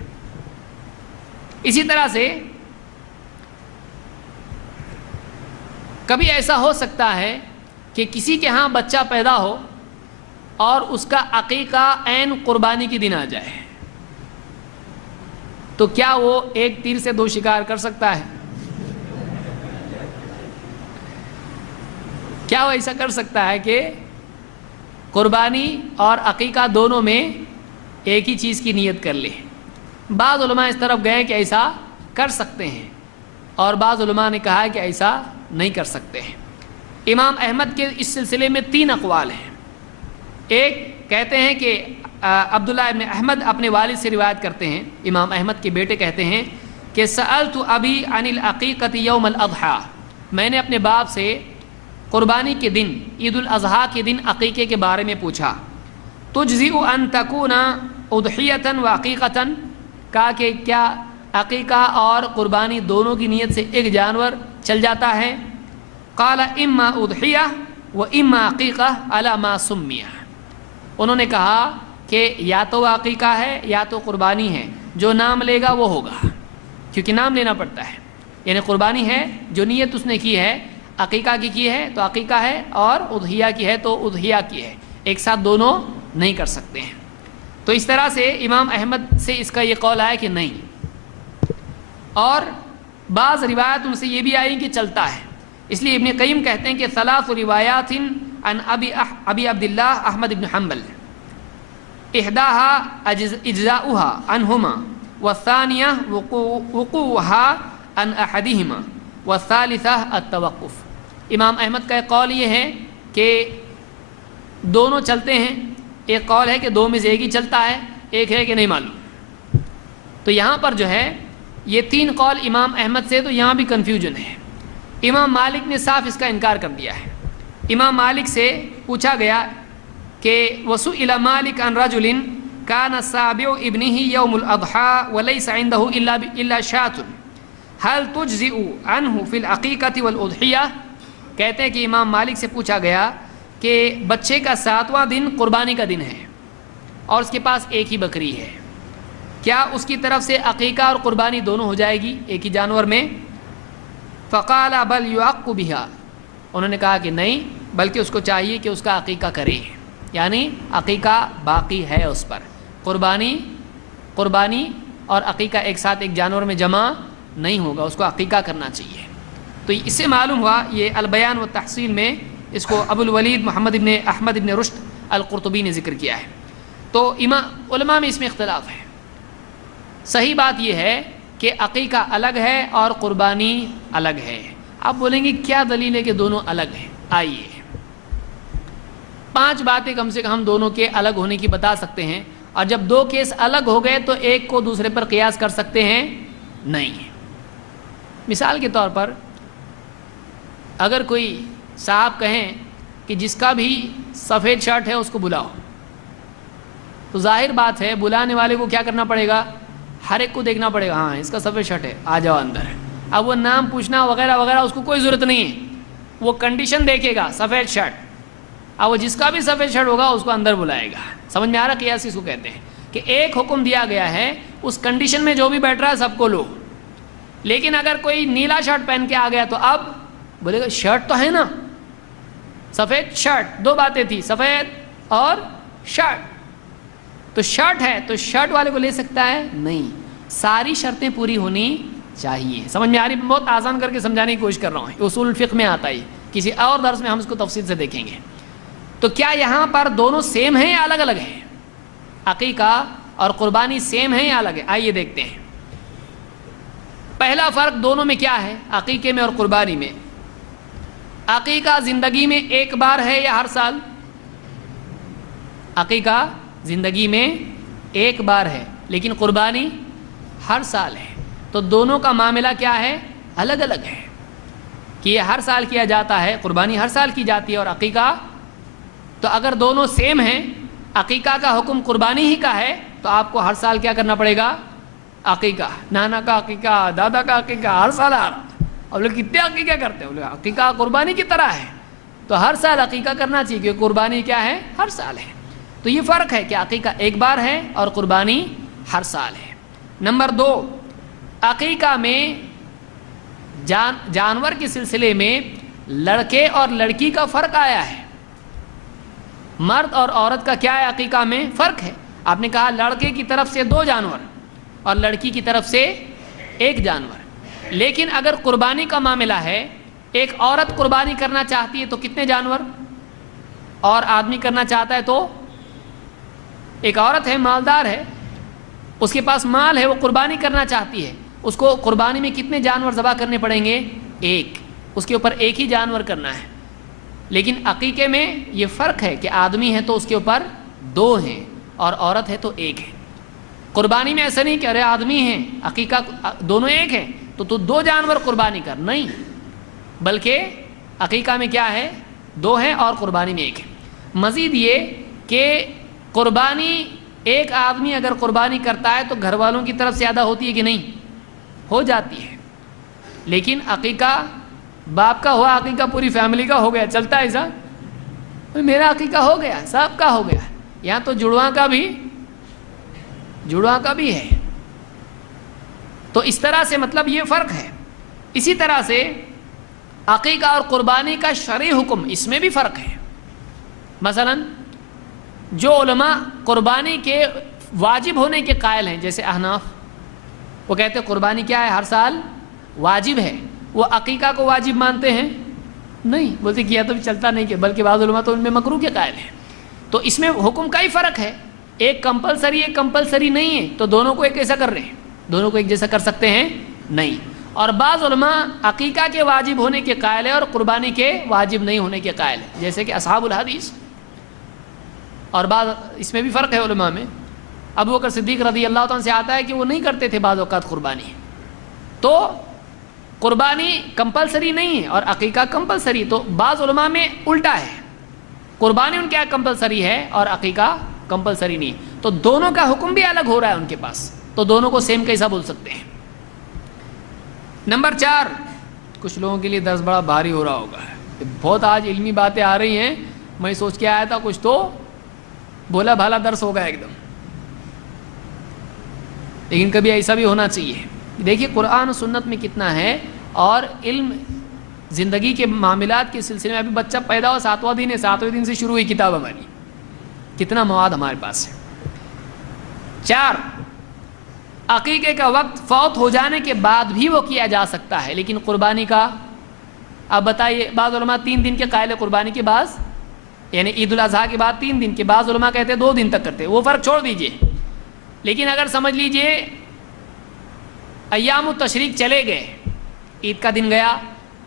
اسی طرح سے کبھی ایسا ہو سکتا ہے کہ کسی کے ہاں بچہ پیدا ہو اور اس کا عقیقہ عین قربانی کے دن آ جائے، تو کیا وہ ایک تیر سے 2 شکار کر سکتا ہے؟ کیا وہ ایسا کر سکتا ہے کہ قربانی اور عقیقہ دونوں میں ایک ہی چیز کی نیت کر لے؟ بعض علماء اس طرف گئے کہ ایسا کر سکتے ہیں، اور بعض علماء نے کہا کہ ایسا نہیں کر سکتے ہیں۔ امام احمد کے اس سلسلے میں 3 اقوال ہیں۔ ایک کہتے ہیں کہ عبداللہ ابن احمد اپنے والد سے روایت کرتے ہیں، امام احمد کے بیٹے کہتے ہیں کہ سألت ابی عن العقیقۃ یوم الاضحیٰ، میں نے اپنے باپ سے قربانی کے دن، عید الاضحیٰ کے دن عقیقے کے بارے میں پوچھا۔ تجزئ ان تکون اضحیۃ و عقیقۃ، کہا کہ کیا عقیقہ اور قربانی دونوں کی نیت سے ایک جانور چل جاتا ہے؟ قال اما اضحیہ و اما عقیقہ علی ما سمیہ، انہوں نے کہا کہ یا تو عقیقہ ہے یا تو قربانی ہے، جو نام لے گا وہ ہوگا، کیونکہ نام لینا پڑتا ہے، یعنی قربانی ہے جو نیت اس نے کی ہے، عقیقہ کی ہے تو عقیقہ ہے، اور اضحیہ کی ہے تو اضحیہ کی ہے، ایک ساتھ دونوں نہیں کر سکتے ہیں۔ تو اس طرح سے امام احمد سے اس کا یہ قول آیا کہ نہیں، اور بعض روایت ان سے یہ بھی آئی کہ چلتا ہے، اس لیے ابن قیم کہتے ہیں کہ ثلاث روایات عن ابی عبداللہ احمد بن حنبل احداها اجزاؤها عنہما والثانیہ وقوعها عن احدہما والثالثہ التوقف۔ امام احمد کا ایک قول یہ ہے کہ دونوں چلتے ہیں، ایک قول ہے کہ دو میں سے ایک ہی چلتا ہے، ایک ہے کہ نہیں معلوم۔ تو یہاں پر جو ہے یہ تین قول امام احمد سے، تو یہاں بھی کنفیوژن ہے۔ امام مالک نے صاف اس کا انکار کر دیا ہے۔ امام مالک سے پوچھا گیا کہ وسئل مالک عن رجل كان سابع ابنه يوم الاضحى وليس عنده الا شاة هل تجزئ عنه في العقيقة والاضحية، کہتے ہیں کہ امام مالک سے پوچھا گیا کہ بچے کا 7واں دن قربانی کا دن ہے اور اس کے پاس ایک ہی بکری ہے، کیا اس کی طرف سے عقیقہ اور قربانی دونوں ہو جائے گی ایک ہی جانور میں؟ فقال بل يعق بها، انہوں نے کہا کہ نہیں، بلکہ اس کو چاہیے کہ اس کا عقیقہ کرے، یعنی عقیقہ باقی ہے اس پر، قربانی اور عقیقہ ایک ساتھ ایک جانور میں جمع نہیں ہوگا، اس کو عقیقہ کرنا چاہیے۔ تو اس سے معلوم ہوا، یہ البیان و تحصیل میں اس کو ابو الولید محمد ابن احمد ابن رشد القرطبی نے ذکر کیا ہے۔ تو علماء میں اس میں اختلاف ہے۔ صحیح بات یہ ہے کہ عقیقہ الگ ہے اور قربانی الگ ہے۔ آپ بولیں گے کیا دلیل ہے کہ دونوں الگ ہیں؟ آئیے 5 باتیں کم سے کم دونوں کے الگ ہونے کی بتا سکتے ہیں، اور جب 2 کیس الگ ہو گئے تو ایک کو دوسرے پر قیاس کر سکتے ہیں؟ نہیں۔ مثال کے طور پر اگر کوئی صاحب کہیں کہ جس کا بھی سفید شرٹ ہے اس کو بلاؤ، تو ظاہر بات ہے بلانے والے کو کیا کرنا پڑے گا؟ ہر ایک کو دیکھنا پڑے گا، ہاں اس کا سفید شرٹ ہے، آ جاؤ اندر۔ اب وہ نام پوچھنا وغیرہ وغیرہ اس کو کوئی ضرورت نہیں ہے، وہ کنڈیشن دیکھے گا سفید شرٹ، اب وہ جس کا بھی سفید شرٹ ہوگا اس کو اندر بلائے گا۔ سمجھ میں آ رہا؟ قیاس اس کو کہتے ہیں کہ ایک حکم دیا گیا ہے، اس کنڈیشن میں جو بھی بیٹھ رہا ہے سب کو لو۔ لیکن اگر کوئی نیلا شرٹ پہن کے آ گیا تو اب بولے گا شرٹ تو ہے نا، سفید شرٹ، 2 باتیں تھی، سفید اور شرٹ، تو شرٹ ہے تو شرٹ والے کو لے سکتا ہے؟ نہیں، ساری شرطیں پوری ہونی چاہیے۔ سمجھ میں آ رہی؟ بہت آسان کر کے سمجھانے کی کوشش کر رہا ہوں، اصول الفقہ میں آتا ہے، کسی اور درس میں ہم اس کو تفصیل سے دیکھیں گے۔ تو کیا یہاں پر دونوں سیم ہیں یا الگ الگ ہیں؟ عقیقہ اور قربانی سیم ہیں یا الگ ہے؟ آئیے دیکھتے ہیں۔ پہلا فرق دونوں میں کیا ہے، عقیقے میں اور قربانی میں؟ عقیقہ زندگی میں ایک بار ہے یا ہر سال؟ عقیقہ زندگی میں ایک بار ہے، لیکن قربانی ہر سال ہے۔ تو دونوں کا معاملہ کیا ہے؟ الگ الگ ہے، کہ یہ ہر سال کیا جاتا ہے، قربانی ہر سال کی جاتی ہے، اور عقیقہ تو اگر دونوں سیم ہیں، عقیقہ کا حکم قربانی ہی کا ہے، تو آپ کو ہر سال کیا کرنا پڑے گا؟ عقیقہ، نانا کا عقیقہ، دادا کا عقیقہ، ہر سال آ رہا۔ اب لوگ کتنے عقیقہ کرتے ہیں؟ عقیقہ قربانی کی طرح ہے، تو ہر سال عقیقہ کرنا چاہیے، کیونکہ قربانی کیا ہے؟ ہر سال ہے۔ تو یہ فرق ہے کہ عقیقہ ایک بار ہے اور قربانی ہر سال ہے۔ نمبر 2، عقیقہ میں جانور کے سلسلے میں لڑکے اور لڑکی کا فرق آیا ہے۔ مرد اور عورت کا کیا ہے عقیقہ میں؟ فرق ہے۔ آپ نے کہا لڑکے کی طرف سے 2 جانور اور لڑکی کی طرف سے 1 جانور، لیکن اگر قربانی کا معاملہ ہے، ایک عورت قربانی کرنا چاہتی ہے تو کتنے جانور، اور آدمی کرنا چاہتا ہے تو ایک عورت ہے، مالدار ہے، اس کے پاس مال ہے، وہ قربانی کرنا چاہتی ہے، اس کو قربانی میں کتنے جانور ذبح کرنے پڑیں گے؟ 1، اس کے اوپر 1 ہی جانور کرنا ہے۔ لیکن عقیقے میں یہ فرق ہے کہ آدمی ہے تو اس کے اوپر 2 ہیں اور عورت ہے تو 1 ہے۔ قربانی میں ایسا نہیں کہ ارے آدمی ہیں، عقیقہ دونوں 1 ہیں تو 2 جانور قربانی کر، نہیں، بلکہ عقیقہ میں کیا ہے؟ 2 ہیں اور قربانی میں 1 ہے۔ مزید یہ کہ قربانی ایک آدمی اگر قربانی کرتا ہے تو گھر والوں کی طرف سے ادا ہوتی ہے کہ نہیں؟ ہو جاتی ہے، لیکن عقیقہ باپ کا ہوا، عقیقہ پوری فیملی کا ہو گیا، چلتا ہے ایسا؟ میرا عقیقہ ہو گیا، سب کا ہو گیا، یہاں تو جڑواں کا بھی ہے۔ تو اس طرح سے مطلب یہ فرق ہے۔ اسی طرح سے عقیقہ اور قربانی کا شرعی حکم، اس میں بھی فرق ہے۔ مثلا جو علماء قربانی کے واجب ہونے کے قائل ہیں، جیسے احناف، وہ کہتے ہیں قربانی کیا ہے، ہر سال واجب ہے، وہ عقیقہ کو واجب مانتے ہیں؟ نہیں، بولتے کیا تو بھی چلتا نہیں، کہ بلکہ بعض علماء تو ان میں مکروہ کے قائل ہیں۔ تو اس میں حکم کا ہی فرق ہے، ایک کمپلسری ایک کمپلسری نہیں ہے، تو دونوں کو ایک ایسا کر رہے ہیں، دونوں کو ایک جیسا کر سکتے ہیں؟ نہیں۔ اور بعض علماء عقیقہ کے واجب ہونے کے قائل ہیں اور قربانی کے واجب نہیں ہونے کے قائل ہیں، جیسے کہ اصحاب الحدیث۔ اور بعض اس میں بھی فرق ہے علماء میں۔ ابو بکر صدیق رضی اللہ عنہ سے آتا ہے کہ وہ نہیں کرتے تھے بعض اوقات قربانی، تو قربانی کمپلسری نہیں ہے اور عقیقہ کمپلسری، تو بعض علماء میں الٹا ہے، قربانی ان کے یہاں کمپلسری ہے اور عقیقہ کمپلسری نہیں ہے، تو دونوں کا حکم بھی الگ ہو رہا ہے ان کے پاس، تو دونوں کو سیم کیسا بول سکتے ہیں؟ نمبر 4، کچھ لوگوں کے لیے درس بڑا بھاری ہو رہا ہوگا، بہت آج علمی باتیں آ رہی ہیں، میں سوچ کے آیا تھا کچھ تو بھولا بھالا درس ہوگا ایک دم، لیکن کبھی ایسا بھی ہونا چاہیے۔ دیکھیے قرآن و سنت میں کتنا ہے، اور علم زندگی کے معاملات کے سلسلے میں، ابھی بچہ پیدا ہوا 7واں دن ہے، 7ویں دن سے شروع ہوئی کتاب ہماری، کتنا مواد ہمارے پاس ہے۔ 4، عقیقے کا وقت فوت ہو جانے کے بعد بھی وہ کیا جا سکتا ہے، لیکن قربانی کا، اب بتائیے، بعض علماء 3 دن کے قائل ہے قربانی کے بعد، یعنی عید الاضحیٰ کے بعد 3 دن کے، بعض علماء کہتے ہیں 2 دن تک کرتے، وہ فرق چھوڑ دیجئے۔ لیکن اگر سمجھ لیجئے ایام التشریق چلے گئے، عید کا دن گیا،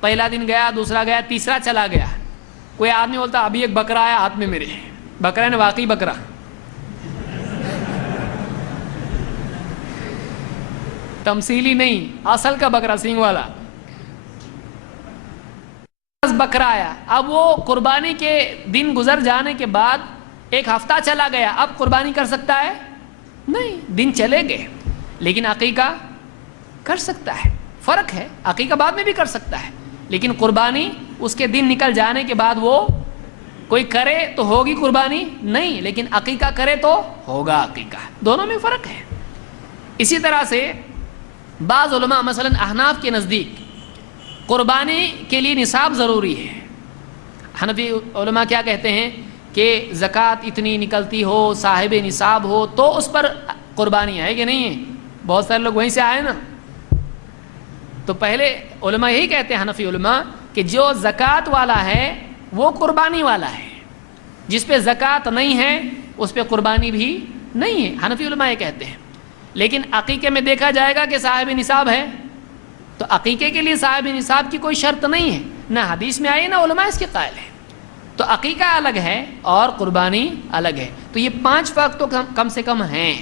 پہلا دن گیا، دوسرا گیا، تیسرا چلا گیا، کوئی آدمی بولتا ابھی ایک بکرا آیا ہاتھ میں میرے، بکرا نے واقعی بکرا، تمثیلی نہیں، اصل کا بکرا، سینگ والا بکرا آیا، اب وہ قربانی کے دن گزر جانے کے بعد 1 ہفتہ چلا گیا، اب قربانی کر سکتا ہے؟ نہیں، دن چلے گئے، لیکن عقیقہ کر سکتا ہے، فرق ہے، عقیقہ بعد میں بھی کر سکتا ہے، لیکن قربانی اس کے دن نکل جانے کے بعد وہ کوئی کرے تو ہوگی قربانی نہیں، لیکن عقیقہ کرے تو ہوگا عقیقہ، دونوں میں فرق ہے۔ اسی طرح سے بعض علماء مثلا احناف کے نزدیک قربانی کے لیے نصاب ضروری ہے۔ حنفی علماء کیا کہتے ہیں کہ زکوٰۃ اتنی نکلتی ہو، صاحب نصاب ہو تو اس پر قربانی ہے کہ نہیں ہے؟ بہت سارے لوگ وہیں سے آئے نا، تو پہلے علماء یہی کہتے ہیں، حنفی علماء، کہ جو زکوٰۃ والا ہے وہ قربانی والا ہے، جس پہ زکوٰۃ نہیں ہے اس پہ قربانی بھی نہیں ہے، حنفی علماء یہ کہتے ہیں۔ لیکن عقیقے میں دیکھا جائے گا کہ صاحب نصاب ہے، تو عقیقے کے لیے صاحب نصاب کی کوئی شرط نہیں ہے، نہ حدیث میں آئی نہ علماء اس کے قائل ہیں، تو عقیقہ الگ ہے اور قربانی الگ ہے۔ تو یہ 5 فرق تو کم سے کم ہیں،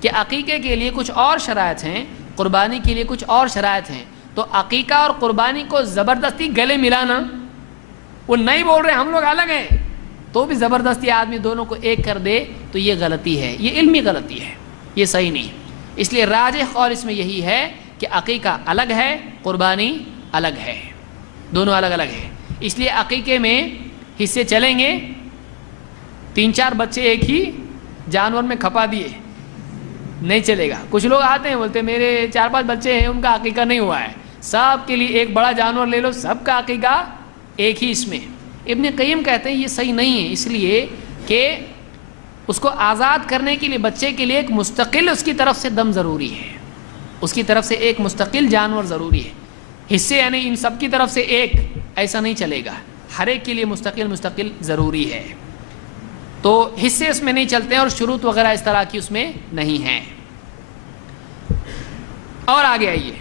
کہ عقیقے کے لیے کچھ اور شرائط ہیں، قربانی کے لیے کچھ اور شرائط ہیں، تو عقیقہ اور قربانی کو زبردستی گلے ملانا، وہ نہیں بول رہے ہم لوگ الگ ہیں، تو بھی زبردستی آدمی دونوں کو ایک کر دے تو یہ غلطی ہے، یہ علمی غلطی ہے، یہ صحیح نہیں۔ اس لیے راجح قول اس میں یہی ہے کہ عقیقہ الگ ہے، قربانی الگ ہے، دونوں الگ الگ ہے۔ اس لیے عقیقے میں حصے چلیں گے، 3-4 بچے ایک ہی جانور میں کھپا دیے نہیں چلے گا۔ کچھ لوگ آتے ہیں بولتے میرے 4-5 بچے ہیں، ان کا عقیقہ نہیں ہوا ہے، سب کے لیے ایک بڑا جانور لے لو، سب کا عقیقہ ایک ہی اس میں۔ ابن قیم کہتے ہیں یہ صحیح نہیں ہے، اس لیے کہ اس کو آزاد کرنے کے لیے بچے کے لیے ایک مستقل اس کی طرف سے دم ضروری ہے، اس کی طرف سے ایک مستقل جانور ضروری ہے، حصے یعنی ان سب کی طرف سے ایک ایسا نہیں چلے گا، ہر ایک کے لیے مستقل ضروری ہے، تو حصے اس میں نہیں چلتے ہیں اور شروط وغیرہ اس طرح کی اس میں نہیں ہیں۔ اور آگے آئیے،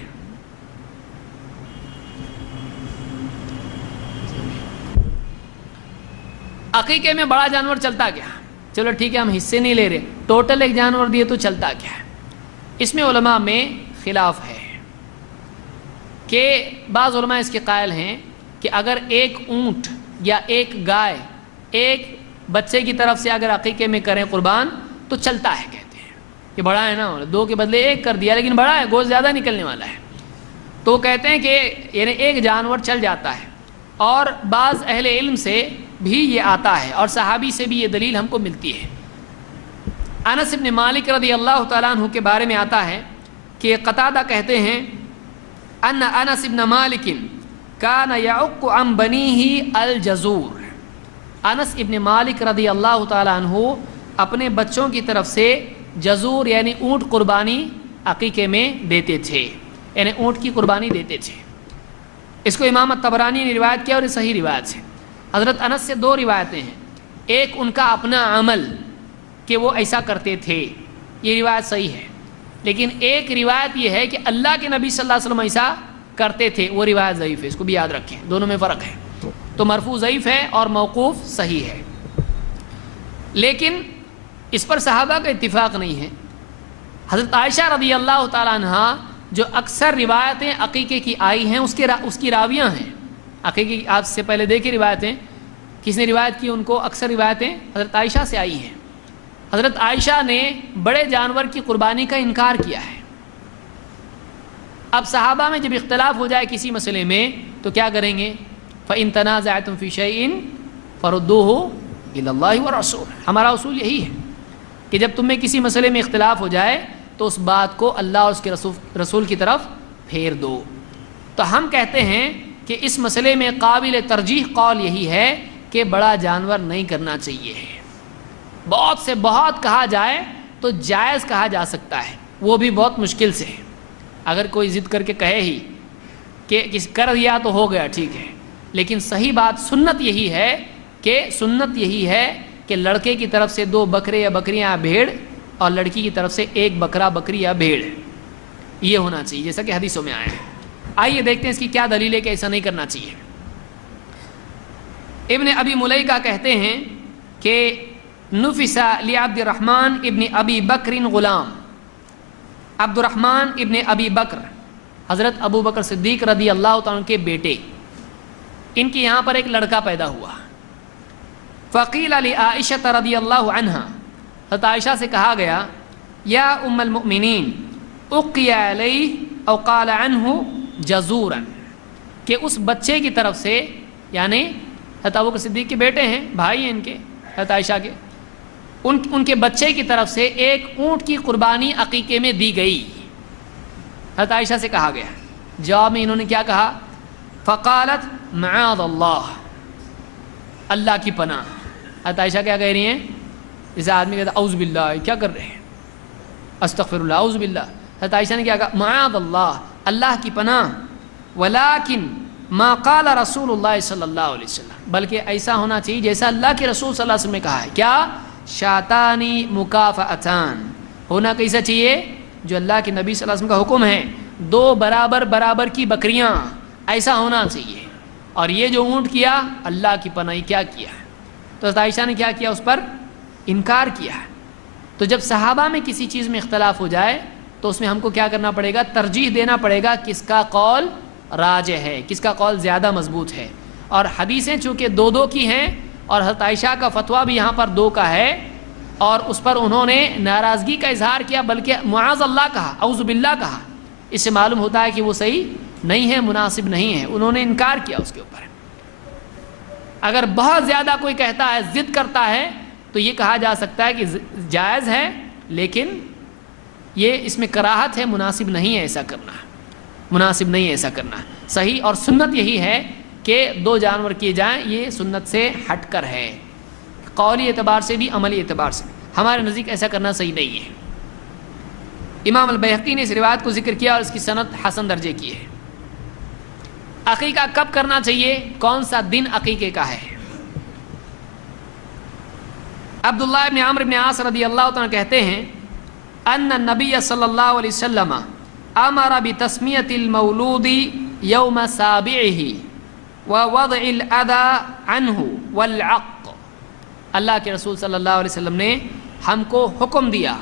عقیقے میں بڑا جانور چلتا کیا؟ چلو ٹھیک ہے، ہم حصے نہیں لے رہے، ٹوٹل ایک جانور دیے تو چلتا کیا ہے؟ اس میں علماء میں خلاف ہے، کہ بعض علماء اس کے قائل ہیں کہ اگر ایک اونٹ یا ایک گائے ایک بچے کی طرف سے اگر عقیقے میں کریں قربان تو چلتا ہے، کہتے ہیں کہ بڑا ہے نا، 2 کے بدلے 1 کر دیا لیکن بڑا ہے، گوشت زیادہ نکلنے والا ہے۔ تو وہ کہتے ہیں کہ یعنی ایک جانور چل جاتا ہے، اور بعض اہل علم سے بھی یہ آتا ہے اور صحابی سے بھی یہ دلیل ہم کو ملتی ہے۔ انس بن مالک رضی اللہ تعالیٰ عنہ کے بارے میں آتا ہے کہ قتادہ کہتے ہیں ان انس بن مالک کان یعق عن بنیہ الجزور، انس ابن مالک رضی اللہ تعالیٰ عنہ اپنے بچوں کی طرف سے جزور یعنی اونٹ قربانی عقیقے میں دیتے تھے، یعنی اونٹ کی قربانی دیتے تھے۔ اس کو امام طبرانی نے روایت کیا اور یہ صحیح روایت ہے۔ حضرت انس سے دو روایتیں ہیں، ایک ان کا اپنا عمل کہ وہ ایسا کرتے تھے، یہ روایت صحیح ہے، لیکن ایک روایت یہ ہے کہ اللہ کے نبی صلی اللہ علیہ وسلم ایسا کرتے تھے، وہ روایت ضعیف ہے، اس کو بھی یاد رکھیں، دونوں میں فرق ہے۔ تو مرفوع ضعیف ہے اور موقوف صحیح ہے، لیکن اس پر صحابہ کا اتفاق نہیں ہے۔ حضرت عائشہ رضی اللہ تعالیٰ عنہ جو اکثر روایتیں عقیقے کی آئی ہیں اس کی راویہ ہیں، عقیقے کی آپ سے پہلے دیکھیں روایتیں کس نے روایت کی، ان کو اکثر روایتیں حضرت عائشہ سے آئی ہیں۔ حضرت عائشہ نے بڑے جانور کی قربانی کا انکار کیا ہے۔ اب صحابہ میں جب اختلاف ہو جائے کسی مسئلے میں تو کیا کریں گے؟ فَإِن تَنَازَعْتُمْ فِي شَيْءٍ فَرُدُّوهُ إِلَى اللَّهِ وَالرَّسُولِ، ہمارا اصول یہی ہے کہ جب تم میں کسی مسئلے میں اختلاف ہو جائے تو اس بات کو اللہ اور اس کے رسول کی طرف پھیر دو۔ تو ہم کہتے ہیں کہ اس مسئلے میں قابل ترجیح قول یہی ہے کہ بڑا جانور نہیں کرنا چاہیے، بہت سے بہت کہا جائے تو جائز کہا جا سکتا ہے، وہ بھی بہت مشکل سے، اگر کوئی ضد کر کے کہے ہی کہ کر دیا تو ہو گیا ٹھیک ہے، لیکن صحیح بات سنت یہی ہے کہ لڑکے کی طرف سے 2 بکرے یا بکریاں یا بھیڑ، اور لڑکی کی طرف سے 1 بکرا بکری یا بھیڑ، یہ ہونا چاہیے جیسا کہ حدیثوں میں آیا ہے۔ آئیے دیکھتے ہیں اس کی کیا دلیل ہے کہ ایسا نہیں کرنا چاہیے۔ ابن ابی ملیکہ کہتے ہیں کہ نفس لعبد الرحمن ابن ابی بکر غلام، عبد الرحمن ابن ابی بکر حضرت ابو بکر صدیق رضی اللہ تعالیٰ عنہ کے بیٹے، ان کی یہاں پر ایک لڑکا پیدا ہوا۔ فقیل لعائشہ رضی اللہ عنہا، حضرت عائشہ سے کہا گیا یا ام المؤمنین اقی علیہ او قال عنہ جزورا، کہ اس بچے کی طرف سے، یعنی حضرت ابو بکر صدیق کے بیٹے ہیں، بھائی ہیں ان کے حضرت عائشہ کے، ان کے بچے کی طرف سے ایک اونٹ کی قربانی عقیقے میں دی گئی، حضرت عائشہ سے کہا گیا۔ جواب میں انہوں نے کیا کہا؟ فقالت معاذ اللہ، اللہ کی پناہ۔ حضرت عائشہ کیا کہہ رہی ہیں؟ جیسے آدمی کہتا ہے اعوذ باللہ، کیا کر رہے ہیں، استغفر اللہ، اعوذ باللہ۔ حضرت عائشہ نے کیا کہا؟ معاذ اللہ، اللہ کی پناہ۔ ولیکن ما قال رسول اللہ صلی اللہ علیہ وسلم، بلکہ ایسا ہونا چاہیے جیسا اللہ کے رسول صلی اللہ علیہ وسلم نے کہا ہے۔ کیا؟ شاتانی مکافئتان، ہونا کیسا چاہیے؟ جو اللہ کے نبی صلی اللہ علیہ وسلم کا حکم ہے، 2 برابر کی بکریاں، ایسا ہونا چاہیے۔ اور یہ جو اونٹ کیا، اللہ کی پناہ کیا کیا؟ تو حضرت عائشہ نے کیا کیا؟ اس پر انکار کیا۔ تو جب صحابہ میں کسی چیز میں اختلاف ہو جائے تو اس میں ہم کو کیا کرنا پڑے گا؟ ترجیح دینا پڑے گا کس کا قول راجح ہے، کس کا قول زیادہ مضبوط ہے۔ اور حدیثیں چونکہ 2 کی ہیں اور حضرت عائشہ کا فتویٰ بھی یہاں پر 2 کا ہے، اور اس پر انہوں نے ناراضگی کا اظہار کیا، بلکہ معاذ اللہ کہا، اعوذ باللہ کہا، اس سے معلوم ہوتا ہے کہ وہ صحیح نہیں ہے، مناسب نہیں ہے، انہوں نے انکار کیا اس کے اوپر۔ اگر بہت زیادہ کوئی کہتا ہے، ضد کرتا ہے، تو یہ کہا جا سکتا ہے کہ جائز ہے، لیکن یہ اس میں کراہت ہے، مناسب نہیں ہے ایسا کرنا، مناسب نہیں ہے ایسا کرنا۔ صحیح اور سنت یہی ہے کہ 2 جانور کیے جائیں، یہ سنت سے ہٹ کر ہے، قولی اعتبار سے بھی عملی اعتبار سے ہمارے نزدیک ایسا کرنا صحیح نہیں ہے۔ امام البیہقی نے اس روایت کو ذکر کیا اور اس کی سند حسن درجے کی ہے۔ عقیقہ کب کرنا چاہیے؟ کون سا دن عقیقے کا ہے؟ عبداللہ ابن عمرو ابن عاص رضی اللہ عنہ کہتے ہیں ان النبی صلی اللہ علیہ وسلم امر بتسمیۃ المولود یوم سابعہ ووضع الاذى عنہ والعق، اللہ کے رسول صلی اللہ علیہ وسلم نے ہم کو حکم دیا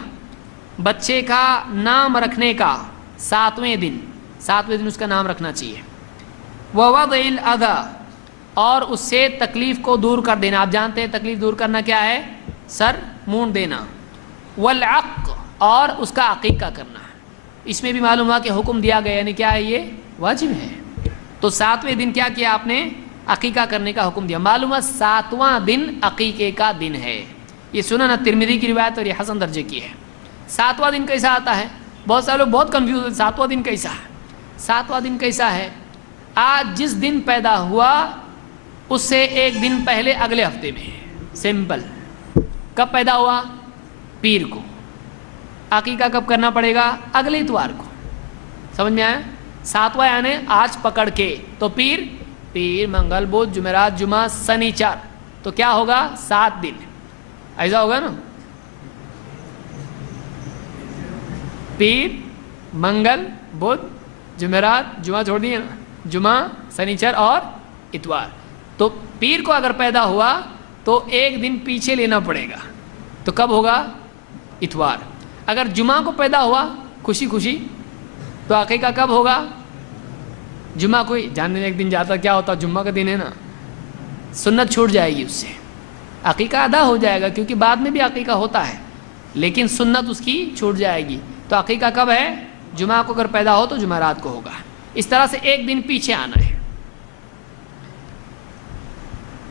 بچے کا نام رکھنے کا 7ویں دن اس کا نام رکھنا چاہیے، ووضع الاذى، اور اس سے تکلیف کو دور کر دینا۔ آپ جانتے ہیں تکلیف دور کرنا کیا ہے؟ سر مونڈ دینا۔ والعق، اور اس کا عقیقہ کرنا۔ اس میں بھی معلوم ہوا کہ حکم دیا گیا، یعنی کیا ہے؟ یہ واجب ہے. تو 7ویں دن کیا کیا آپ نے؟ عقیقہ کرنے کا حکم دیا. معلوم ہے 7واں دن عقیقے کا دن ہے. یہ سنن ترمذی کی روایت اور یہ حسن درجے کی ہے. 7واں دن کیسا آتا ہے؟ بہت سارے لوگ بہت کنفیوز ہیں. 7واں دن کیسا ہے؟ 7واں دن کیسا ہے؟ آج جس دن پیدا ہوا اس سے ایک دن پہلے اگلے ہفتے میں. سمپل. کب پیدا ہوا؟ پیر کو. عقیقہ کب کرنا پڑے گا؟ اگلے اتوار کو. سمجھ میں آیا؟ 7واں یعنی آج پکڑ کے تو پیر منگل بدھ جمعرات جمعہ سنیچر تو کیا ہوگا؟ 7 دن. ایسا ہوگا نا؟ پیر منگل بدھ جمعرات جمعہ چھوڑ دیے نا، جمعہ سنیچر اور اتوار. تو پیر کو اگر پیدا ہوا تو ایک دن پیچھے لینا پڑے گا. تو کب ہوگا؟ اتوار. اگر جمعہ کو پیدا ہوا خوشی خوشی تو عقیقہ کب ہوگا؟ جمعہ کوئی جاننے ایک دن جاتا کیا ہوتا؟ جمعہ کا دن ہے نا، سنت چھوٹ جائے گی اس سے، عقیقہ ادا ہو جائے گا کیونکہ بعد میں بھی عقیقہ ہوتا ہے لیکن سنت اس کی چھوٹ جائے گی. تو عقیقہ کب ہے؟ جمعہ کو اگر پیدا ہو تو جمعرات کو ہوگا. اس طرح سے ایک دن پیچھے آنا ہے.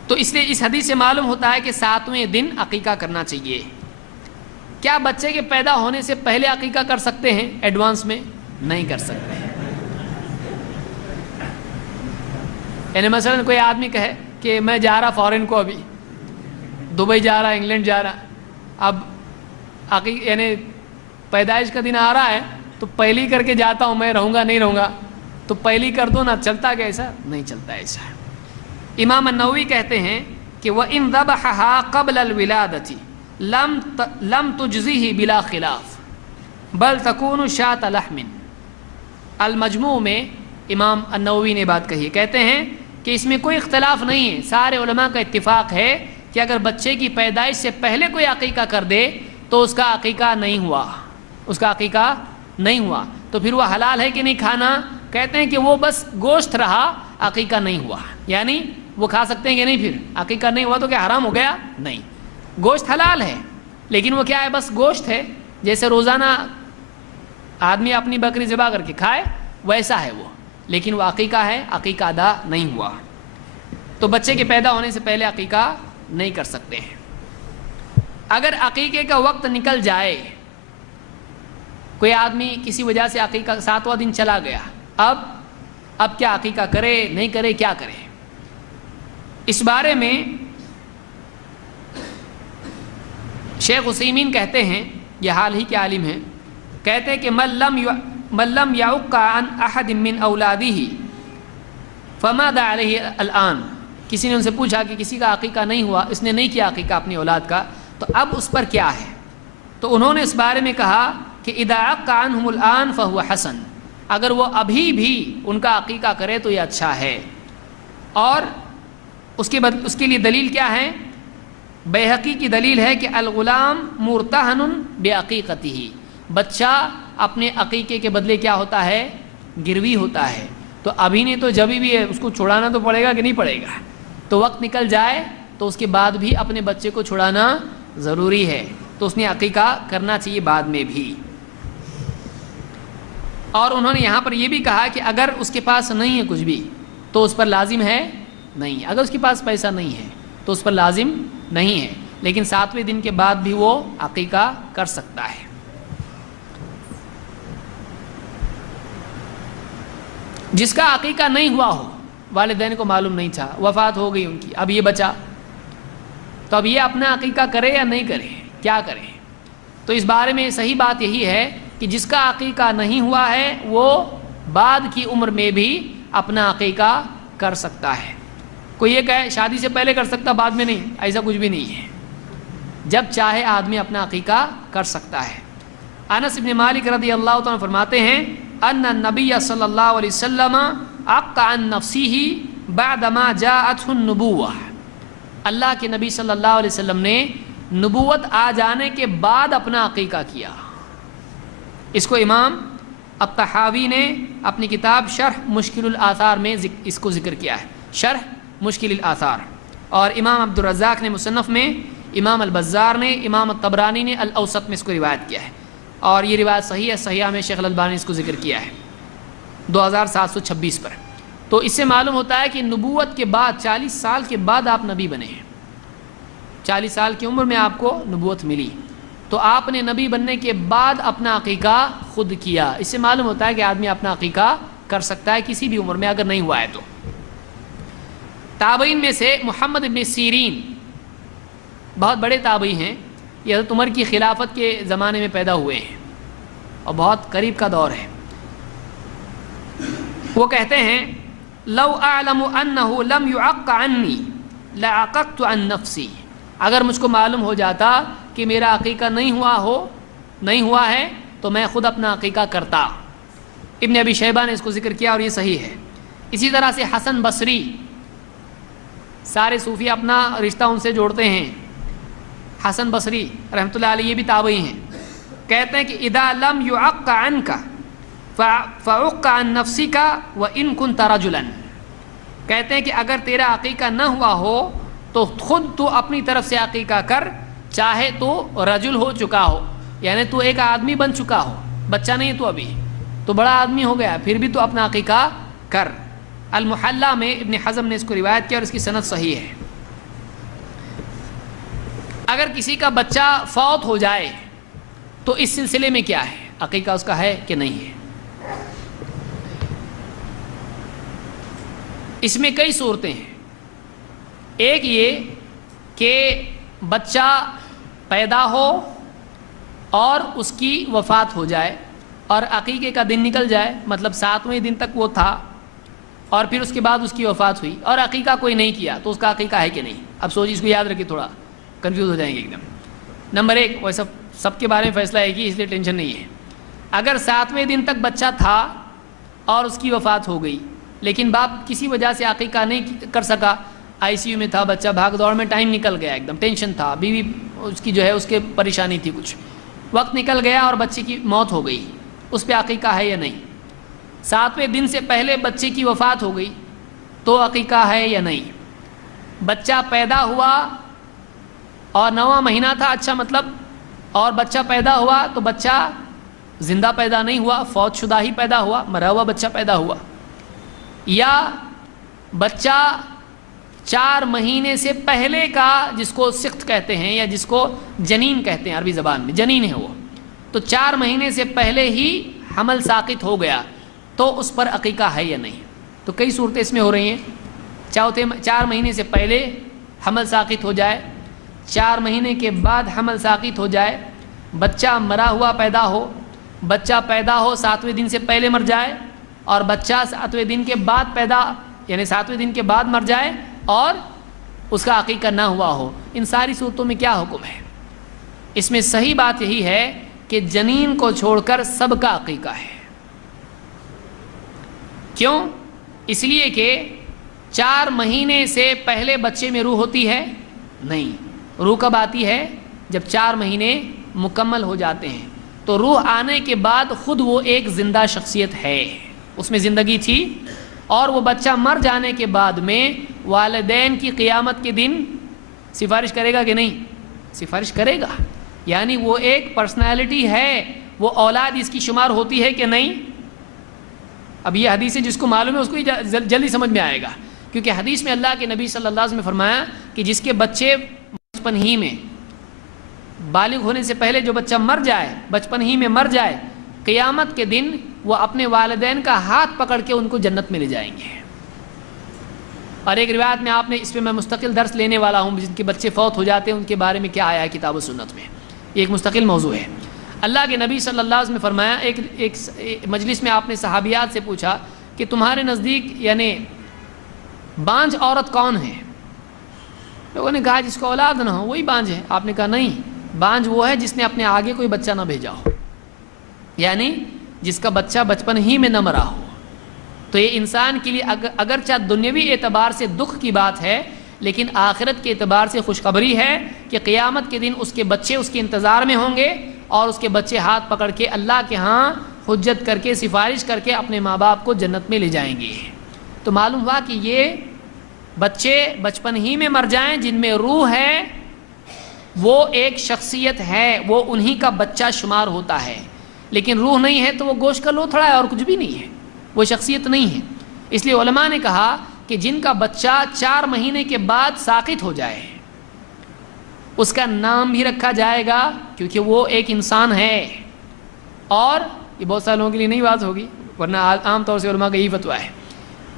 تو اس لیے اس حدیث سے معلوم ہوتا ہے کہ 7ویں دن عقیقہ کرنا چاہیے. کیا بچے کے پیدا ہونے سے پہلے عقیقہ کر سکتے ہیں ایڈوانس میں؟ نہیں کر سکتے. یعنی مثلا کوئی آدمی کہے کہ میں جا رہا فورن کو، ابھی دبئی جا رہا، انگلینڈ جا رہا، اب عقیقہ یعنی پیدائش کا دن آ رہا ہے تو پہلی کر کے جاتا ہوں، میں رہوں گا نہیں رہوں گا، تو پہلی کر دو نا. چلتا کیا ایسا؟ نہیں چلتا ایسا. امام النووی کہتے ہیں کہ وَإِن ذَبَحَهَا قَبْلَ الْوِلَادَةِ لَمْ تُجْزِهِ بِلَا خِلَافٍ بَلْ تَكُونُ شَاةَ لَحْمٍ. المجموع میں امام النووی نے بات کہی ہے، کہتے ہیں کہ اس میں کوئی اختلاف نہیں ہے، سارے علماء کا اتفاق ہے کہ اگر بچے کی پیدائش سے پہلے کوئی عقیقہ کر دے تو اس کا عقیقہ نہیں ہوا، اس کا عقیقہ نہیں ہوا. تو پھر وہ حلال ہے کہ نہیں کھانا؟ کہتے ہیں کہ وہ بس گوشت رہا، عقیقہ نہیں ہوا. یعنی وہ کھا سکتے ہیں کہ نہیں؟ پھر عقیقہ نہیں ہوا تو کیا حرام ہو گیا؟ نہیں. گوشت حلال ہے لیکن وہ کیا ہے؟ بس گوشت ہے. جیسے روزانہ آدمی اپنی بکری ذبح کر کے کھائے ویسا ہے وہ، لیکن وہ عقیقہ ہے، عقیقہ ادا نہیں ہوا. تو بچے کے پیدا ہونے سے پہلے عقیقہ نہیں کر سکتے ہیں. اگر عقیقے کا وقت نکل جائے، کوئی آدمی کسی وجہ سے عقیقہ 7واں دن چلا گیا، اب کیا عقیقہ کرے نہیں کرے، کیا کرے؟ اس بارے میں شیخ عثیمین کہتے ہیں، یہ حال ہی کے عالم ہیں، کہتے ہیں کہ من لم يعق عن احد من اولاده فماذا عليه الان. کسی نے ان سے پوچھا کہ کسی کا عقیقہ نہیں ہوا، اس نے نہیں کیا عقیقہ اپنی اولاد کا، تو اب اس پر کیا ہے؟ تو انہوں نے اس بارے میں کہا کہ اذا عق عنهم الان فهو حسن. اگر وہ ابھی بھی ان کا عقیقہ کرے تو یہ اچھا ہے. اور اس کے لیے دلیل کیا ہے؟ بیہقی کی دلیل ہے کہ الغلام مرتہن بعقیقتہ. بچہ اپنے عقیقے کے بدلے کیا ہوتا ہے؟ گروی ہوتا ہے. تو ابھی نہیں تو جبھی بھی ہے اس کو چھڑانا تو پڑے گا کہ نہیں پڑے گا؟ تو وقت نکل جائے تو اس کے بعد بھی اپنے بچے کو چھڑانا ضروری ہے. تو اس نے عقیقہ کرنا چاہیے بعد میں بھی. اور انہوں نے یہاں پر یہ بھی کہا کہ اگر اس کے پاس نہیں ہے کچھ بھی تو اس پر لازم ہے نہیں. اگر اس کے پاس پیسہ نہیں ہے تو اس پر لازم نہیں ہے، لیکن 7ویں دن کے بعد بھی وہ عقیقہ کر سکتا ہے. جس کا عقیقہ نہیں ہوا ہو، والدین کو معلوم نہیں تھا، وفات ہو گئی ان کی، اب یہ بچا، تو اب یہ اپنا عقیقہ کرے یا نہیں کرے، کیا کرے؟ تو اس بارے میں صحیح بات یہی ہے کہ جس کا عقیقہ نہیں ہوا ہے وہ بعد کی عمر میں بھی اپنا عقیقہ کر سکتا ہے. کوئی یہ کہے شادی سے پہلے کر سکتا بعد میں نہیں، ایسا کچھ بھی نہیں ہے. جب چاہے آدمی اپنا عقیقہ کر سکتا ہے. انس بن مالک رضی اللہ تعالیٰ فرماتے ہیں ان النبی صلی اللہ علیہ وسلم عق عن نفسه بعدما جاءته النبوہ. اللہ کے نبی صلی اللہ علیہ وسلم نے نبوت آ جانے کے بعد اپنا عقیقہ کیا. اس کو امام الطحاوی نے اپنی کتاب شرح مشکل الآثار میں اس کو ذکر کیا ہے، شرح مشکل الآثار. اور امام عبد الرزاق نے مصنف میں، امام البزار نے، امام الطبرانی نے الاوسط میں اس کو روایت کیا ہے. اور یہ روایت صحیح ہے، صحیحہ میں شیخ الالبانی نے اس کو ذکر کیا ہے. 2726 پر۔ تو اس سے معلوم ہوتا ہے کہ نبوت کے بعد 40 سال کے بعد آپ نبی بنے ہیں، 40 سال کی عمر میں آپ کو نبوت ملی، تو آپ نے نبی بننے کے بعد اپنا عقیقہ خود کیا۔ اس سے معلوم ہوتا ہے کہ آدمی اپنا عقیقہ کر سکتا ہے کسی بھی عمر میں اگر نہیں ہوا ہے تو۔ تابعین میں سے محمد ابن سیرین بہت بڑے تابعی ہیں، یہ حضرت عمر کی خلافت کے زمانے میں پیدا ہوئے ہیں اور بہت قریب کا دور ہے۔ وہ کہتے ہیں لو اعلم انه لم يعق عني لعققت عن نفسي، اگر مجھ کو معلوم ہو جاتا کہ میرا عقیقہ نہیں ہوا ہے تو میں خود اپنا عقیقہ کرتا۔ ابن ابی شیبہ نے اس کو ذکر کیا اور یہ صحیح ہے۔ اسی طرح سے حسن بصری، سارے صوفی اپنا رشتہ ان سے جوڑتے ہیں، حسن بصری رحمۃ اللہ علیہ یہ بھی تابعی ہیں، کہتے ہیں کہ اذا لم يعق عنك فعق عن نفسك وان كنت رجلا، کہتے ہیں کہ اگر تیرا عقیقہ نہ ہوا ہو تو خود تو اپنی طرف سے عقیقہ کر، چاہے تو رجل ہو چکا ہو، یعنی تو ایک آدمی بن چکا ہو، بچہ نہیں تو ابھی تو بڑا آدمی ہو گیا، پھر بھی تو اپنا عقیقہ کر۔ المحلہ میں ابن حزم نے اس کو روایت کیا اور اس کی سند صحیح ہے۔ اگر کسی کا بچہ فوت ہو جائے تو اس سلسلے میں کیا ہے، عقیقہ اس کا ہے کہ نہیں ہے؟ اس میں کئی صورتیں ہیں۔ ایک یہ کہ بچہ پیدا ہو اور اس کی وفات ہو جائے اور عقیقے کا دن نکل جائے، مطلب 7ویں دن تک وہ تھا اور پھر اس کے بعد اس کی وفات ہوئی اور عقیقہ کوئی نہیں کیا تو اس کا عقیقہ ہے کہ نہیں؟ اب سوچیے، اس کو یاد رکھیں، تھوڑا کنفیوز ہو جائیں گے ایک دم۔ نمبر 1، ویسا سب کے بارے میں فیصلہ ہے کہ اس لیے ٹینشن نہیں ہے۔ اگر 7ویں دن تک بچہ تھا اور اس کی وفات ہو گئی لیکن باپ کسی وجہ سے عقیقہ نہیں کر سکا، ICU میں تھا بچہ، بھاگ دوڑ میں ٹائم نکل گیا، ایک دم ٹینشن تھا، بیوی اس کی جو ہے اس کے پریشانی تھی، کچھ وقت نکل گیا اور بچے کی موت ہو گئی، اس پہ عقیقہ ہے یا نہیں؟ 7ویں دن سے پہلے بچے کی وفات ہو گئی تو عقیقہ ہے یا نہیں؟ بچہ پیدا ہوا اور 9واں مہینہ تھا، اچھا مطلب، اور بچہ پیدا ہوا تو بچہ زندہ پیدا نہیں ہوا، فوت شدہ ہی پیدا ہوا، مرا ہوا بچہ پیدا ہوا، یا بچہ 4 مہینے سے پہلے کا، جس کو سخت کہتے ہیں یا جس کو جنین کہتے ہیں عربی زبان میں، جنین ہے وہ، تو 4 مہینے سے پہلے ہی حمل ساقط ہو گیا تو اس پر عقیقہ ہے یا نہیں؟ تو کئی صورتیں اس میں ہو رہی ہیں۔ 4 مہینے سے پہلے حمل ساقط ہو جائے، 4 مہینے کے بعد حمل ساقط ہو جائے، بچہ مرا ہوا پیدا ہو، بچہ پیدا ہو 7ویں دن سے پہلے مر جائے، اور بچہ 7ویں دن کے بعد پیدا، یعنی 7ویں دن کے بعد مر جائے اور اس کا عقیقہ نہ ہوا ہو۔ ان ساری صورتوں میں کیا حکم ہے؟ اس میں صحیح بات یہی ہے کہ جنین کو چھوڑ کر سب کا عقیقہ ہے۔ کیوں؟ اس لیے کہ 4 مہینے سے پہلے بچے میں روح ہوتی ہے نہیں، روح کب آتی ہے؟ جب 4 مہینے مکمل ہو جاتے ہیں، تو روح آنے کے بعد خود وہ ایک زندہ شخصیت ہے، اس میں زندگی تھی، اور وہ بچہ مر جانے کے بعد میں والدین کی قیامت کے دن سفارش کرے گا کہ نہیں؟ سفارش کرے گا، یعنی وہ ایک پرسنالٹی ہے، وہ اولاد اس کی شمار ہوتی ہے کہ نہیں؟ اب یہ حدیث جس کو معلوم ہے اس کو جلدی سمجھ میں آئے گا، کیونکہ حدیث میں اللہ کے نبی صلی اللہ علیہ وسلم نے فرمایا کہ جس کے بچے بچپن ہی میں، بالغ ہونے سے پہلے جو بچہ مر جائے، بچپن ہی میں مر جائے، قیامت کے دن وہ اپنے والدین کا ہاتھ پکڑ کے ان کو جنت میں لے جائیں گے۔ اور ایک روایت میں آپ نے، اس پہ میں مستقل درس لینے والا ہوں، جن کے بچے فوت ہو جاتے ہیں ان کے بارے میں کیا آیا ہے کتاب و سنت میں، یہ ایک مستقل موضوع ہے۔ اللہ کے نبی صلی اللہ علیہ وسلم نے فرمایا، ایک مجلس میں آپ نے صحابیات سے پوچھا کہ تمہارے نزدیک یعنی بانجھ عورت کون ہے؟ لوگوں نے کہا جس کو اولاد نہ ہو وہی بانجھ ہے۔ آپ نے کہا نہیں، بانجھ وہ ہے جس نے اپنے آگے کوئی بچہ نہ بھیجا ہو، یعنی جس کا بچہ بچپن ہی میں نہ مرا ہو۔ تو یہ انسان کے لیے اگرچہ دنیاوی اعتبار سے دکھ کی بات ہے، لیکن آخرت کے اعتبار سے خوشخبری ہے کہ قیامت کے دن اس کے بچے اس کے انتظار میں ہوں گے، اور اس کے بچے ہاتھ پکڑ کے اللہ کے ہاں حجت کر کے، سفارش کر کے اپنے ماں باپ کو جنت میں لے جائیں گے۔ تو معلوم ہوا کہ یہ بچے بچپن ہی میں مر جائیں، جن میں روح ہے، وہ ایک شخصیت ہے، وہ انہی کا بچہ شمار ہوتا ہے، لیکن روح نہیں ہے تو وہ گوشت کا لوتھڑا ہے اور کچھ بھی نہیں ہے۔ وہ شخصیت نہیں ہے۔ اس لیے علماء نے کہا کہ جن کا بچہ 4 مہینے کے بعد ساقط ہو جائے اس کا نام بھی رکھا جائے گا، کیونکہ وہ ایک انسان ہے۔ اور یہ بہت سارے لوگوں کے لیے نہیں بات ہوگی، ورنہ عام طور سے علماء کا یہی فتویٰ ہے،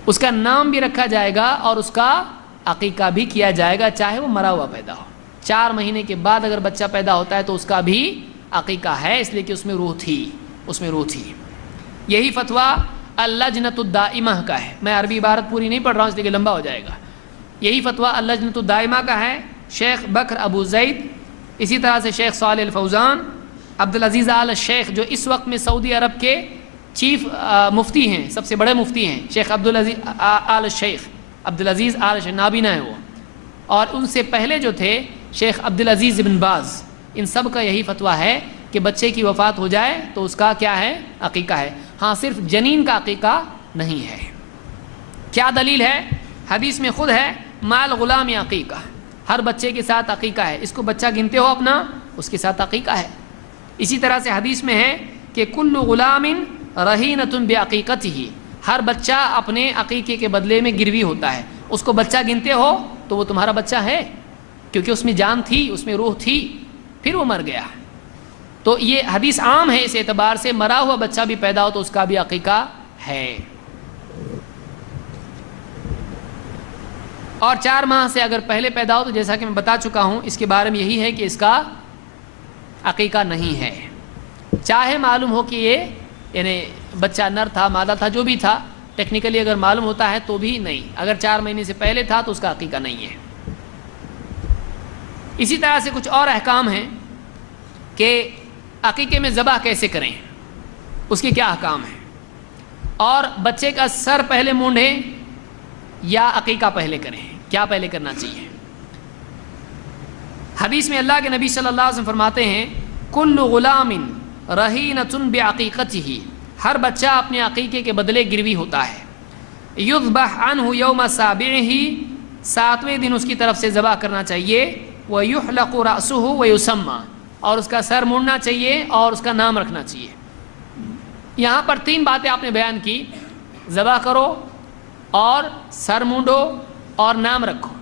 اس کا نام بھی رکھا جائے گا اور اس کا عقیقہ بھی کیا جائے گا، چاہے وہ مرا ہوا پیدا ہو۔ 4 مہینے کے بعد اگر بچہ پیدا ہوتا ہے تو اس کا بھی عقیقہ ہے، اس لیے کہ اس میں روح تھی۔ یہی فتویٰ اللجنۃ الدائمہ کا ہے۔ میں عربی عبارت پوری نہیں پڑھ رہا ہوں اس لیے کہ لمبا ہو جائے گا۔ یہی فتویٰ اللجنۃ الدائمہ کا ہے، شیخ بکر ابو زید، اسی طرح سے شیخ صالح الفوزان، عبدالعزیز آل الشیخ جو اس وقت میں سعودی عرب کے چیف مفتی ہیں، سب سے بڑے مفتی ہیں، شیخ عبدالعزیز آل الشیخ، عبدالعزیز آل الشیخ، نابینا ہے وہ، اور ان سے پہلے جو تھے شیخ عبدالعزیز بن باز، ان سب کا یہی فتویٰ ہے کہ بچے کی وفات ہو جائے تو اس کا کیا ہے؟ عقیقہ ہے۔ ہاں، صرف جنین کا عقیقہ نہیں ہے۔ کیا دلیل ہے؟ حدیث میں خود ہے مال غلام عقیقہ، ہر بچے کے ساتھ عقیقہ ہے، اس کو بچہ گنتے ہو اپنا، اس کے ساتھ عقیقہ ہے۔ اسی طرح سے حدیث میں ہے کہ کل غلام رہینۃ بعقیقتہ، ہر بچہ اپنے عقیقے کے بدلے میں گروی ہوتا ہے، اس کو بچہ گنتے ہو تو وہ تمہارا بچہ ہے، کیونکہ اس میں جان تھی، اس میں روح تھی، پھر وہ مر گیا۔ تو یہ حدیث عام ہے اس اعتبار سے، مرا ہوا بچہ بھی پیدا ہو تو اس کا بھی عقیقہ ہے۔ اور 4 ماہ سے اگر پہلے پیدا ہو تو جیسا کہ میں بتا چکا ہوں اس کے بارے میں یہی ہے کہ اس کا عقیقہ نہیں ہے، چاہے معلوم ہو کہ یہ یعنی بچہ نر تھا، مادہ تھا، جو بھی تھا، ٹیکنیکلی اگر معلوم ہوتا ہے تو بھی نہیں، اگر 4 مہینے سے پہلے تھا تو اس کا عقیقہ نہیں ہے۔ اسی طرح سے کچھ اور احکام ہیں کہ عقیقے میں ذبح کیسے کریں، اس کے کیا احکام ہیں، اور بچے کا سر پہلے مونڈیں یا عقیقہ پہلے کریں، کیا پہلے کرنا چاہیے۔ حدیث میں اللہ کے نبی صلی اللہ علیہ وسلم فرماتے ہیں کل غلام رہینۃ بعقیقتہ، ہر بچہ اپنے عقیقے کے بدلے گروی ہوتا ہے، یذبح عنہ یوم سابعہ، 7ویں دن اس کی طرف سے ذبح کرنا چاہیے، ویحلق رأسہ ویسمى، اور اس کا سر مونڈنا چاہیے اور اس کا نام رکھنا چاہیے۔ یہاں پر 3 باتیں آپ نے بیان کی، ذبح کرو اور سر مونڈو اور نام رکھو۔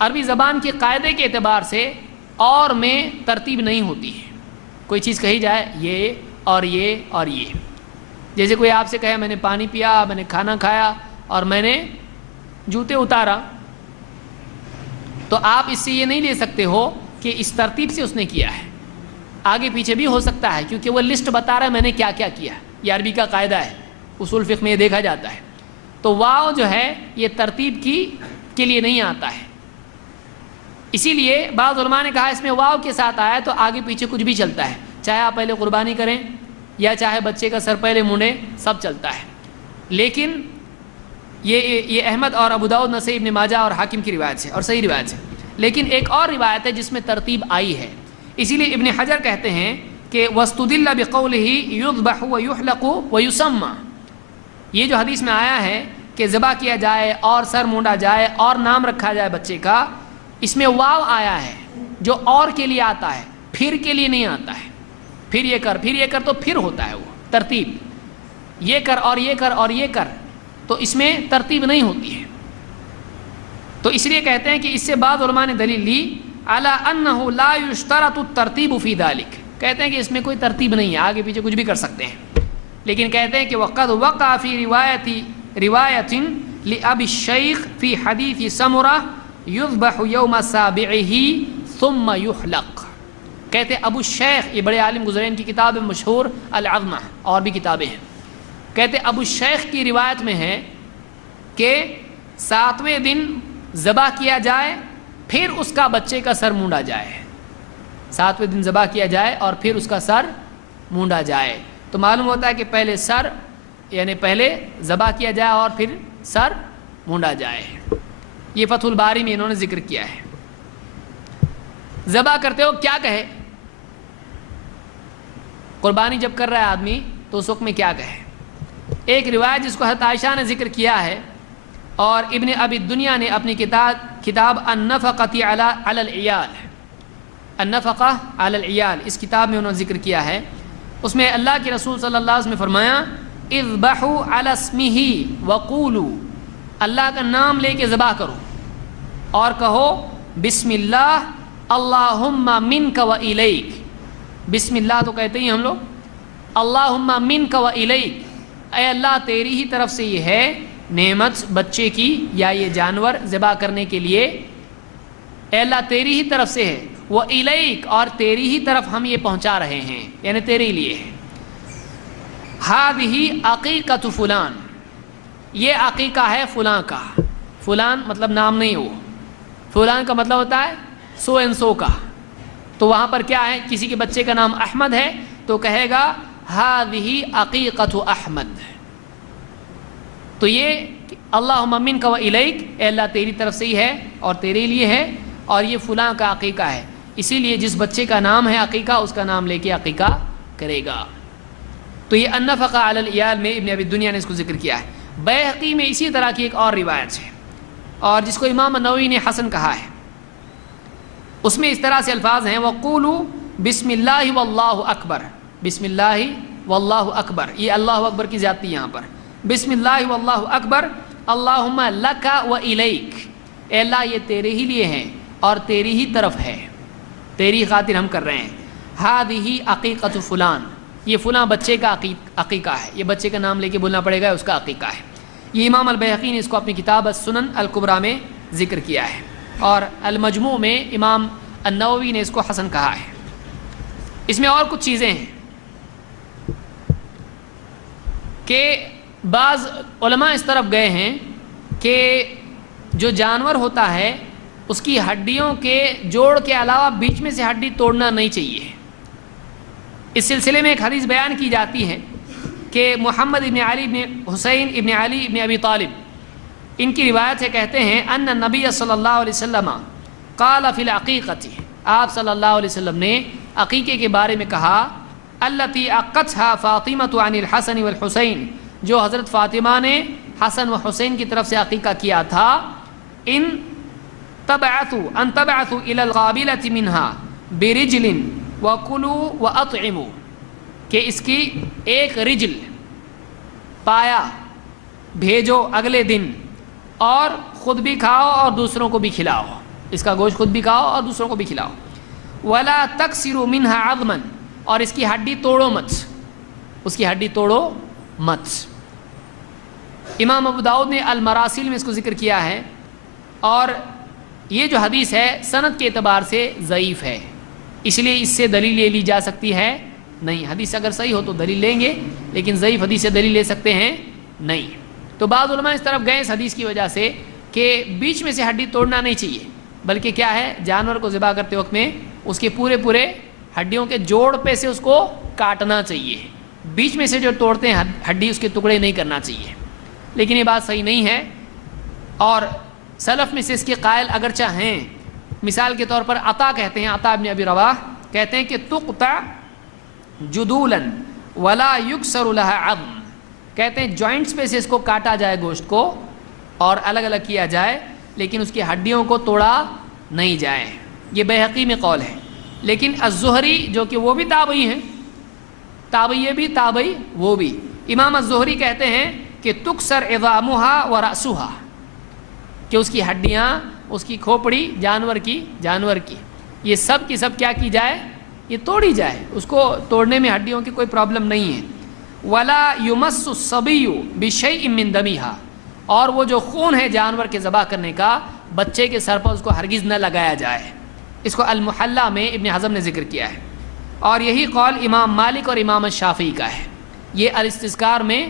عربی زبان کے قاعدے کے اعتبار سے اور میں ترتیب نہیں ہوتی ہے، کوئی چیز کہی جائے یہ اور یہ اور یہ، جیسے کوئی آپ سے کہے میں نے پانی پیا، میں نے کھانا کھایا اور میں نے جوتے اتارا، تو آپ اس سے یہ نہیں لے سکتے ہو کہ اس ترتیب سے اس نے کیا ہے، آگے پیچھے بھی ہو سکتا ہے، کیونکہ وہ لسٹ بتا رہا ہے میں نے کیا کیا کیا، یہ عربی کا قاعدہ ہے، اصول فقہ میں یہ دیکھا جاتا ہے۔ تو واو جو ہے یہ ترتیب کے لیے نہیں آتا ہے، اسی لیے بعض علماء نے کہا اس میں واو کے ساتھ آیا تو آگے پیچھے کچھ بھی چلتا ہے، چاہے آپ پہلے قربانی کریں یا چاہے بچے کا سر پہلے مونڈیں، سب چلتا ہے۔ لیکن یہ احمد اور ابو داؤد، نسائی، ابن ماجہ اور حاکم کی روایت ہے اور صحیح روایت ہے، لیکن ایک اور روایت ہے جس میں ترتیب آئی ہے، اسی لیے ابن حجر کہتے ہیں کہ وَاسْتُدِلَّ بِقَوْلِهِ يُذْبَحُ وَيُحْلَقُ وَيُسَمَّى، یہ جو حدیث میں آیا ہے کہ ذبح کیا جائے اور سر مونڈا جائے اور نام رکھا جائے بچے کا، اس میں واو آیا ہے جو اور کے لیے آتا ہے، پھر کے لیے نہیں آتا ہے، پھر یہ کر تو پھر ہوتا ہے وہ ترتیب، یہ کر اور یہ کر اور یہ کر، تو اس میں ترتیب نہیں ہوتی ہے۔ تو اس لیے کہتے ہیں کہ اس سے بعض علماء نے دلیل لی علی انہ لا یشترط الترتیب فی ذلک، کہتے ہیں کہ اس میں کوئی ترتیب نہیں ہے، آگے پیچھے کچھ بھی کر سکتے ہیں، لیکن کہتے ہیں کہ وقد وقع فی روایت لأبی الشیخ فی حدیث سمرہ یذبح یوم سابعہ ثم یحلق، کہتے ہیں ابو الشیخ، یہ بڑے عالم گزرے، ان کی کتاب مشہور العظمہ اور بھی کتابیں ہیں، کہتے ہیں ابو الشیخ کی روایت میں ہے کہ 7ویں دن ذبح کیا جائے پھر اس کا بچے کا سر مونڈا جائے، 7ویں دن ذبح کیا جائے اور پھر اس کا سر مونڈا جائے، تو معلوم ہوتا ہے کہ پہلے سر یعنی پہلے ذبح کیا جائے اور پھر سر مونڈا جائے۔ یہ فتح الباری میں انہوں نے ذکر کیا ہے۔ ذبح کرتے ہو کیا کہے، قربانی جب کر رہا ہے آدمی تو اس وقت میں کیا کہے، ایک روایت جس کو حضرت عائشہ نے ذکر کیا ہے اور ابن ابی الدنیا نے اپنی کتاب النفقۃ علی العیال، النفقہ علی العیال، اس کتاب میں انہوں نے ذکر کیا ہے، اس میں اللہ کے رسول صلی اللہ علیہ وسلم نے فرمایا اذبحوا علی اسمہ وقولوا، اللہ کا نام لے کے ذبح کرو اور کہو بسم اللہ اللہم منک و الیک. بسم اللہ تو کہتے ہی ہم لوگ، اللہم منک و الیک، اے اللہ تیری ہی طرف سے یہ ہے نعمت بچے کی یا یہ جانور ذبح کرنے کے لیے، اے اللہ تیری ہی طرف سے ہے، وہ الیک اور تیری ہی طرف ہم یہ پہنچا رہے ہیں، یعنی تیرے لیے ہے. ہذہ عقیقۃ فلان، یہ عقیقہ ہے فلاں کا. فلان مطلب نام نہیں، وہ فلان کا مطلب ہوتا ہے سو اینڈ سو کا. تو وہاں پر کیا ہے، کسی کے بچے کا نام احمد ہے تو کہے گا ہذہ عقیقۃ احمد. تو یہ اللہم منک و الیک، اے اللہ تیری طرف سے ہی ہے اور تیرے لیے ہے، اور یہ فلاں کا عقیقہ ہے، اسی لیے جس بچے کا نام ہے عقیقہ اس کا نام لے کے عقیقہ کرے گا. تو یہ النفقہ علی العیال میں ابن ابی دنیا نے اس کو ذکر کیا ہے. بیہقی میں اسی طرح کی ایک اور روایت ہے اور جس کو امام نووی نے حسن کہا ہے. اس میں اس طرح سے الفاظ ہیں وقولوا بسم اللہ واللہ اکبر. بسم اللہ واللہ اکبر، یہ اللہ اکبر کی زیادتی یہاں پر. بسم اللہ واللہ اکبر اللہم لک و الیک، اے اللہ یہ تیرے ہی لیے ہیں اور تیری ہی طرف ہے، تیری خاطر ہم کر رہے ہیں. ہذہ عقیقۃ فلان، یہ فلاں بچے کا عقیقہ ہے، یہ بچے کا نام لے کے بولنا پڑے گا، اس کا عقیقہ ہے. یہ امام البیہقی نے اس کو اپنی کتاب السنن الکبریٰ میں ذکر کیا ہے اور المجموع میں امام النووی نے اس کو حسن کہا ہے. اس میں اور کچھ چیزیں ہیں کہ بعض علماء اس طرف گئے ہیں کہ جو جانور ہوتا ہے اس کی ہڈیوں کے جوڑ کے علاوہ بیچ میں سے ہڈی توڑنا نہیں چاہیے. اس سلسلے میں ایک حدیث بیان کی جاتی ہے کہ محمد ابن علی ابن حسین ابن علی ابن ابی طالب، ان کی روایت سے کہتے ہیں ان نبی صلی اللہ علیہ وسلم قال فی العقیقۃ، آپ صلی اللہ علیہ وسلم نے عقیقے کے بارے میں کہا التی عقتھا فاطمۃ عن الحسن والحسین، جو حضرت فاطمہ نے حسن و حسین کی طرف سے عقیقہ کیا تھا. ان تبعثوا الی القابلۃ منها برجل وَكُلُوا وَأَطْعِمُوا، کہ اس کی ایک رجل پایا بھیجو اگلے دن اور خود بھی کھاؤ اور دوسروں کو بھی کھلاؤ، اس کا گوشت خود بھی کھاؤ اور دوسروں کو بھی کھلاؤ. وَلَا تَكْسِرُوا مِنْهَا عَظْمًا، اور اس کی ہڈی توڑو مت، اس کی ہڈی توڑو مت. امام ابو داؤد نے المراسل میں اس کو ذکر کیا ہے اور یہ جو حدیث ہے سند کے اعتبار سے ضعیف ہے، اس لیے اس سے دلیل لے لی جا سکتی ہے نہیں. حدیث اگر صحیح ہو تو دلیل لیں گے، لیکن ضعیف حدیث سے دلیل لے سکتے ہیں نہیں. تو بعض علماء اس طرف گئے اس حدیث کی وجہ سے کہ بیچ میں سے ہڈی توڑنا نہیں چاہیے، بلکہ کیا ہے جانور کو ذبح کرتے وقت میں اس کے پورے ہڈیوں کے جوڑ پہ سے اس کو کاٹنا چاہیے، بیچ میں سے جو توڑتے ہیں ہڈی اس کے ٹکڑے نہیں کرنا چاہیے. لیکن یہ بات صحیح نہیں ہے اور سلف میں سے اس کے قائل اگرچہ ہیں. مثال کے طور پر عطا کہتے ہیں، عطا ابن ابی رواح کہتے ہیں کہ تقطع جدولا ولا یکسر لها عظم، کہتے ہیں جوائنٹس پہ سے اس کو کاٹا جائے گوشت کو اور الگ الگ کیا جائے، لیکن اس کی ہڈیوں کو توڑا نہیں جائے. یہ بیہقی میں قول ہے. لیکن الزہری جو کہ وہ بھی تابعی ہیں، تابعی یہ بھی تابعی وہ بھی، امام الزہری کہتے ہیں کہ تکسر عظامها ورأسها، کہ اس کی ہڈیاں، اس کی کھوپڑی جانور کی یہ سب کی سب کیا کی جائے، یہ توڑی جائے، اس کو توڑنے میں ہڈیوں کی کوئی پرابلم نہیں ہے. ولا یمس الصبی بشیء من دمها، اور وہ جو خون ہے جانور کے ذبح کرنے کا بچے کے سر پر اس کو ہرگز نہ لگایا جائے. اس کو المحلہ میں ابن حزم نے ذکر کیا ہے اور یہی قول امام مالک اور امام شافعی کا ہے. یہ الاستذکار میں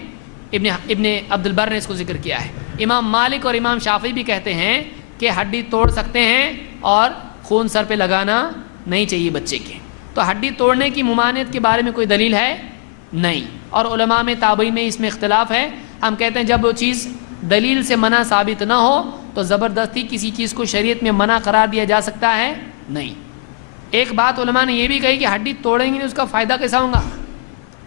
ابن عبد البر نے اس کو ذکر کیا ہے. امام مالک اور امام شافعی بھی کہتے ہیں کہ ہڈی توڑ سکتے ہیں اور خون سر پہ لگانا نہیں چاہیے بچے کے. تو ہڈی توڑنے کی ممانعت کے بارے میں کوئی دلیل ہے نہیں، اور علماء میں تابعین میں اس میں اختلاف ہے. ہم کہتے ہیں جب وہ چیز دلیل سے منع ثابت نہ ہو تو زبردستی کسی چیز کو شریعت میں منع قرار دیا جا سکتا ہے نہیں. ایک بات علماء نے یہ بھی کہی کہ ہڈی توڑیں گے اس کا فائدہ کیسا ہوگا،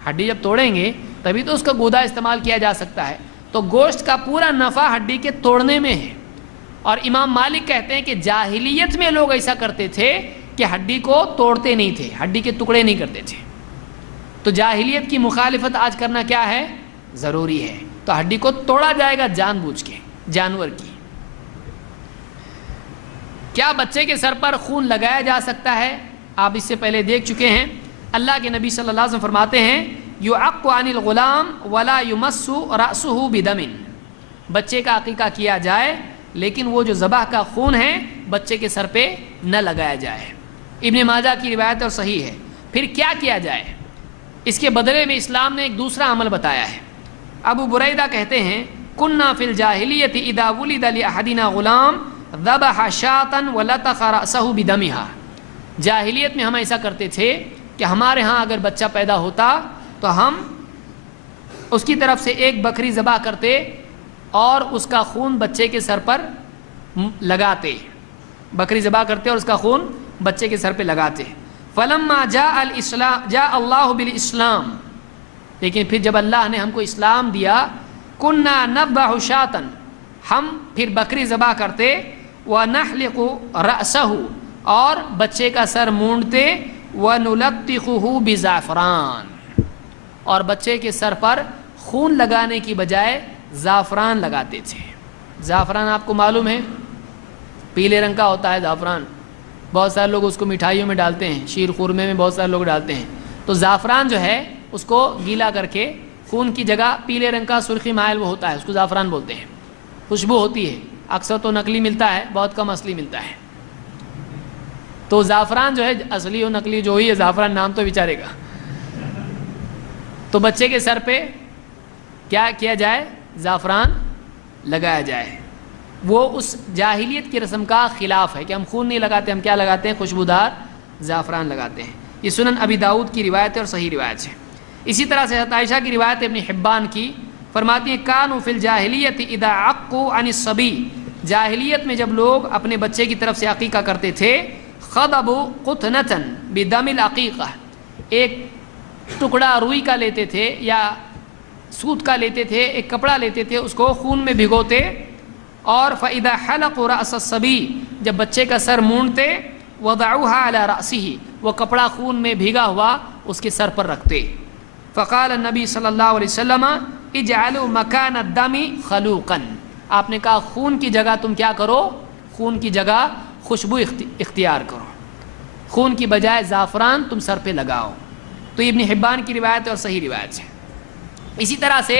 ہڈی جب توڑیں گے تبھی تو اس کا گودا استعمال کیا جا سکتا ہے. تو گوشت کا پورا نفع ہڈی کے توڑنے میں ہے. اور امام مالک کہتے ہیں کہ جاہلیت میں لوگ ایسا کرتے تھے کہ ہڈی کو توڑتے نہیں تھے، ہڈی کے ٹکڑے نہیں کرتے تھے. تو جاہلیت کی مخالفت آج کرنا کیا ہے، ضروری ہے. تو ہڈی کو توڑا جائے گا جان بوجھ کے جانور کی. کیا بچے کے سر پر خون لگایا جا سکتا ہے؟ آپ اس سے پہلے دیکھ چکے ہیں. اللہ کے نبی صلی اللہ علیہ وسلم فرماتے ہیں یعق عن الغلام ولا یمس رأسہ بدم. بچے کا عقیقہ کیا جائے لیکن وہ جو ذبح کا خون ہے بچے کے سر پہ نہ لگایا جائے. ابن ماجہ کی روایت اور صحیح ہے. پھر کیا کیا جائے؟ اس کے بدلے میں اسلام نے ایک دوسرا عمل بتایا ہے. ابو بریدہ کہتے ہیں کننا فی الجاہلیۃ اذا ولد لاحدنا غلام ذبح شاۃ ولطخ رأسہ بدمها. جاہلیت میں ہم ایسا کرتے تھے کہ ہمارے ہاں اگر بچہ پیدا ہوتا تو ہم اس کی طرف سے ایک بکری ذبح کرتے اور اس کا خون بچے کے سر پر لگاتے. بکری ذبح کرتے اور اس کا خون بچے کے سر پہ لگاتے. فلما جاء اللہ بالاسلام، لیکن پھر جب اللہ نے ہم کو اسلام دیا، کننا نذبح شاۃ، ہم پھر بکری ذبح کرتے، ونحلق رأسہ، اور بچے کا سر مونڈتے، ونلطخہ بزعفران، اور بچے کے سر پر خون لگانے کی بجائے زعفران لگاتے تھے. زعفران آپ کو معلوم ہے پیلے رنگ کا ہوتا ہے زعفران. بہت سارے لوگ اس کو مٹھائیوں میں ڈالتے ہیں، شیر خورمے میں بہت سارے لوگ ڈالتے ہیں. تو زعفران جو ہے اس کو گیلا کر کے خون کی جگہ پیلے رنگ کا سرخی مائل وہ ہوتا ہے، اس کو زعفران بولتے ہیں. خوشبو ہوتی ہے. اکثر تو نقلی ملتا ہے، بہت کم اصلی ملتا ہے. تو زعفران جو ہے اصلی و نقلی جو ہی ہے، زعفران نام تو بیچارے گا. تو بچے کے سر پہ کیا کیا جائے؟ زعفران لگایا جائے. وہ اس جاہلیت کی رسم کا خلاف ہے کہ ہم خون نہیں لگاتے، ہم کیا لگاتے ہیں؟ خوشبودار زعفران لگاتے ہیں. یہ سنن ابی داؤد کی روایت ہے اور صحیح روایت ہے. اسی طرح سے حضرت عائشہ کی روایت ابن حبان کی، فرماتی ہیں کانوا فی الجاہلیت اذا عقوا عن الصبی، جاہلیت میں جب لوگ اپنے بچے کی طرف سے عقیقہ کرتے تھے، خضبوا قطنة بدم العقیقہ، ایک ٹکڑا روئی کا لیتے تھے یا سوت کا لیتے تھے، ایک کپڑا لیتے تھے، اس کو خون میں بھگوتے، اور فإذا حلقوا رأس الصبی، جب بچے کا سر مونڈتے، وضعوها على رأسه، وہ کپڑا خون میں بھیگا ہوا اس کے سر پر رکھتے. فقال النبی صلی اللہ علیہ وسلم اجعلوا مکان الدم خلوقا، آپ نے کہا خون کی جگہ تم کیا کرو؟ خون کی جگہ خوشبو اختیار کرو، خون کی بجائے زعفران تم سر پہ لگاؤ. تو ابن حبان کی روایت اور صحیح روایت ہے. اسی طرح سے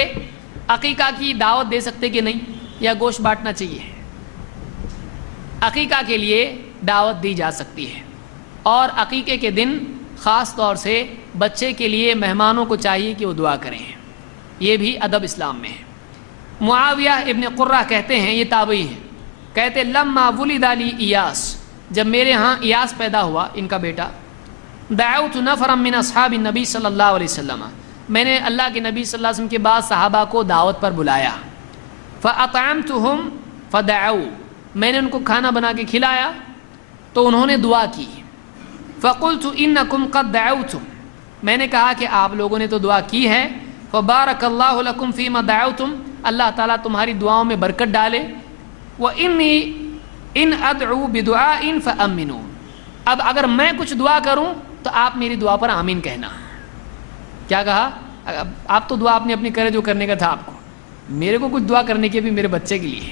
عقیقہ کی دعوت دے سکتے کہ نہیں، یا گوشت بانٹنا چاہیے؟ عقیقہ کے لیے دعوت دی جا سکتی ہے، اور عقیقے کے دن خاص طور سے بچے کے لیے مہمانوں کو چاہیے کہ وہ دعا کریں. یہ بھی ادب اسلام میں ہے. معاویہ ابن قرہ کہتے ہیں، یہ تابعی ہیں، کہتے لما ولد لی ایاس، جب میرے ہاں ایاس پیدا ہوا ان کا بیٹا، دعوت نفرا من اصحاب النبی صلی اللہ علیہ وسلم، میں نے اللہ کے نبی صلی اللہ علیہ وسلم کے بعد صحابہ کو دعوت پر بلایا. فاطعمتهم فدعوا، میں نے ان کو کھانا بنا کے کھلایا تو انہوں نے دعا کی. فقلت انکم قد دعوتم، میں نے کہا کہ آپ لوگوں نے تو دعا کی ہے. فبارک اللہ لکم فیما دعوتم، اللہ تعالیٰ تمہاری دعاؤں میں برکت ڈالے. وانی ان ادعو بدعاء فامنوا، اب اگر میں کچھ دعا کروں تو آپ میری دعا پر آمین کہنا. کیا کہا؟ آپ تو دعا اپنی اپنی کرے جو کرنے کا تھا آپ کو، میرے کو کچھ دعا کرنے کی بھی میرے بچے کے لیے،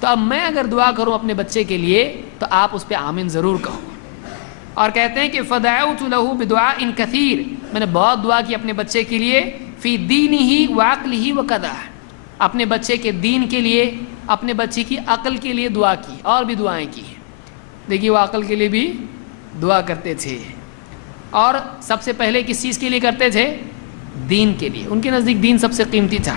تو اب میں اگر دعا کروں اپنے بچے کے لیے تو آپ اس پہ آمین ضرور کہو. اور کہتے ہیں کہ فدعوت له بدعاء کثیر، میں نے بہت دعا کی اپنے بچے کے لیے، فی دینہ وعقلہ وکذا، اپنے بچے کے دین کے لیے، اپنے بچے کی عقل کے لیے دعا کی، اور بھی دعائیں کی. دیکھیے وہ عقل کے لیے بھی دعا کرتے تھے، اور سب سے پہلے کس چیز کے لیے کرتے تھے؟ دین کے لیے. ان کے نزدیک دین سب سے قیمتی تھا.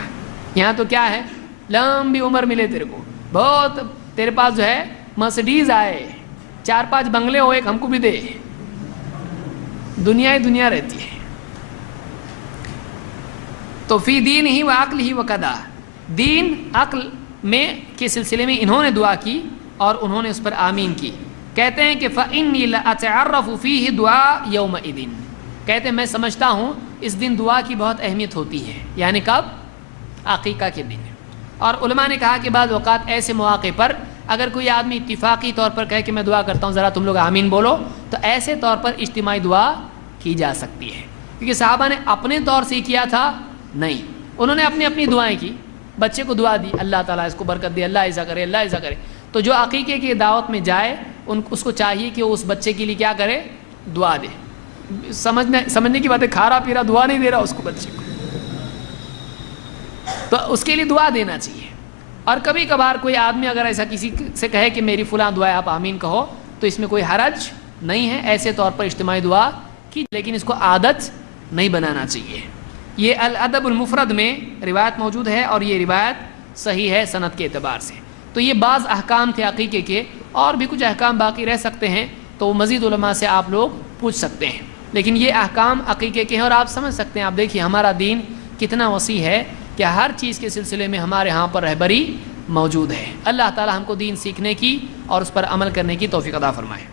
یہاں تو کیا ہے، لمبی عمر ملے تیرے کو، بہت تیرے پاس جو ہے مرسڈیز آئے، 4-5 بنگلے ہو، ایک ہم کو بھی دے. دنیا ہی دنیا رہتی ہے. تو فی دین ہی و عقل ہی وکذا، دین عقل میں کے سلسلے میں انہوں نے دعا کی اور انہوں نے اس پر آمین کی. کہتے ہیں کہ فإنی لأتعرف فیہ دعاء یومئذ، کہتے ہیں میں سمجھتا ہوں اس دن دعا کی بہت اہمیت ہوتی ہے. یعنی کب؟ عقیقہ کے دن. اور علماء نے کہا کہ بعض اوقات ایسے مواقع پر اگر کوئی آدمی اتفاقی طور پر کہے کہ میں دعا کرتا ہوں ذرا تم لوگ آمین بولو، تو ایسے طور پر اجتماعی دعا کی جا سکتی ہے. کیونکہ صحابہ نے اپنے طور سے کیا تھا نہیں، انہوں نے اپنی اپنی دعائیں کی، بچے کو دعا دی اللہ تعالیٰ اس کو برکت دے، اللہ ایسا کرے، اللہ ایسا کرے. تو جو عقیقے کی دعوت میں جائے اس کو چاہیے کہ وہ اس بچے کے لیے کیا کرے؟ دعا دے. سمجھنے کی بات ہے، کھارا پیرا دعا نہیں دے رہا اس کو، بچے کو، تو اس کے لیے دعا دینا چاہیے. اور کبھی کبھار کوئی آدمی اگر ایسا کسی سے کہے کہ میری فلاں دعا ہے آپ آمین کہو، تو اس میں کوئی حرج نہیں ہے، ایسے طور پر اجتماعی دعا کی، لیکن اس کو عادت نہیں بنانا چاہیے. یہ الادب المفرد میں روایت موجود ہے اور یہ روایت صحیح ہے سند کے اعتبار سے. تو یہ بعض احکام تھے عقیقے کے، اور بھی کچھ احکام باقی رہ سکتے ہیں تو مزید علماء سے آپ لوگ پوچھ سکتے ہیں، لیکن یہ احکام عقیقے کے ہیں. اور آپ سمجھ سکتے ہیں، آپ دیکھیے ہمارا دین کتنا وسیع ہے کہ ہر چیز کے سلسلے میں ہمارے ہاں پر رہبری موجود ہے. اللہ تعالی ہم کو دین سیکھنے کی اور اس پر عمل کرنے کی توفیق عطا فرمائے.